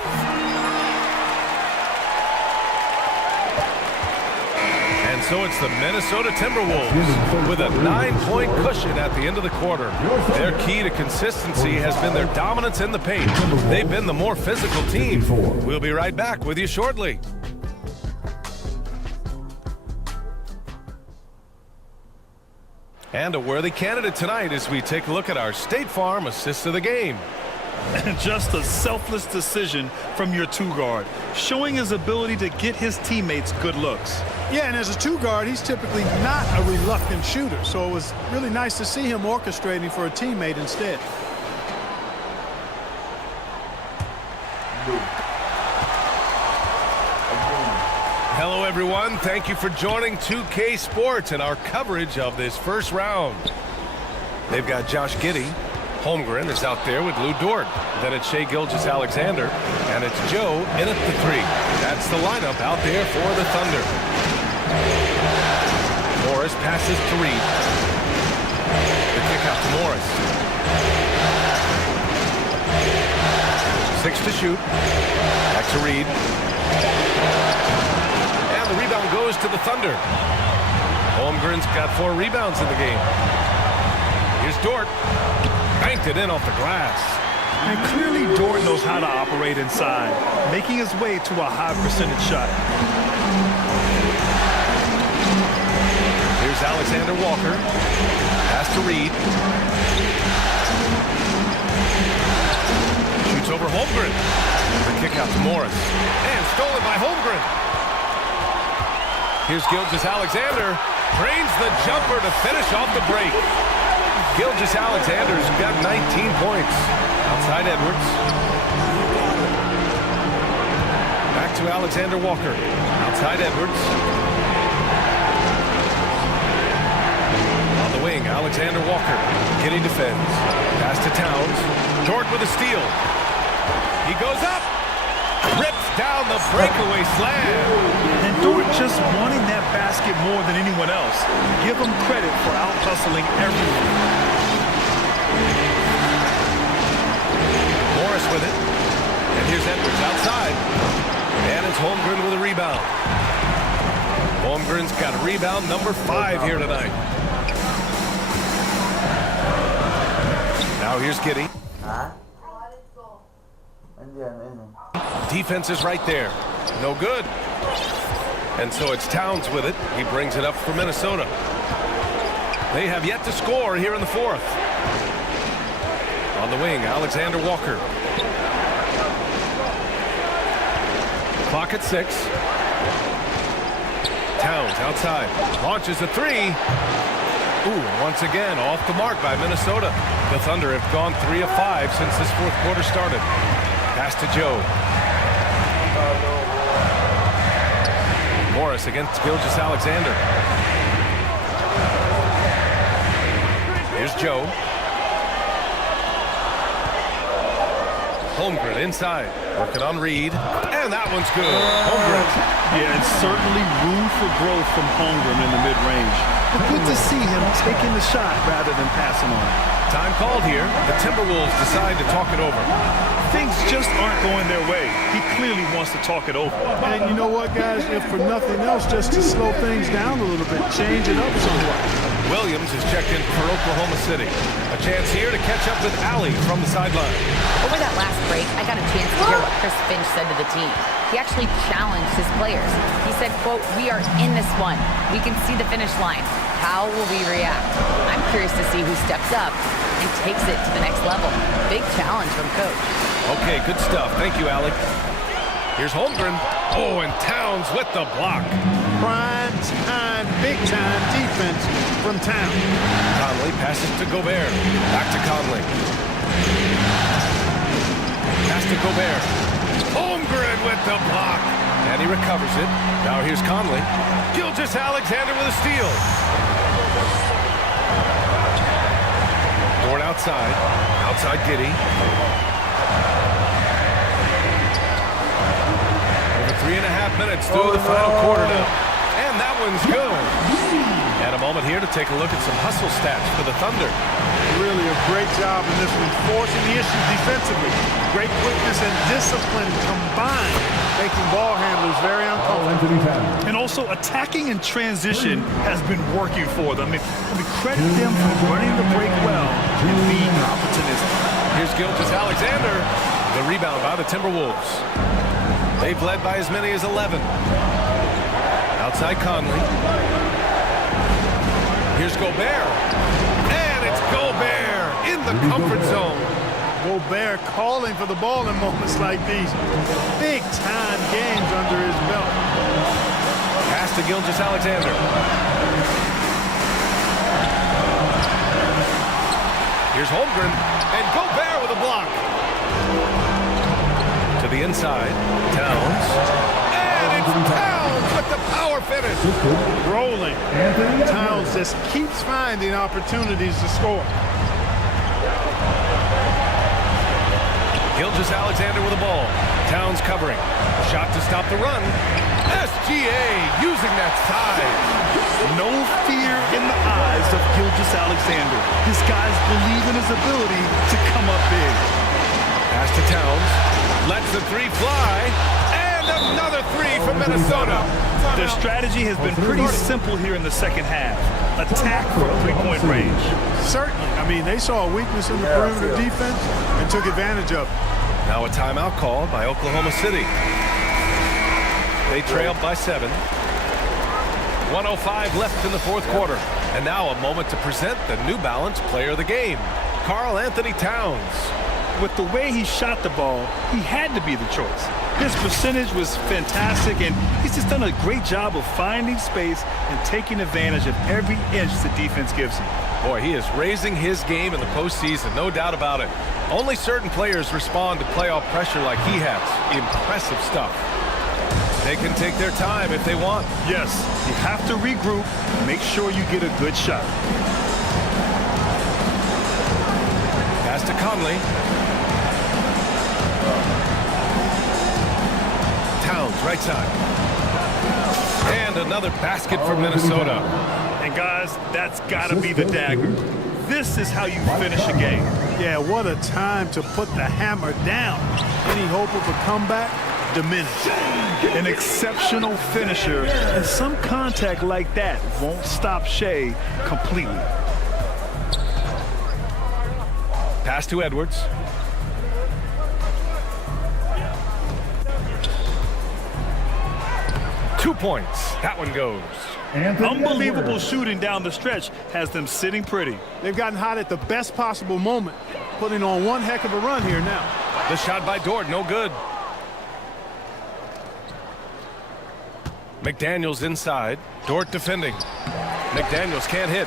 so it's the Minnesota Timberwolves with a 9-point cushion at the end of the quarter. Their key to consistency has been their dominance in the paint. They've been the more physical team. We'll be right back with you shortly. And a worthy candidate tonight as we take a look at our State Farm assist of the game. And just a selfless decision from your two-guard, showing his ability to get his teammates good looks. Yeah, and as a two-guard, he's typically not a reluctant shooter, so it was really nice to see him orchestrating for a teammate instead. Hello, everyone. Thank you for joining 2K Sports and our coverage of this first round. They've got Josh Giddey. Holmgren is out there with Lou Dort. Then it's Shai Gilgeous-Alexander. And it's Joe in at the 3. That's the lineup out there for the Thunder. Morris passes to Reed. The kick out to Morris. 6 to shoot. Back to Reed. And the rebound goes to the Thunder. Holmgren's got 4 rebounds in the game. Here's Dort. Banked it in off the glass. And clearly Dort knows how to operate inside, making his way to a high percentage shot. Here's Alexander Walker. Pass to Reed. Shoots over Holmgren. The kick out to Morris. And stolen by Holmgren. Here's Gilgeous-Alexander. Drains the jumper to finish off the break. Gilgeous-Alexander's got 19 points. Outside Edwards. Back to Alexander Walker. Outside Edwards. On the wing, Alexander Walker. Giddey defends. Pass to Towns. Dort with a steal. He goes up. Rips down the breakaway slam. And Dort just wanting that basket more than anyone else. Give him credit for out-hustling everyone. Morris with it. And here's Edwards outside. And it's Holmgren with a rebound. Holmgren's got rebound number 5 here tonight. Now here's Giddey. Defense is right there. No good. And so it's Towns with it. He brings it up for Minnesota. They have yet to score here in the 4th. On the wing, Alexander Walker. Clock at 6. Towns outside. Launches a 3. Ooh, once again, off the mark by Minnesota. The Thunder have gone 3 of 5 since this 4th quarter started. Pass to Joe. Morris against Gilgeous-Alexander. Here's Joe. Holmgren inside. Working on Reed. And that one's good. Holmgren. Yeah, and certainly room for growth from Holmgren in the mid-range. But good to see him taking the shot rather than passing on it. Time called here. The Timberwolves decide to talk it over. Things just aren't going their way. He clearly wants to talk it over. And you know what, guys? If for nothing else, just to slow things down a little bit, change it up somewhat. Williams is checked in for Oklahoma City. A chance here to catch up with Allie from the sideline. Over that last break, I got a chance to hear what Chris Finch said to the team. He actually challenged his players. He said, quote, "We are in this one. We can see the finish line. How will we react?" I'm curious to see who steps up and takes it to the next level. Big challenge from Coach. Okay, good stuff. Thank you, Allie. Here's Holmgren. Oh, and Towns with the block. Prime time, big time defense from Towns. Conley passes to Gobert. Back to Conley. Pass to Gobert. Holmgren with the block. And he recovers it. Now here's Conley. Gilgeous-Alexander with a steal. Dort outside. Outside Giddey. Over 3.5 minutes through the final quarter now. And that one's good. And a moment here to take a look at some hustle stats for the Thunder. Really a great job in this one, forcing the issue defensively. Great quickness and discipline combined, making ball handlers very uncomfortable. And also attacking in transition has been working for them. I mean, credit them for running the break well and being opportunistic. Here's Gilgeous-Alexander. The rebound by the Timberwolves. They've led by as many as 11. Outside Conley. Here's Gobert. And it's Gobert in the comfort zone. Gobert calling for the ball in moments like these. Big-time games under his belt. Pass to Gilgeous-Alexander. Here's Holmgren. And Gobert with a block. To the inside. Towns. And it's Towns with the power finish. Rolling. Towns just keeps finding opportunities to score. Gilgeous-Alexander with the ball. Towns covering. Shot to stop the run. SGA using that size. No fear in the eyes of Gilgeous-Alexander. This guy's believe in his ability to come up big. Pass to Towns. Lets the three fly. And another three from Minnesota. Their strategy has been pretty simple here in the second half. Attack from three-point range. Certainly. I mean, they saw a weakness in the perimeter defense and took advantage of it. Now a timeout called by Oklahoma City. They trailed by 7. 1:05 left in the fourth quarter. And now a moment to present the New Balance Player of the Game, Karl Anthony Towns. With the way he shot the ball, he had to be the choice. His percentage was fantastic, and he's just done a great job of finding space and taking advantage of every inch the defense gives him. Boy, he is raising his game in the postseason, no doubt about it. Only certain players respond to playoff pressure like he has. Impressive stuff. They can take their time if they want. Yes, you have to regroup, make sure you get a good shot. Pass to Conley. Towns, right side. And another basket for Minnesota. And guys, that's got to be the dagger. This is how you finish a game. Yeah, what a time to put the hammer down. Any hope of a comeback? Diminished. An exceptional finisher, and some contact like that won't stop Shea completely. Pass to Edwards. Two points. That one goes. Unbelievable shooting down the stretch has them sitting pretty. They've gotten hot at the best possible moment, putting on one heck of a run here now. The shot by Dort, no good. McDaniels inside. Dort defending. McDaniels can't hit.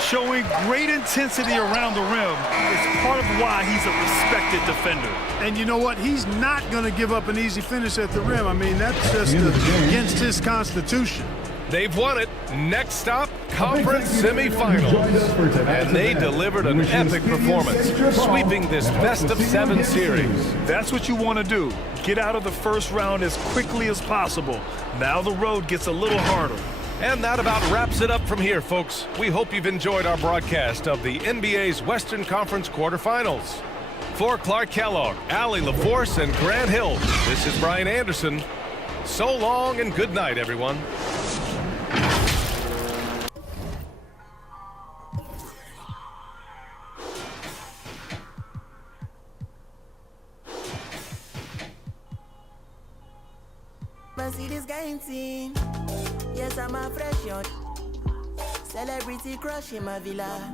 Showing great intensity around the rim is part of why he's a respected defender. And you know what? He's not going to give up an easy finish at the rim. I mean, that's just against his constitution. They've won it. Next stop, conference semifinals. And they delivered an epic performance, sweeping this best-of-7 series. That's what you want to do. Get out of the first round as quickly as possible. Now the road gets a little harder. And that about wraps it up from here, folks. We hope you've enjoyed our broadcast of the NBA's Western Conference quarterfinals. For Clark Kellogg, Allie LaForce, and Grant Hill, this is Brian Anderson. So long and good night, everyone. See this game team. Yes, I'm a fresh young celebrity crush in my villa.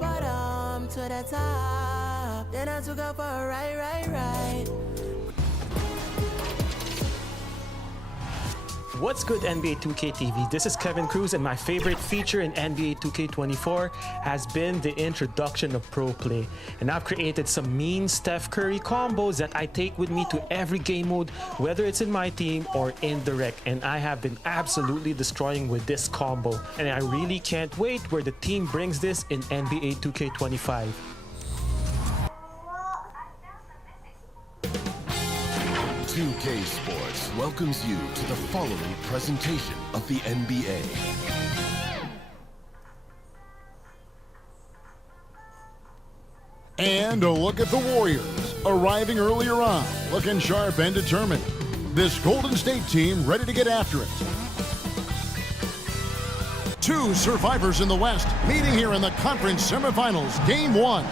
Bottom to the top, then I took up for a ride. What's good, NBA 2K TV? This is Kevin Cruz, and my favorite feature in NBA 2K24 has been the introduction of Pro Play. And I've created some mean Steph Curry combos that I take with me to every game mode, whether it's in my team or in the rec. And I have been absolutely destroying with this combo. And I really can't wait where the team brings this in NBA 2K25. 2K Sports welcomes you to the following presentation of the NBA. And a look at the Warriors, arriving earlier on, looking sharp and determined. This Golden State team ready to get after it. Two survivors in the West meeting here in the conference semifinals, game one.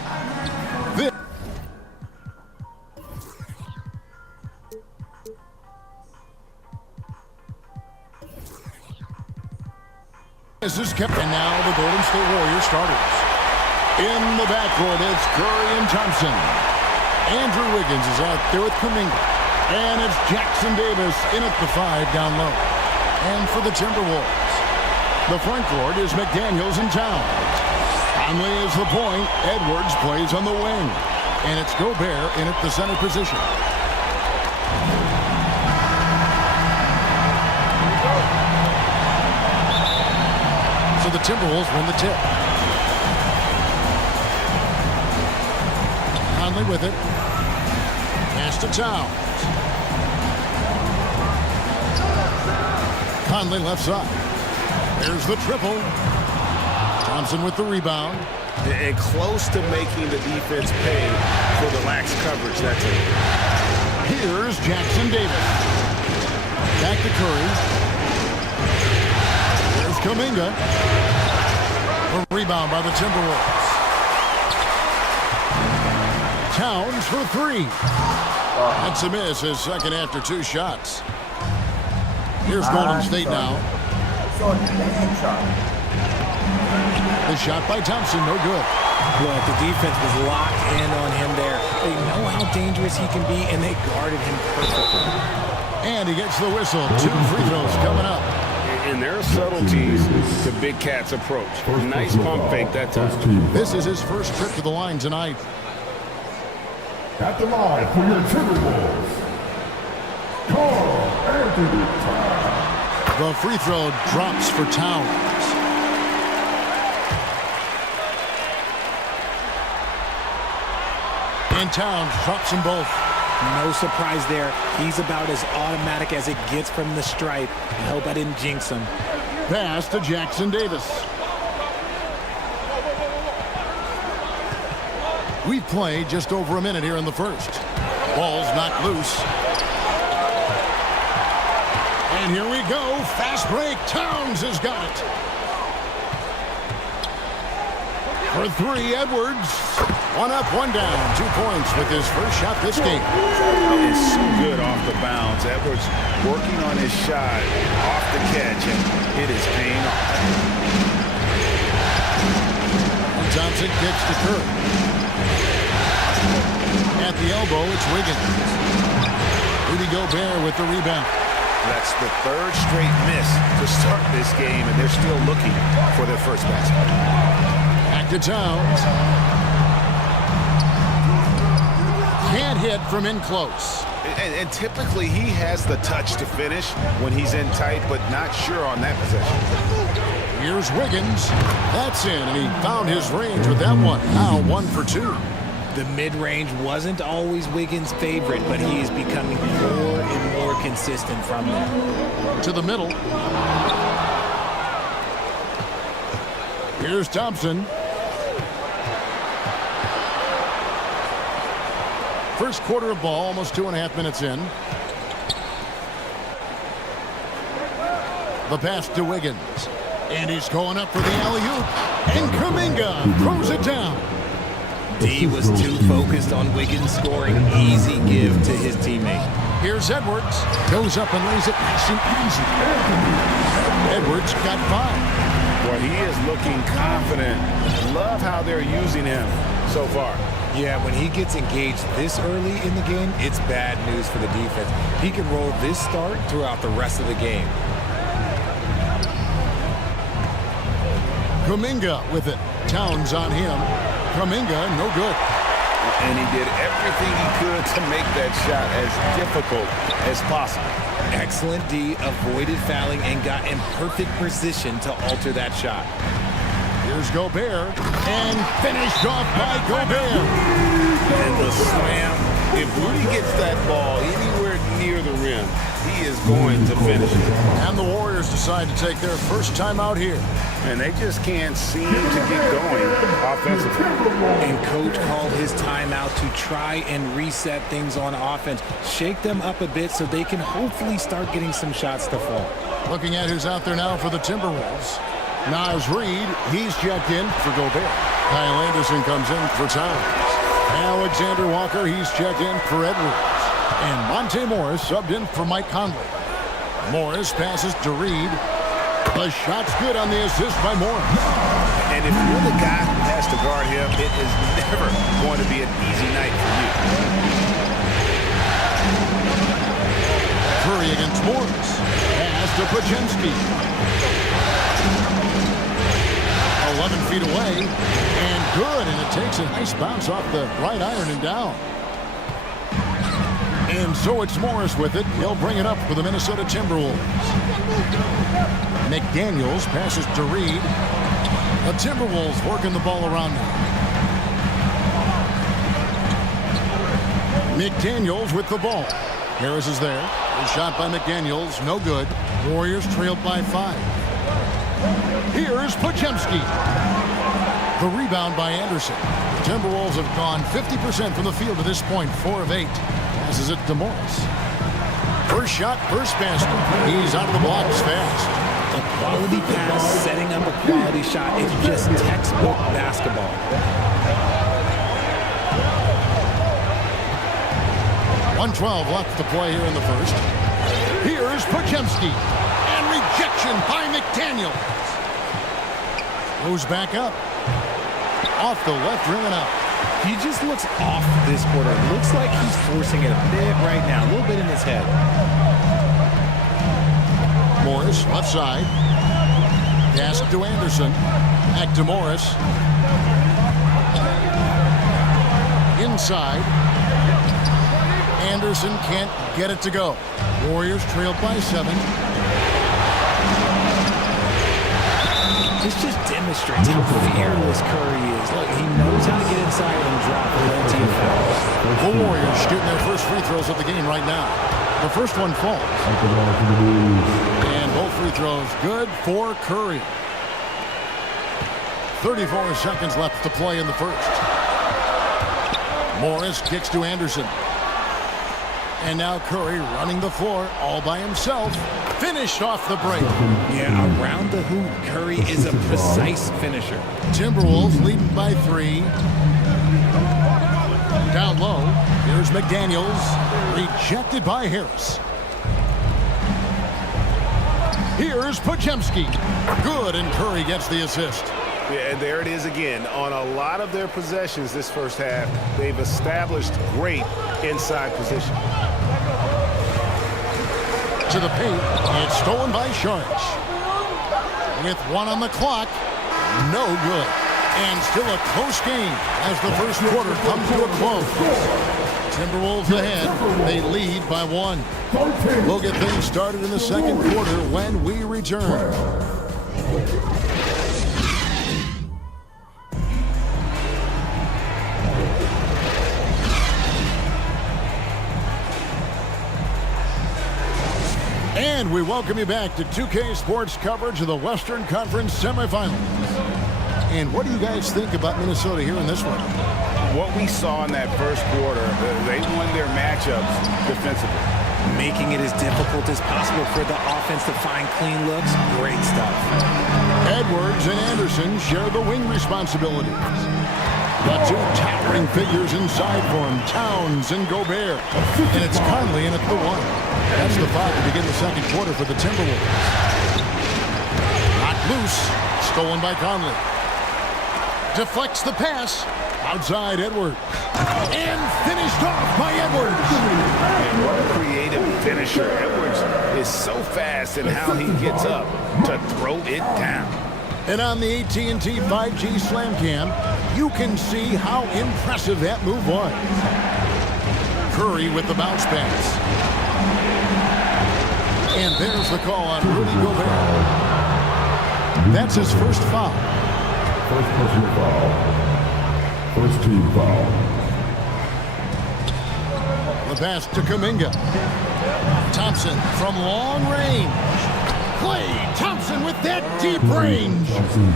This is kept, and now the Golden State Warriors starters. In the backcourt, it's Curry and Thompson. Andrew Wiggins is out there with Kuminga. And it's Jackson Davis in at the 5 down low. And for the Timberwolves, the front court is McDaniels and Towns. Conley is the point. Edwards plays on the wing. And it's Gobert in at the center position. So the Timberwolves win the tip. Conley with it. Pass to Towns. Conley left side. There's the triple. Thompson with the rebound. And close to making the defense pay for the lax coverage. That's it. Here's Jackson Davis. Back to Curry. There's Kuminga. A rebound by the Timberwolves. Towns for 3. That's a miss, his second after 2 shots. Here's Golden State now. The shot by Thompson, no good. Look, the defense was locked in on him there. They know how dangerous he can be, and they guarded him perfectly. And he gets the whistle. 2 free throws coming up. And there are subtleties to Big Cat's approach. Nice pump fake that time. This is his first trip to the line tonight. At the line for your Timberwolves, Carl Anthony Towns. The free throw drops for Towns. And Towns drops them both. No surprise there. He's about as automatic as it gets from the stripe. I hope I didn't jinx him. Pass to Jackson Davis. We've played just over a minute here in the first. Ball's knocked loose. And here we go. Fast break. Towns has got it. For 3, Edwards. 1 up, 1 down. 2 points with his first shot this game. It's so good off the bounds. Edwards working on his shot off the catch, and it is paying off. Thompson kicks to Curry. At the elbow, it's Wiggins. Rudy Gobert with the rebound. That's the 3rd straight miss to start this game, and they're still looking for their first basket. Back to Towns. Can't hit from in close. And typically he has the touch to finish when he's in tight, but not sure on that possession. Here's Wiggins. That's in, and he found his range with that one. Now 1 for 2. The mid-range wasn't always Wiggins' favorite, but he is becoming more and more consistent from there. To the middle. Here's Thompson. First quarter of ball, almost 2.5 minutes in. The pass to Wiggins. And he's going up for the alley-oop. And Kuminga throws it down. D was too focused on Wiggins scoring. Easy give to his teammate. Here's Edwards. Goes up and lays it nice and easy. Edwards got 5. Well, he is looking confident. Love how they're using him so far. Yeah, when he gets engaged this early in the game, it's bad news for the defense. He can roll this start throughout the rest of the game. Kuminga with it. Towns on him. Kuminga, no good. And he did everything he could to make that shot as difficult as possible. Excellent D, avoided fouling and got in perfect position to alter that shot. Here's Gobert, and finished off by Gobert. And the slam. If Rudy gets that ball anywhere near the rim, he is going to finish it. And the Warriors decide to take their first time out here. And they just can't seem to get going offensively. And coach called his timeout to try and reset things on offense. Shake them up a bit so they can hopefully start getting some shots to fall. Looking at who's out there now for the Timberwolves. Nas Reed, he's checked in for Gobert. Kyle Anderson comes in for Towns. Alexander Walker, he's checked in for Edwards. And Monte Morris subbed in for Mike Conley. Morris passes to Reed. The shot's good on the assist by Morris. And if you're the guy who has to guard him, it is never going to be an easy night for you. Curry against Morris. Pass to Podziemski. 11 feet away. And good. And it takes a nice bounce off the right iron and down. And so it's Morris with it. He'll bring it up for the Minnesota Timberwolves. McDaniels passes to Reed. The Timberwolves working the ball around now. McDaniels with the ball. Harris is there. A shot by McDaniels. No good. Warriors trailed by 5. Here's Podziemski. The rebound by Anderson. The Timberwolves have gone 50% from the field to this point. 4 of 8. Passes it to Morris. First shot, first basket. He's out of the blocks fast. A quality pass, setting up a quality shot. It's just textbook basketball. 1:12 left to play here in the first. Here's Podziemski. And rejection by McDaniels. Goes back up. Off the left rim and out. He just looks off this quarter. Looks like he's forcing it a bit right now. A little bit in his head. Morris, left side. Pass to Anderson. Back to Morris. Inside. Anderson can't get it to go. Warriors trailed by 7. This just demonstrates how fearless Curry is. Look, he knows how to get inside and drop plenty of fouls. The Warriors shooting their first free throws of the game right now. The first one falls. And both free throws good for Curry. 34 seconds left to play in the first. Morris kicks to Anderson. And now Curry running the floor all by himself. Finished off the break. Yeah, around the hoop, Curry is a precise finisher. Timberwolves leading by 3. Down low. Here's McDaniels. Rejected by Harris. Here's Podziemski. Good, and Curry gets the assist. Yeah, and there it is again. On a lot of their possessions this first half, they've established great inside position. To the paint. It's stolen by Sharks. With 1 on the clock. No good. And still a close game as the first quarter comes to a close. Timberwolves ahead. They lead by 1. We'll get things started in the second quarter when we return. And we welcome you back to 2K Sports coverage of the Western Conference semifinals. And what do you guys think about Minnesota here in this one? What we saw in that first quarter, they won their matchups defensively. Making it as difficult as possible for the offense to find clean looks. Great stuff. Edwards and Anderson share the wing responsibilities. The 2 towering figures inside for him, Towns and Gobert. And it's Conley in at the 1. That's the foul to begin the second quarter for the Timberwolves. Knocked loose, stolen by Conley. Deflects the pass, outside Edwards. And finished off by Edwards. And what a creative finisher. Edwards is so fast in how he gets up to throw it down. And on the AT&T 5G Slam Cam, you can see how impressive that move was. Curry with the bounce pass. And there's the call on Rudy Gobert. That's his first foul. First personal foul. First team foul. The pass to Kuminga. Thompson from long range. Klay Thompson with that deep range.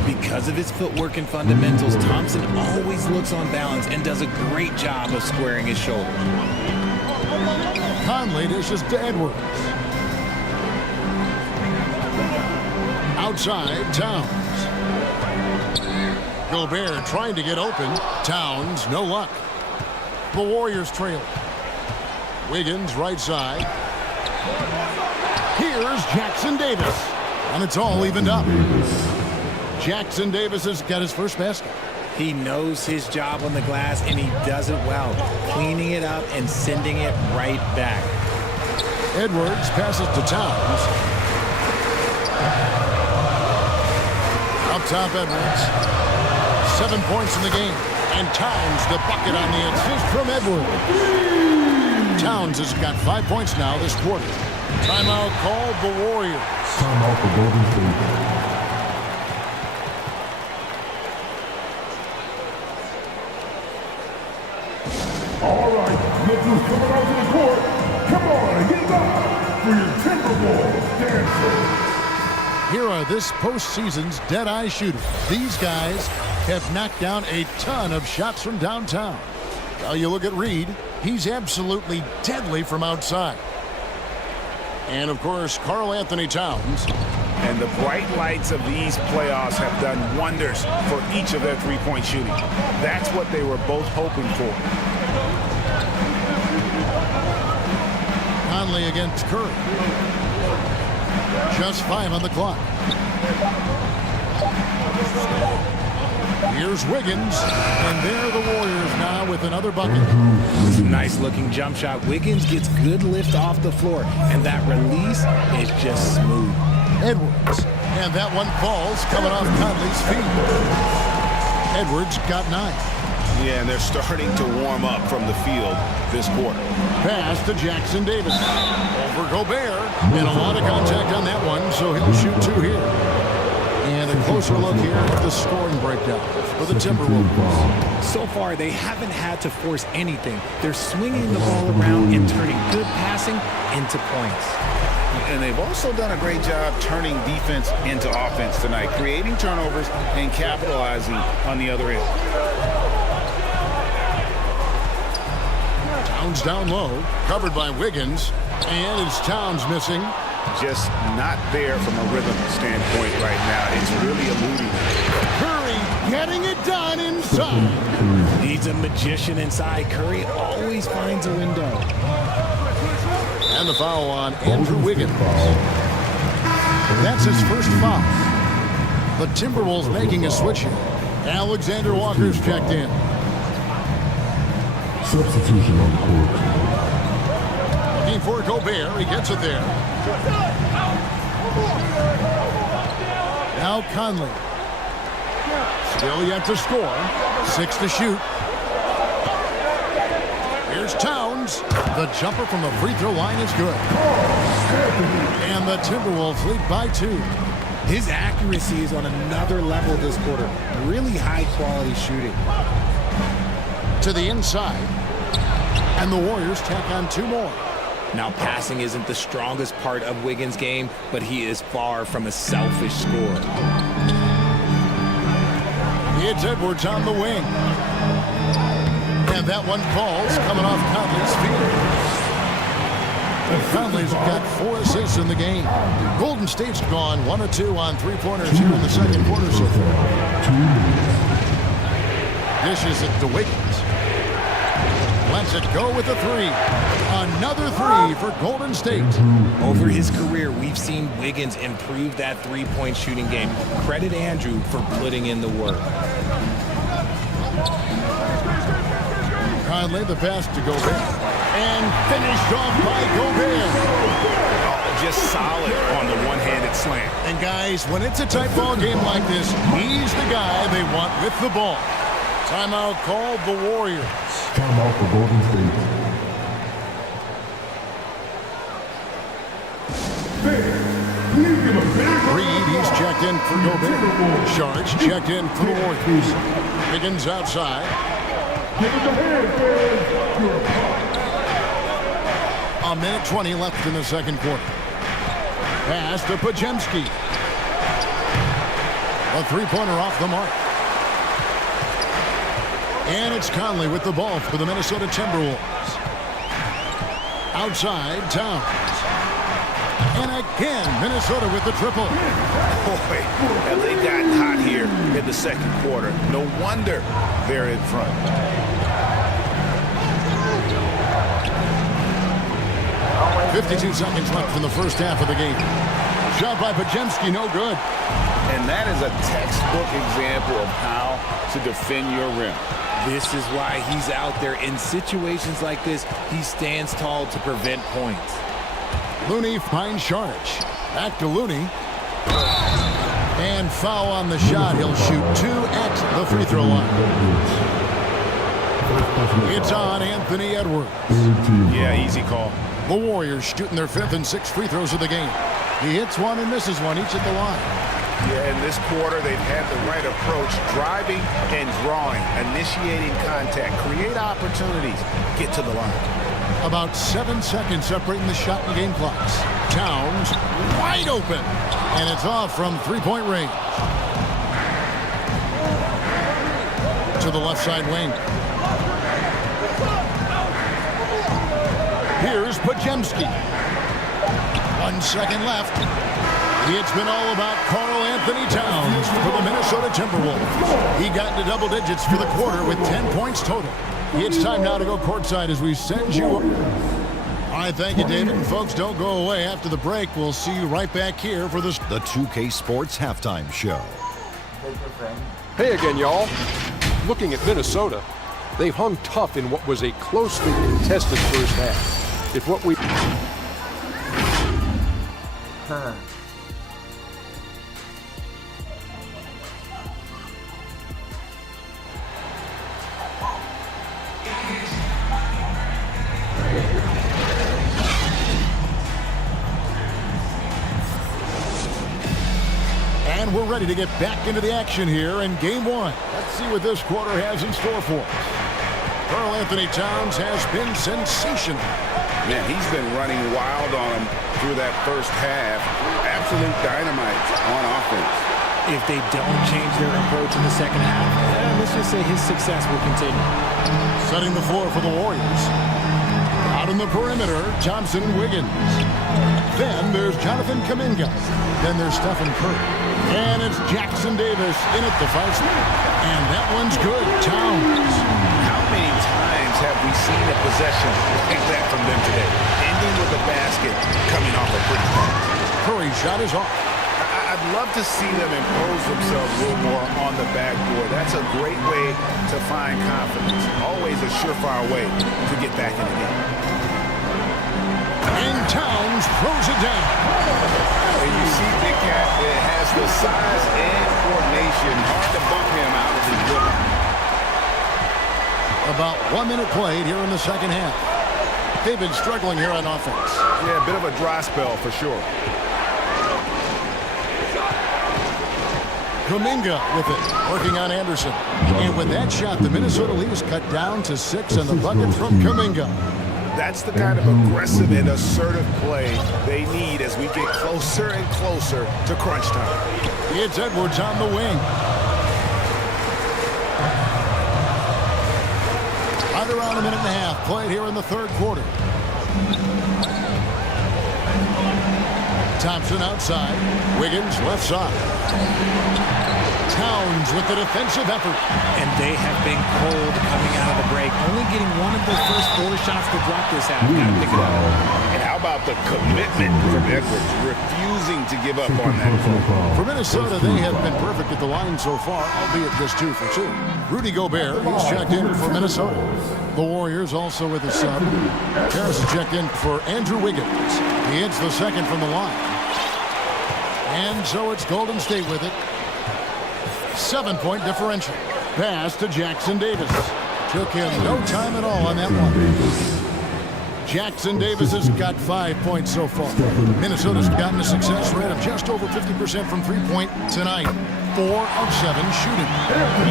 Because of his footwork and fundamentals, Thompson always looks on balance and does a great job of squaring his shoulders. Conley dishes to Edwards. Outside, Towns. Gobert trying to get open. Towns, no luck. The Warriors trail. Wiggins, right side. Here's Jackson Davis. And it's all evened up. Jackson Davis has got his first basket. He knows his job on the glass, and he does it well, cleaning it up and sending it right back. Edwards passes to Towns. Up top, Edwards. 7 points in the game. And Towns, the bucket on the assist from Edwards. Towns has got 5 points now this quarter. Timeout called the Warriors. Timeout for Golden State. All right, look who's coming out to the court. Come on, get back for your Timberwolves dancers. Here are this postseason's dead-eye shooters. These guys have knocked down a ton of shots from downtown. Now you look at Reed. He's absolutely deadly from outside. And, of course, Karl Anthony Towns. And the bright lights of these playoffs have done wonders for each of their three-point shooting. That's what they were both hoping for. Conley against Curry. Just 5 on the clock. Here's Wiggins, and there the Warriors now with another bucket. Nice looking jump shot. Wiggins gets good lift off the floor, and that release is just smooth. Edwards, and that one falls coming off Conley's feet. Edwards got 9. Yeah, and they're starting to warm up from the field this quarter. Pass to Jackson Davis. Over Gobert, and a lot of contact on that one, so he'll shoot 2 here. And a closer look here at the scoring breakdown for the Timberwolves. So far, they haven't had to force anything. They're swinging the ball around and turning good passing into points. And they've also done a great job turning defense into offense tonight, creating turnovers and capitalizing on the other end. Towns down low, covered by Wiggins, and it's Towns missing. Just not there from a rhythm standpoint right now. It's really eluding. Curry getting it done inside. He's a magician inside. Curry always finds a window. And the foul on Andrew Wiggins. That's his first foul. The Timberwolves making a switch here. Alexander Walker's checked in. Substitution on court. Looking for Gobert. He gets it there. Now Conley. Still yet to score. 6 to shoot. Here's Towns. The jumper from the free throw line is good. And the Timberwolves lead by 2. His accuracy is on another level this quarter. Really high quality shooting. To the inside. And the Warriors tack on 2 more. Now, passing isn't the strongest part of Wiggins' game, but he is far from a selfish scorer. It's Edwards on the wing. And that one falls coming off Conley's feet. And Conley's got 4 assists in the game. Golden State's gone 1 of 2 on 3-pointers here in the second quarter so far. Dishes it to Wiggins. Lets it go with a 3. Another 3 for Golden State. Over his career, we've seen Wiggins improve that three-point shooting game. Credit Andrew for putting in the work. Conley, the pass to Gobert. And finished off by Gobert. Oh, just solid on the one-handed slam. And guys, when it's a tight ball game like this, he's the guy they want with the ball. Timeout called the Warriors. Timeout for Golden State. Reed, he's checked in for Gobert. Sharks checked in for the Warriors. Wiggins outside. minute 20 left in the second quarter. Pass to Pajemski. A three-pointer off the mark. And it's Conley with the ball for the Minnesota Timberwolves. Outside, Towns. And again, Minnesota with the triple. Boy, have they gotten hot here in the second quarter. No wonder they're in front. .52 seconds left in the first half of the game. Shot by Pajemski, no good. And that is a textbook example of how to defend your rim. This is why he's out there. In situations like this, he stands tall to prevent points. Looney finds Sharich. Back to Looney. And foul on the shot. He'll shoot 2 at the free throw line. It's on Anthony Edwards. Yeah, easy call. The Warriors shooting their 5th and 6th free throws of the game. He hits one and misses one, each at the line. Yeah, in this quarter, they've had the right approach, driving and drawing, initiating contact, create opportunities, get to the line. About 7 seconds separating the shot and game clocks. Towns wide open, and it's off from three-point range. To the left side wing. Here's Pajemski. 1 second left. It's been all about Karl Anthony Towns for the Minnesota Timberwolves. He got into double digits for the quarter with 10 points total. It's time now to go courtside as we send you. All right, thank you, David. And folks, don't go away. After the break, we'll see you right back here for the 2K Sports Halftime Show. Hey again, y'all. Looking at Minnesota, they've hung tough in what was a closely contested first half. If what we... And we're ready to get back into the action here in game one. Let's see what this quarter has in store for us. Karl Anthony Towns has been sensational. Man, he's been running wild on him through that first half. Absolute dynamite on offense. If they don't change their approach in the second half, let's just say his success will continue. Setting the floor for the Warriors. Out in the perimeter, Thompson and Wiggins. Then there's Jonathan Kuminga. Then there's Stephen Curry. And it's Jackson Davis in at the 5 spot. And that one's good. Towns. How many times have we seen a possession like that from them today? Ending with a basket coming off a quick pass. Curry's shot is off. I'd love to see them impose themselves a little more on the backboard. That's a great way to find confidence. Always a surefire way to get back in the game. And Towns throws it down. And you see Big Cat has the size and coordination. Hard to bump him out of his rhythm. About 1 minute played here in the second half. They've been struggling here on offense. Yeah, a bit of a dry spell for sure. Kuminga with it, working on Anderson. And with that shot, the Minnesota lead is cut down to 6, and the bucket from Kuminga. That's the kind of aggressive and assertive play they need as we get closer and closer to crunch time. It's Edwards on the wing. Right around a minute and a half played here in the third quarter. Thompson outside. Wiggins left side. Towns with the defensive effort. And they have been cold coming out of the break. Only getting one of their first 4 shots to drop this half. Gotta pick it up. And how about the commitment from Edwards, refusing to give up on that? For Minnesota, they have been perfect at the line so far, albeit just 2 for 2. Rudy Gobert, he's checked in for Minnesota. The Warriors also with a sub. Harris is checked in for Andrew Wiggins. He hits the second from the line. And so it's Golden State with it. 7-point differential. Pass to Jackson Davis. Took him no time at all on that one. Jackson Davis has got 5 points so far. Minnesota's gotten a success rate of just over 50% from three-point tonight. 4 of 7 shooting.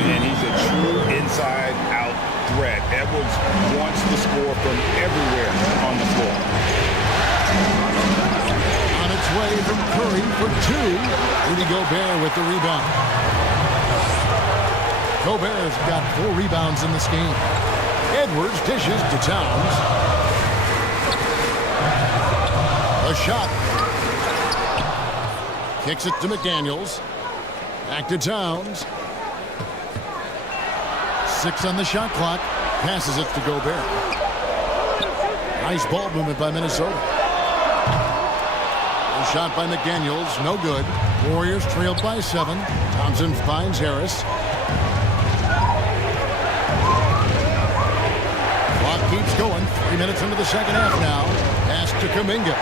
And he's a true inside-out threat. Edwards wants to score score from everywhere on the floor. On its way from Curry for two. Rudy Gobert with the rebound. Gobert's got 4 rebounds in this game. Edwards dishes to Towns. A shot. Kicks it to McDaniels. Back to Towns. 6 on the shot clock. Passes it to Gobert. Nice ball movement by Minnesota. A shot by McDaniels. No good. Warriors trailed by 7. Thompson finds Harris. Clock keeps going. 3 minutes into the second half now. Pass to Kuminga.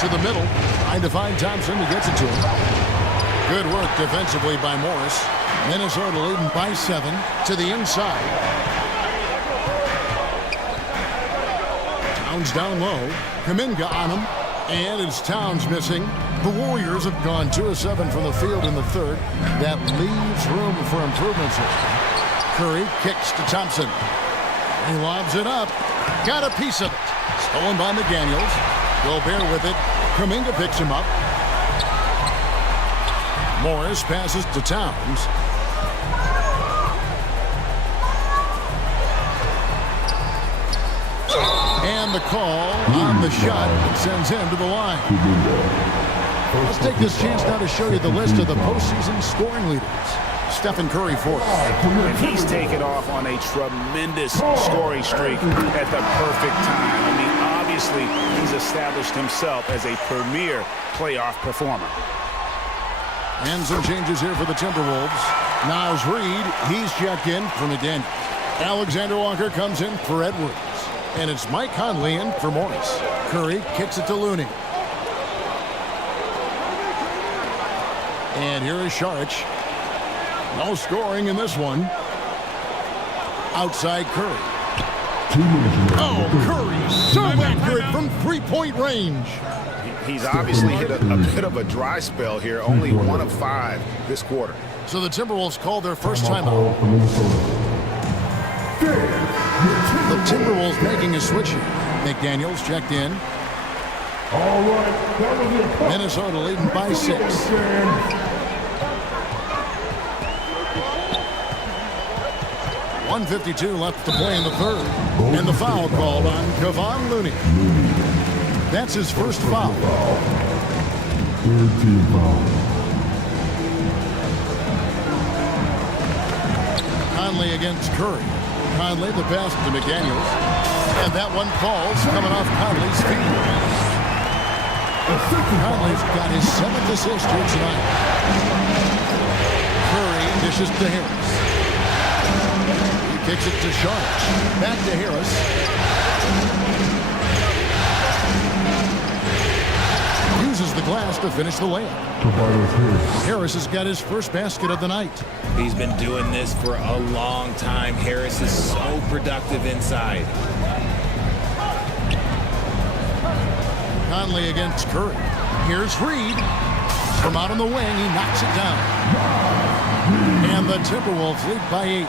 To the middle. Trying to find Thompson. He gets it to him. Good work defensively by Morris. Minnesota leading by 7 to the inside. Towns down low. Kuminga on him. And it's Towns missing. The Warriors have gone 2 of 7 from the field in the third. That leaves room for improvements here. Curry kicks to Thompson. He lobs it up. Got a piece of it. Stolen by McDaniels. Gobert with it. Kuminga picks him up. Morris passes to Towns. And the call on the shot sends him to the line. Let's take this chance now to show you the list of the postseason scoring leaders. Stephen Curry fourth. And he's taken off on a tremendous scoring streak at the perfect time. I mean, obviously, he's established himself as a premier playoff performer. And some changes here for the Timberwolves. Naz Reid, he's checked in for McDaniels. Alexander Walker comes in for Edwards. And it's Mike Conley in for Morris. Curry kicks it to Looney. And here is Saric. No scoring in this one. Outside Curry. Oh, Curry so accurate from three-point range. He's obviously hit a bit of a dry spell here. Only 1 of 5 this quarter. So the Timberwolves called their first timeout. The Timberwolves making a switch here. McDaniels checked in. All right. Minnesota leading by 6. .152 left to play in the third. And the foul called on Kevon Looney. That's his first foul. Third team foul. Conley against Curry. Conley the pass to McDaniels. And that one falls coming off Conley's feet. Conley's got his 7th assist here tonight. Curry dishes to Harris. He kicks it to Saric. Back to Harris. Uses the glass to finish the layup. Harris has got his first basket of the night. He's been doing this for a long time. Harris is so productive inside. Conley against Curry. Here's Reid. From out on the wing, he knocks it down. And the Timberwolves lead by 8.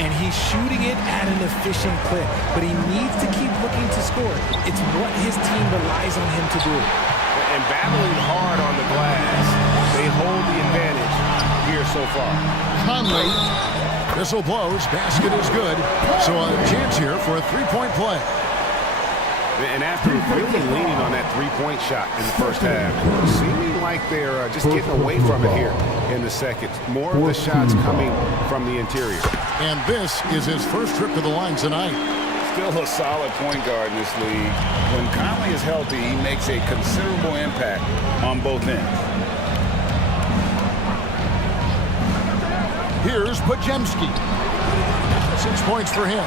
And he's shooting it at an efficient clip, but he needs to keep looking to score. It's what his team relies on him to do. And battling hard on the glass, they hold the advantage here so far. Conley, whistle blows, basket is good. So a chance here for a three-point play. And after really leaning on that three-point shot in the first half, seeming like they're just getting away from it here in the second. More of the shots coming from the interior. And this is his first trip to the line tonight. Still a solid point guard in this league. When Conley is healthy, he makes a considerable impact on both ends. Here's Podziemski. 6 points for him.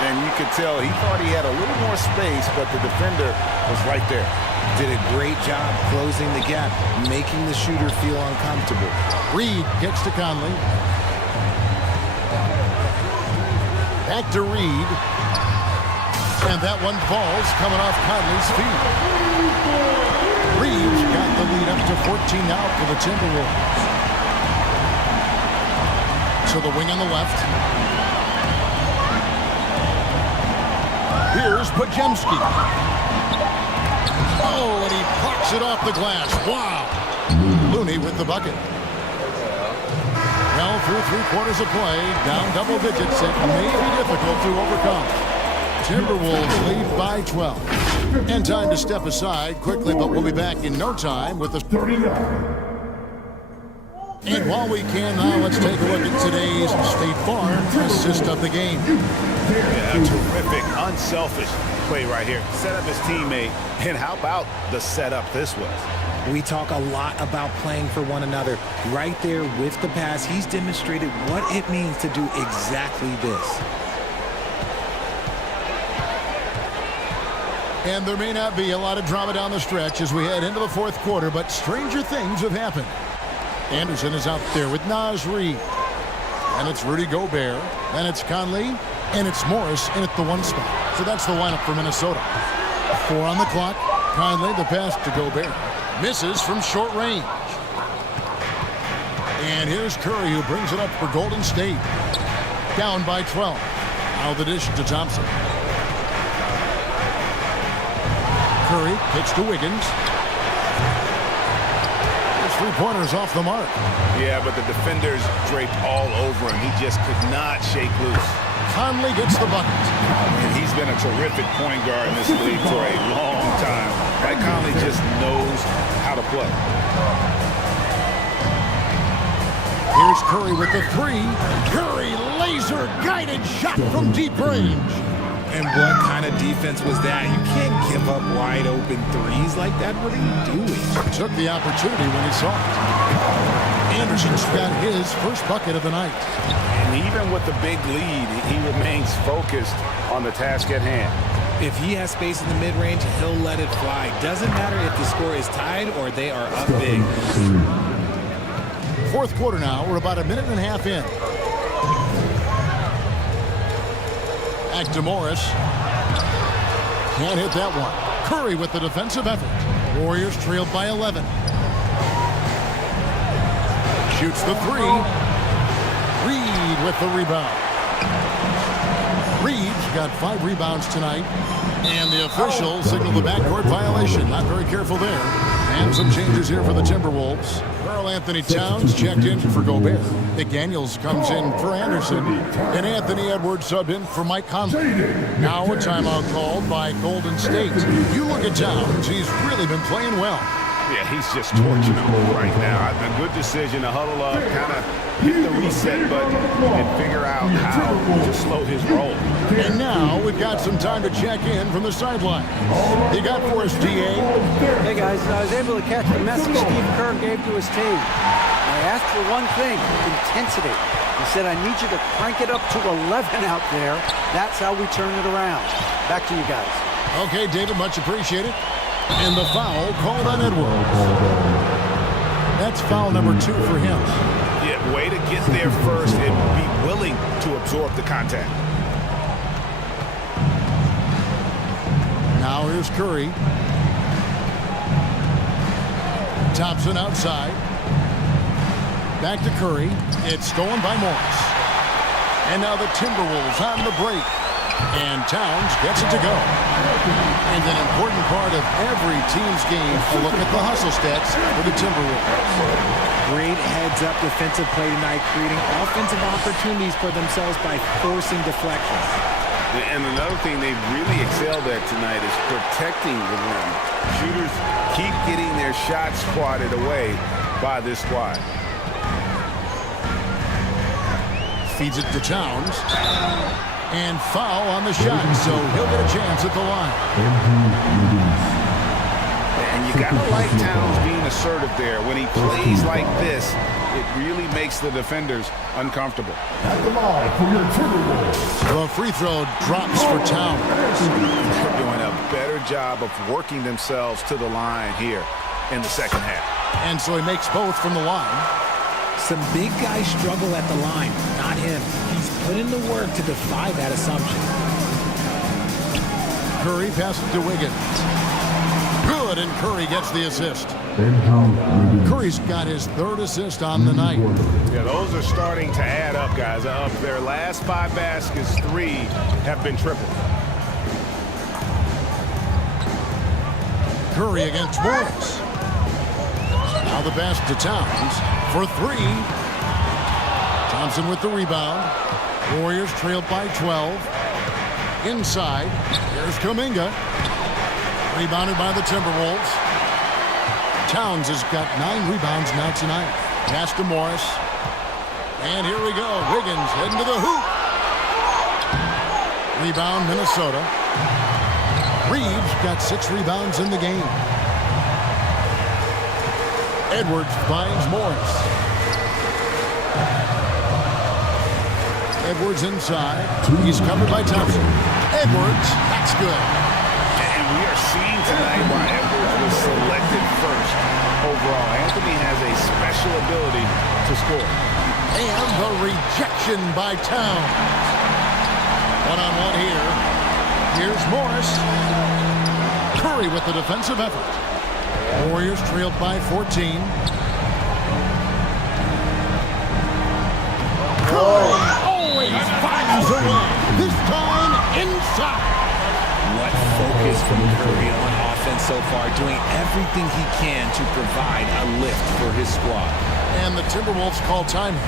And you could tell he thought he had a little more space, but the defender was right there. Did a great job closing the gap, making the shooter feel uncomfortable. Reid kicks to Conley. Back to Reid. And that one falls coming off Conley's feet. Reid's got the lead up to 14 now for the Timberwolves. So the wing on the left. Here's Pajemski. Oh, and he pucks it off the glass. Wow. Looney with the bucket. Well, through 3 quarters of play, down double digits, it may be difficult to overcome. Timberwolves lead by 12. And time to step aside quickly, but we'll be back in no time with the 39. And while we can now, let's take a look at today's State Farm assist of the game. Yeah, a terrific, unselfish play right here. Set up his teammate, and how about the setup this was? We talk a lot about playing for one another. Right there with the pass, he's demonstrated what it means to do exactly this. And there may not be a lot of drama down the stretch as we head into the 4th quarter, but stranger things have happened. Anderson is out there with Naz Reid. And it's Rudy Gobert. And it's Conley. And it's Morris in at the 1 spot. So that's the lineup for Minnesota. 4 on the clock. Conley, the pass to Gobert. Misses from short range. And here's Curry, who brings it up for Golden State. Down by 12. Now the dish to Thompson. Curry kicks to Wiggins. 3-pointers off the mark. Yeah, but the defenders draped all over him. He just could not shake loose. Conley gets the bucket. And he's been a terrific point guard in this league for a long time. That Conley just knows how to play. Here's Curry with the 3. Curry laser-guided shot from deep range. And what kind of defense was that? You can't give up wide open threes like that. What are you doing? Took the opportunity when he saw it. Anderson's got his first bucket of the night. And even with the big lead, he remains focused on the task at hand. If he has space in the mid-range, he'll let it fly. Doesn't matter if the score is tied or they are up big. 4th quarter now. We're about a minute and a half in. Back to Morris. Can't hit that one. Curry with the defensive effort. Warriors trailed by 11. Shoots the 3. Reed with the rebound. Reed's got 5 rebounds tonight. And the official signaled the backcourt violation. Not very careful there. And some changes here for the Timberwolves. Anthony Towns checked in for Gobert. McDaniels comes in for Anderson. And Anthony Edwards subbed in for Mike Conley. Now a timeout called by Golden State. You look at Towns, he's really been playing well. Yeah, he's just torching them right now. A good decision to huddle up, kind of hit the reset button and figure out how to slow his roll. And now we've got some time to check in from the sideline. You got for us, DA? Hey, guys, I was able to catch the message Steve Kerr gave to his team. I asked for one thing, intensity. He said, I need you to crank it up to 11 out there. That's how we turn it around. Back to you guys. Okay, David, much appreciated. And the foul called on Edwards. That's foul number 2 for him. Yeah, way to get there first and be willing to absorb the contact. Now here's Curry. Thompson outside. Back to Curry. It's stolen by Morris. And now the Timberwolves on the break. And Towns gets it to go. And an important part of every team's game, a look at the hustle stats for the Timberwolves. Great heads-up defensive play tonight, creating offensive opportunities for themselves by forcing deflections. And another thing they've really excelled at tonight is protecting the rim. Shooters keep getting their shots swatted away by this squad. Feeds it to Towns. And foul on the shot, so he'll get a chance at the line. And you gotta like Towns being assertive there. When he plays like this, it really makes the defenders uncomfortable. At the line for your Timberwolves. The free throw drops for Towns. They're doing a better job of working themselves to the line here in the second half. And so he makes both from the line. Some big guys struggle at the line, not him. He's put in the work to defy that assumption. Curry passes to Wiggins. Good, and Curry gets the assist. Curry's got his 3rd assist on the night. Yeah, those are starting to add up, guys. Of their last 5 baskets, 3 have been triple. Curry against Morris. Now the pass to Towns for three. Thompson with the rebound. Warriors trailed by 12. Inside, here's Kuminga. Rebounded by the Timberwolves. Towns has got 9 rebounds now tonight. Pass to Morris. And here we go. Wiggins heading to the hoop. Rebound, Minnesota. Reeves got 6 rebounds in the game. Edwards finds Morris. Edwards inside. He's covered by Thompson. Edwards, that's good. And we are seeing tonight why Edwards was selected first overall. Anthony has a special ability to score. And the rejection by Towns. One-on-one here. Here's Morris. Curry with the defensive effort. Warriors trailed by 14. Curry always finds a way. This time inside. What focus from Curry on offense so far, doing everything he can to provide a lift for his squad. And the Timberwolves call timeout.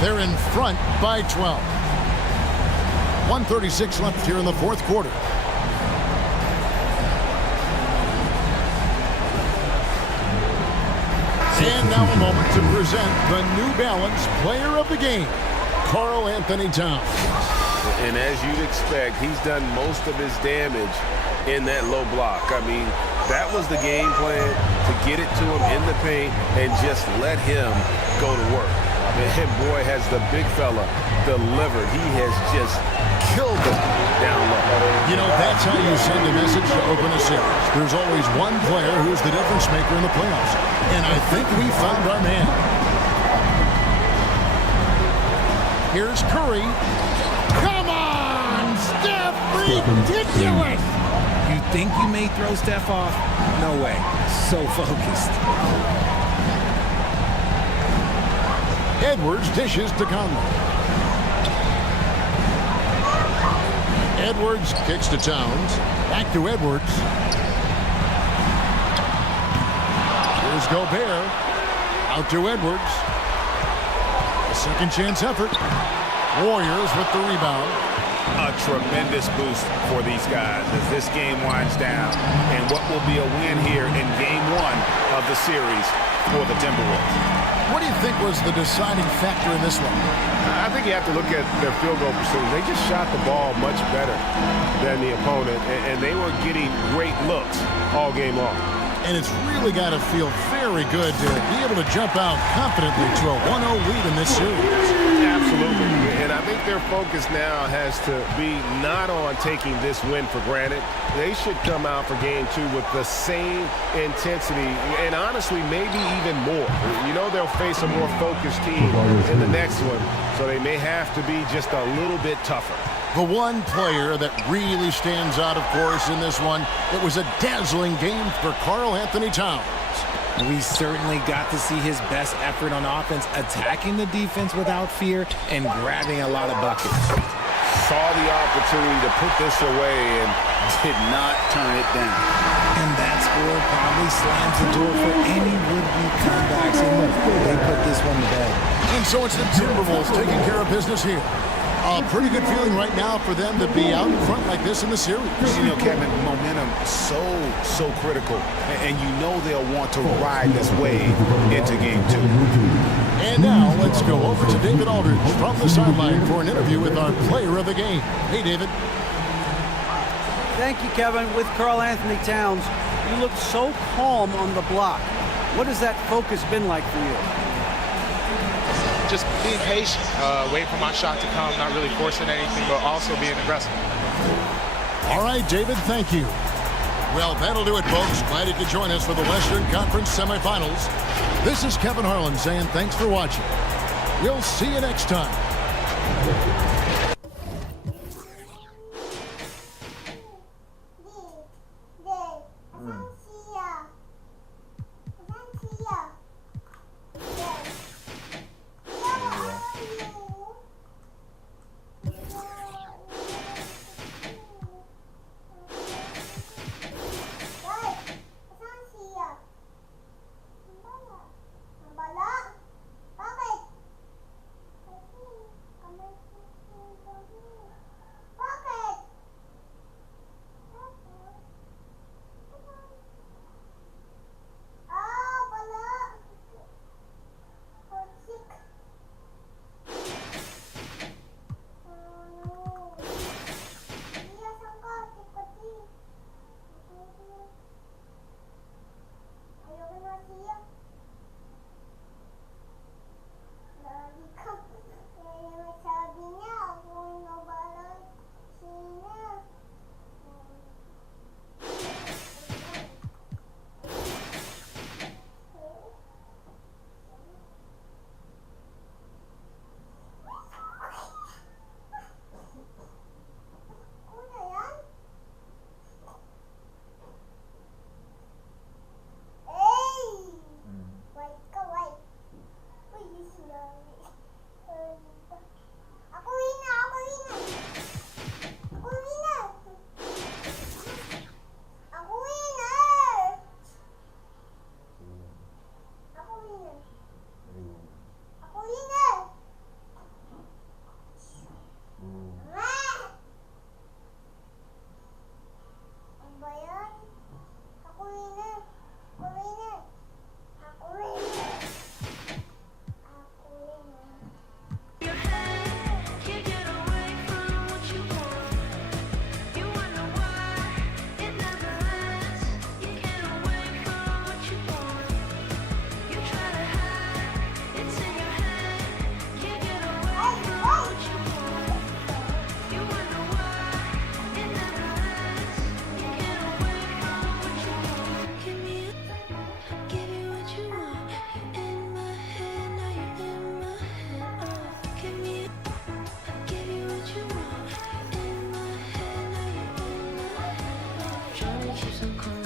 They're in front by 12. 1:36 left here in the fourth quarter. And now a moment to present the New Balance Player of the Game, Karl Anthony Towns. And as you'd expect, he's done most of his damage in that low block. I mean, that was the game plan, to get it to him in the paint and just let him go to work. And boy, has the big fella delivered. He has just killed them down low. You know, that's how you send a message to open a series. There's always one player who's the difference maker in the playoffs. And I think we found our man. Here's Curry. Come on, Steph! Ridiculous! You think you may throw Steph off? No way. So focused. Edwards dishes to Conley. Edwards kicks to Towns. Back to Edwards. Here's Gobert. Out to Edwards. A second chance effort. Warriors with the rebound. A tremendous boost for these guys as this game winds down. And what will be a win here in game 1 of the series for the Timberwolves. What do you think was the deciding factor in this one? I think you have to look at their field goal percentage. They just shot the ball much better than the opponent, and they were getting great looks all game long. And it's really got to feel very good to be able to jump out confidently to a 1-0 lead in this series. Absolutely. And I think their focus now has to be not on taking this win for granted. They should come out for game 2 with the same intensity and honestly maybe even more. You know they'll face a more focused team in the next one, so they may have to be just a little bit tougher. The one player that really stands out, of course, in this one, it was a dazzling game for Karl Anthony Towns. We certainly got to see his best effort on offense, attacking the defense without fear and grabbing a lot of buckets. Saw the opportunity to put this away and did not turn it down. And that score probably slams the door for any would-be comebacks. And look, they put this one to bed. And so it's the Timberwolves taking care of business here. A pretty good feeling right now for them to be out in front like this in the series. You know, Kevin, momentum so critical. And you know they'll want to ride this wave into game 2. And now let's go over to David Aldridge from the sideline for an interview with our player of the game. Hey, David. Thank you, Kevin. With Karl Anthony Towns, you look so calm on the block. What has that focus been like for you? Just being patient, waiting for my shot to come, not really forcing anything, but also being aggressive. All right, David, thank you. Well, that'll do it, folks. Glad you could join us for the Western Conference semifinals. This is Kevin Harlan saying thanks for watching. We'll see you next time. so cold.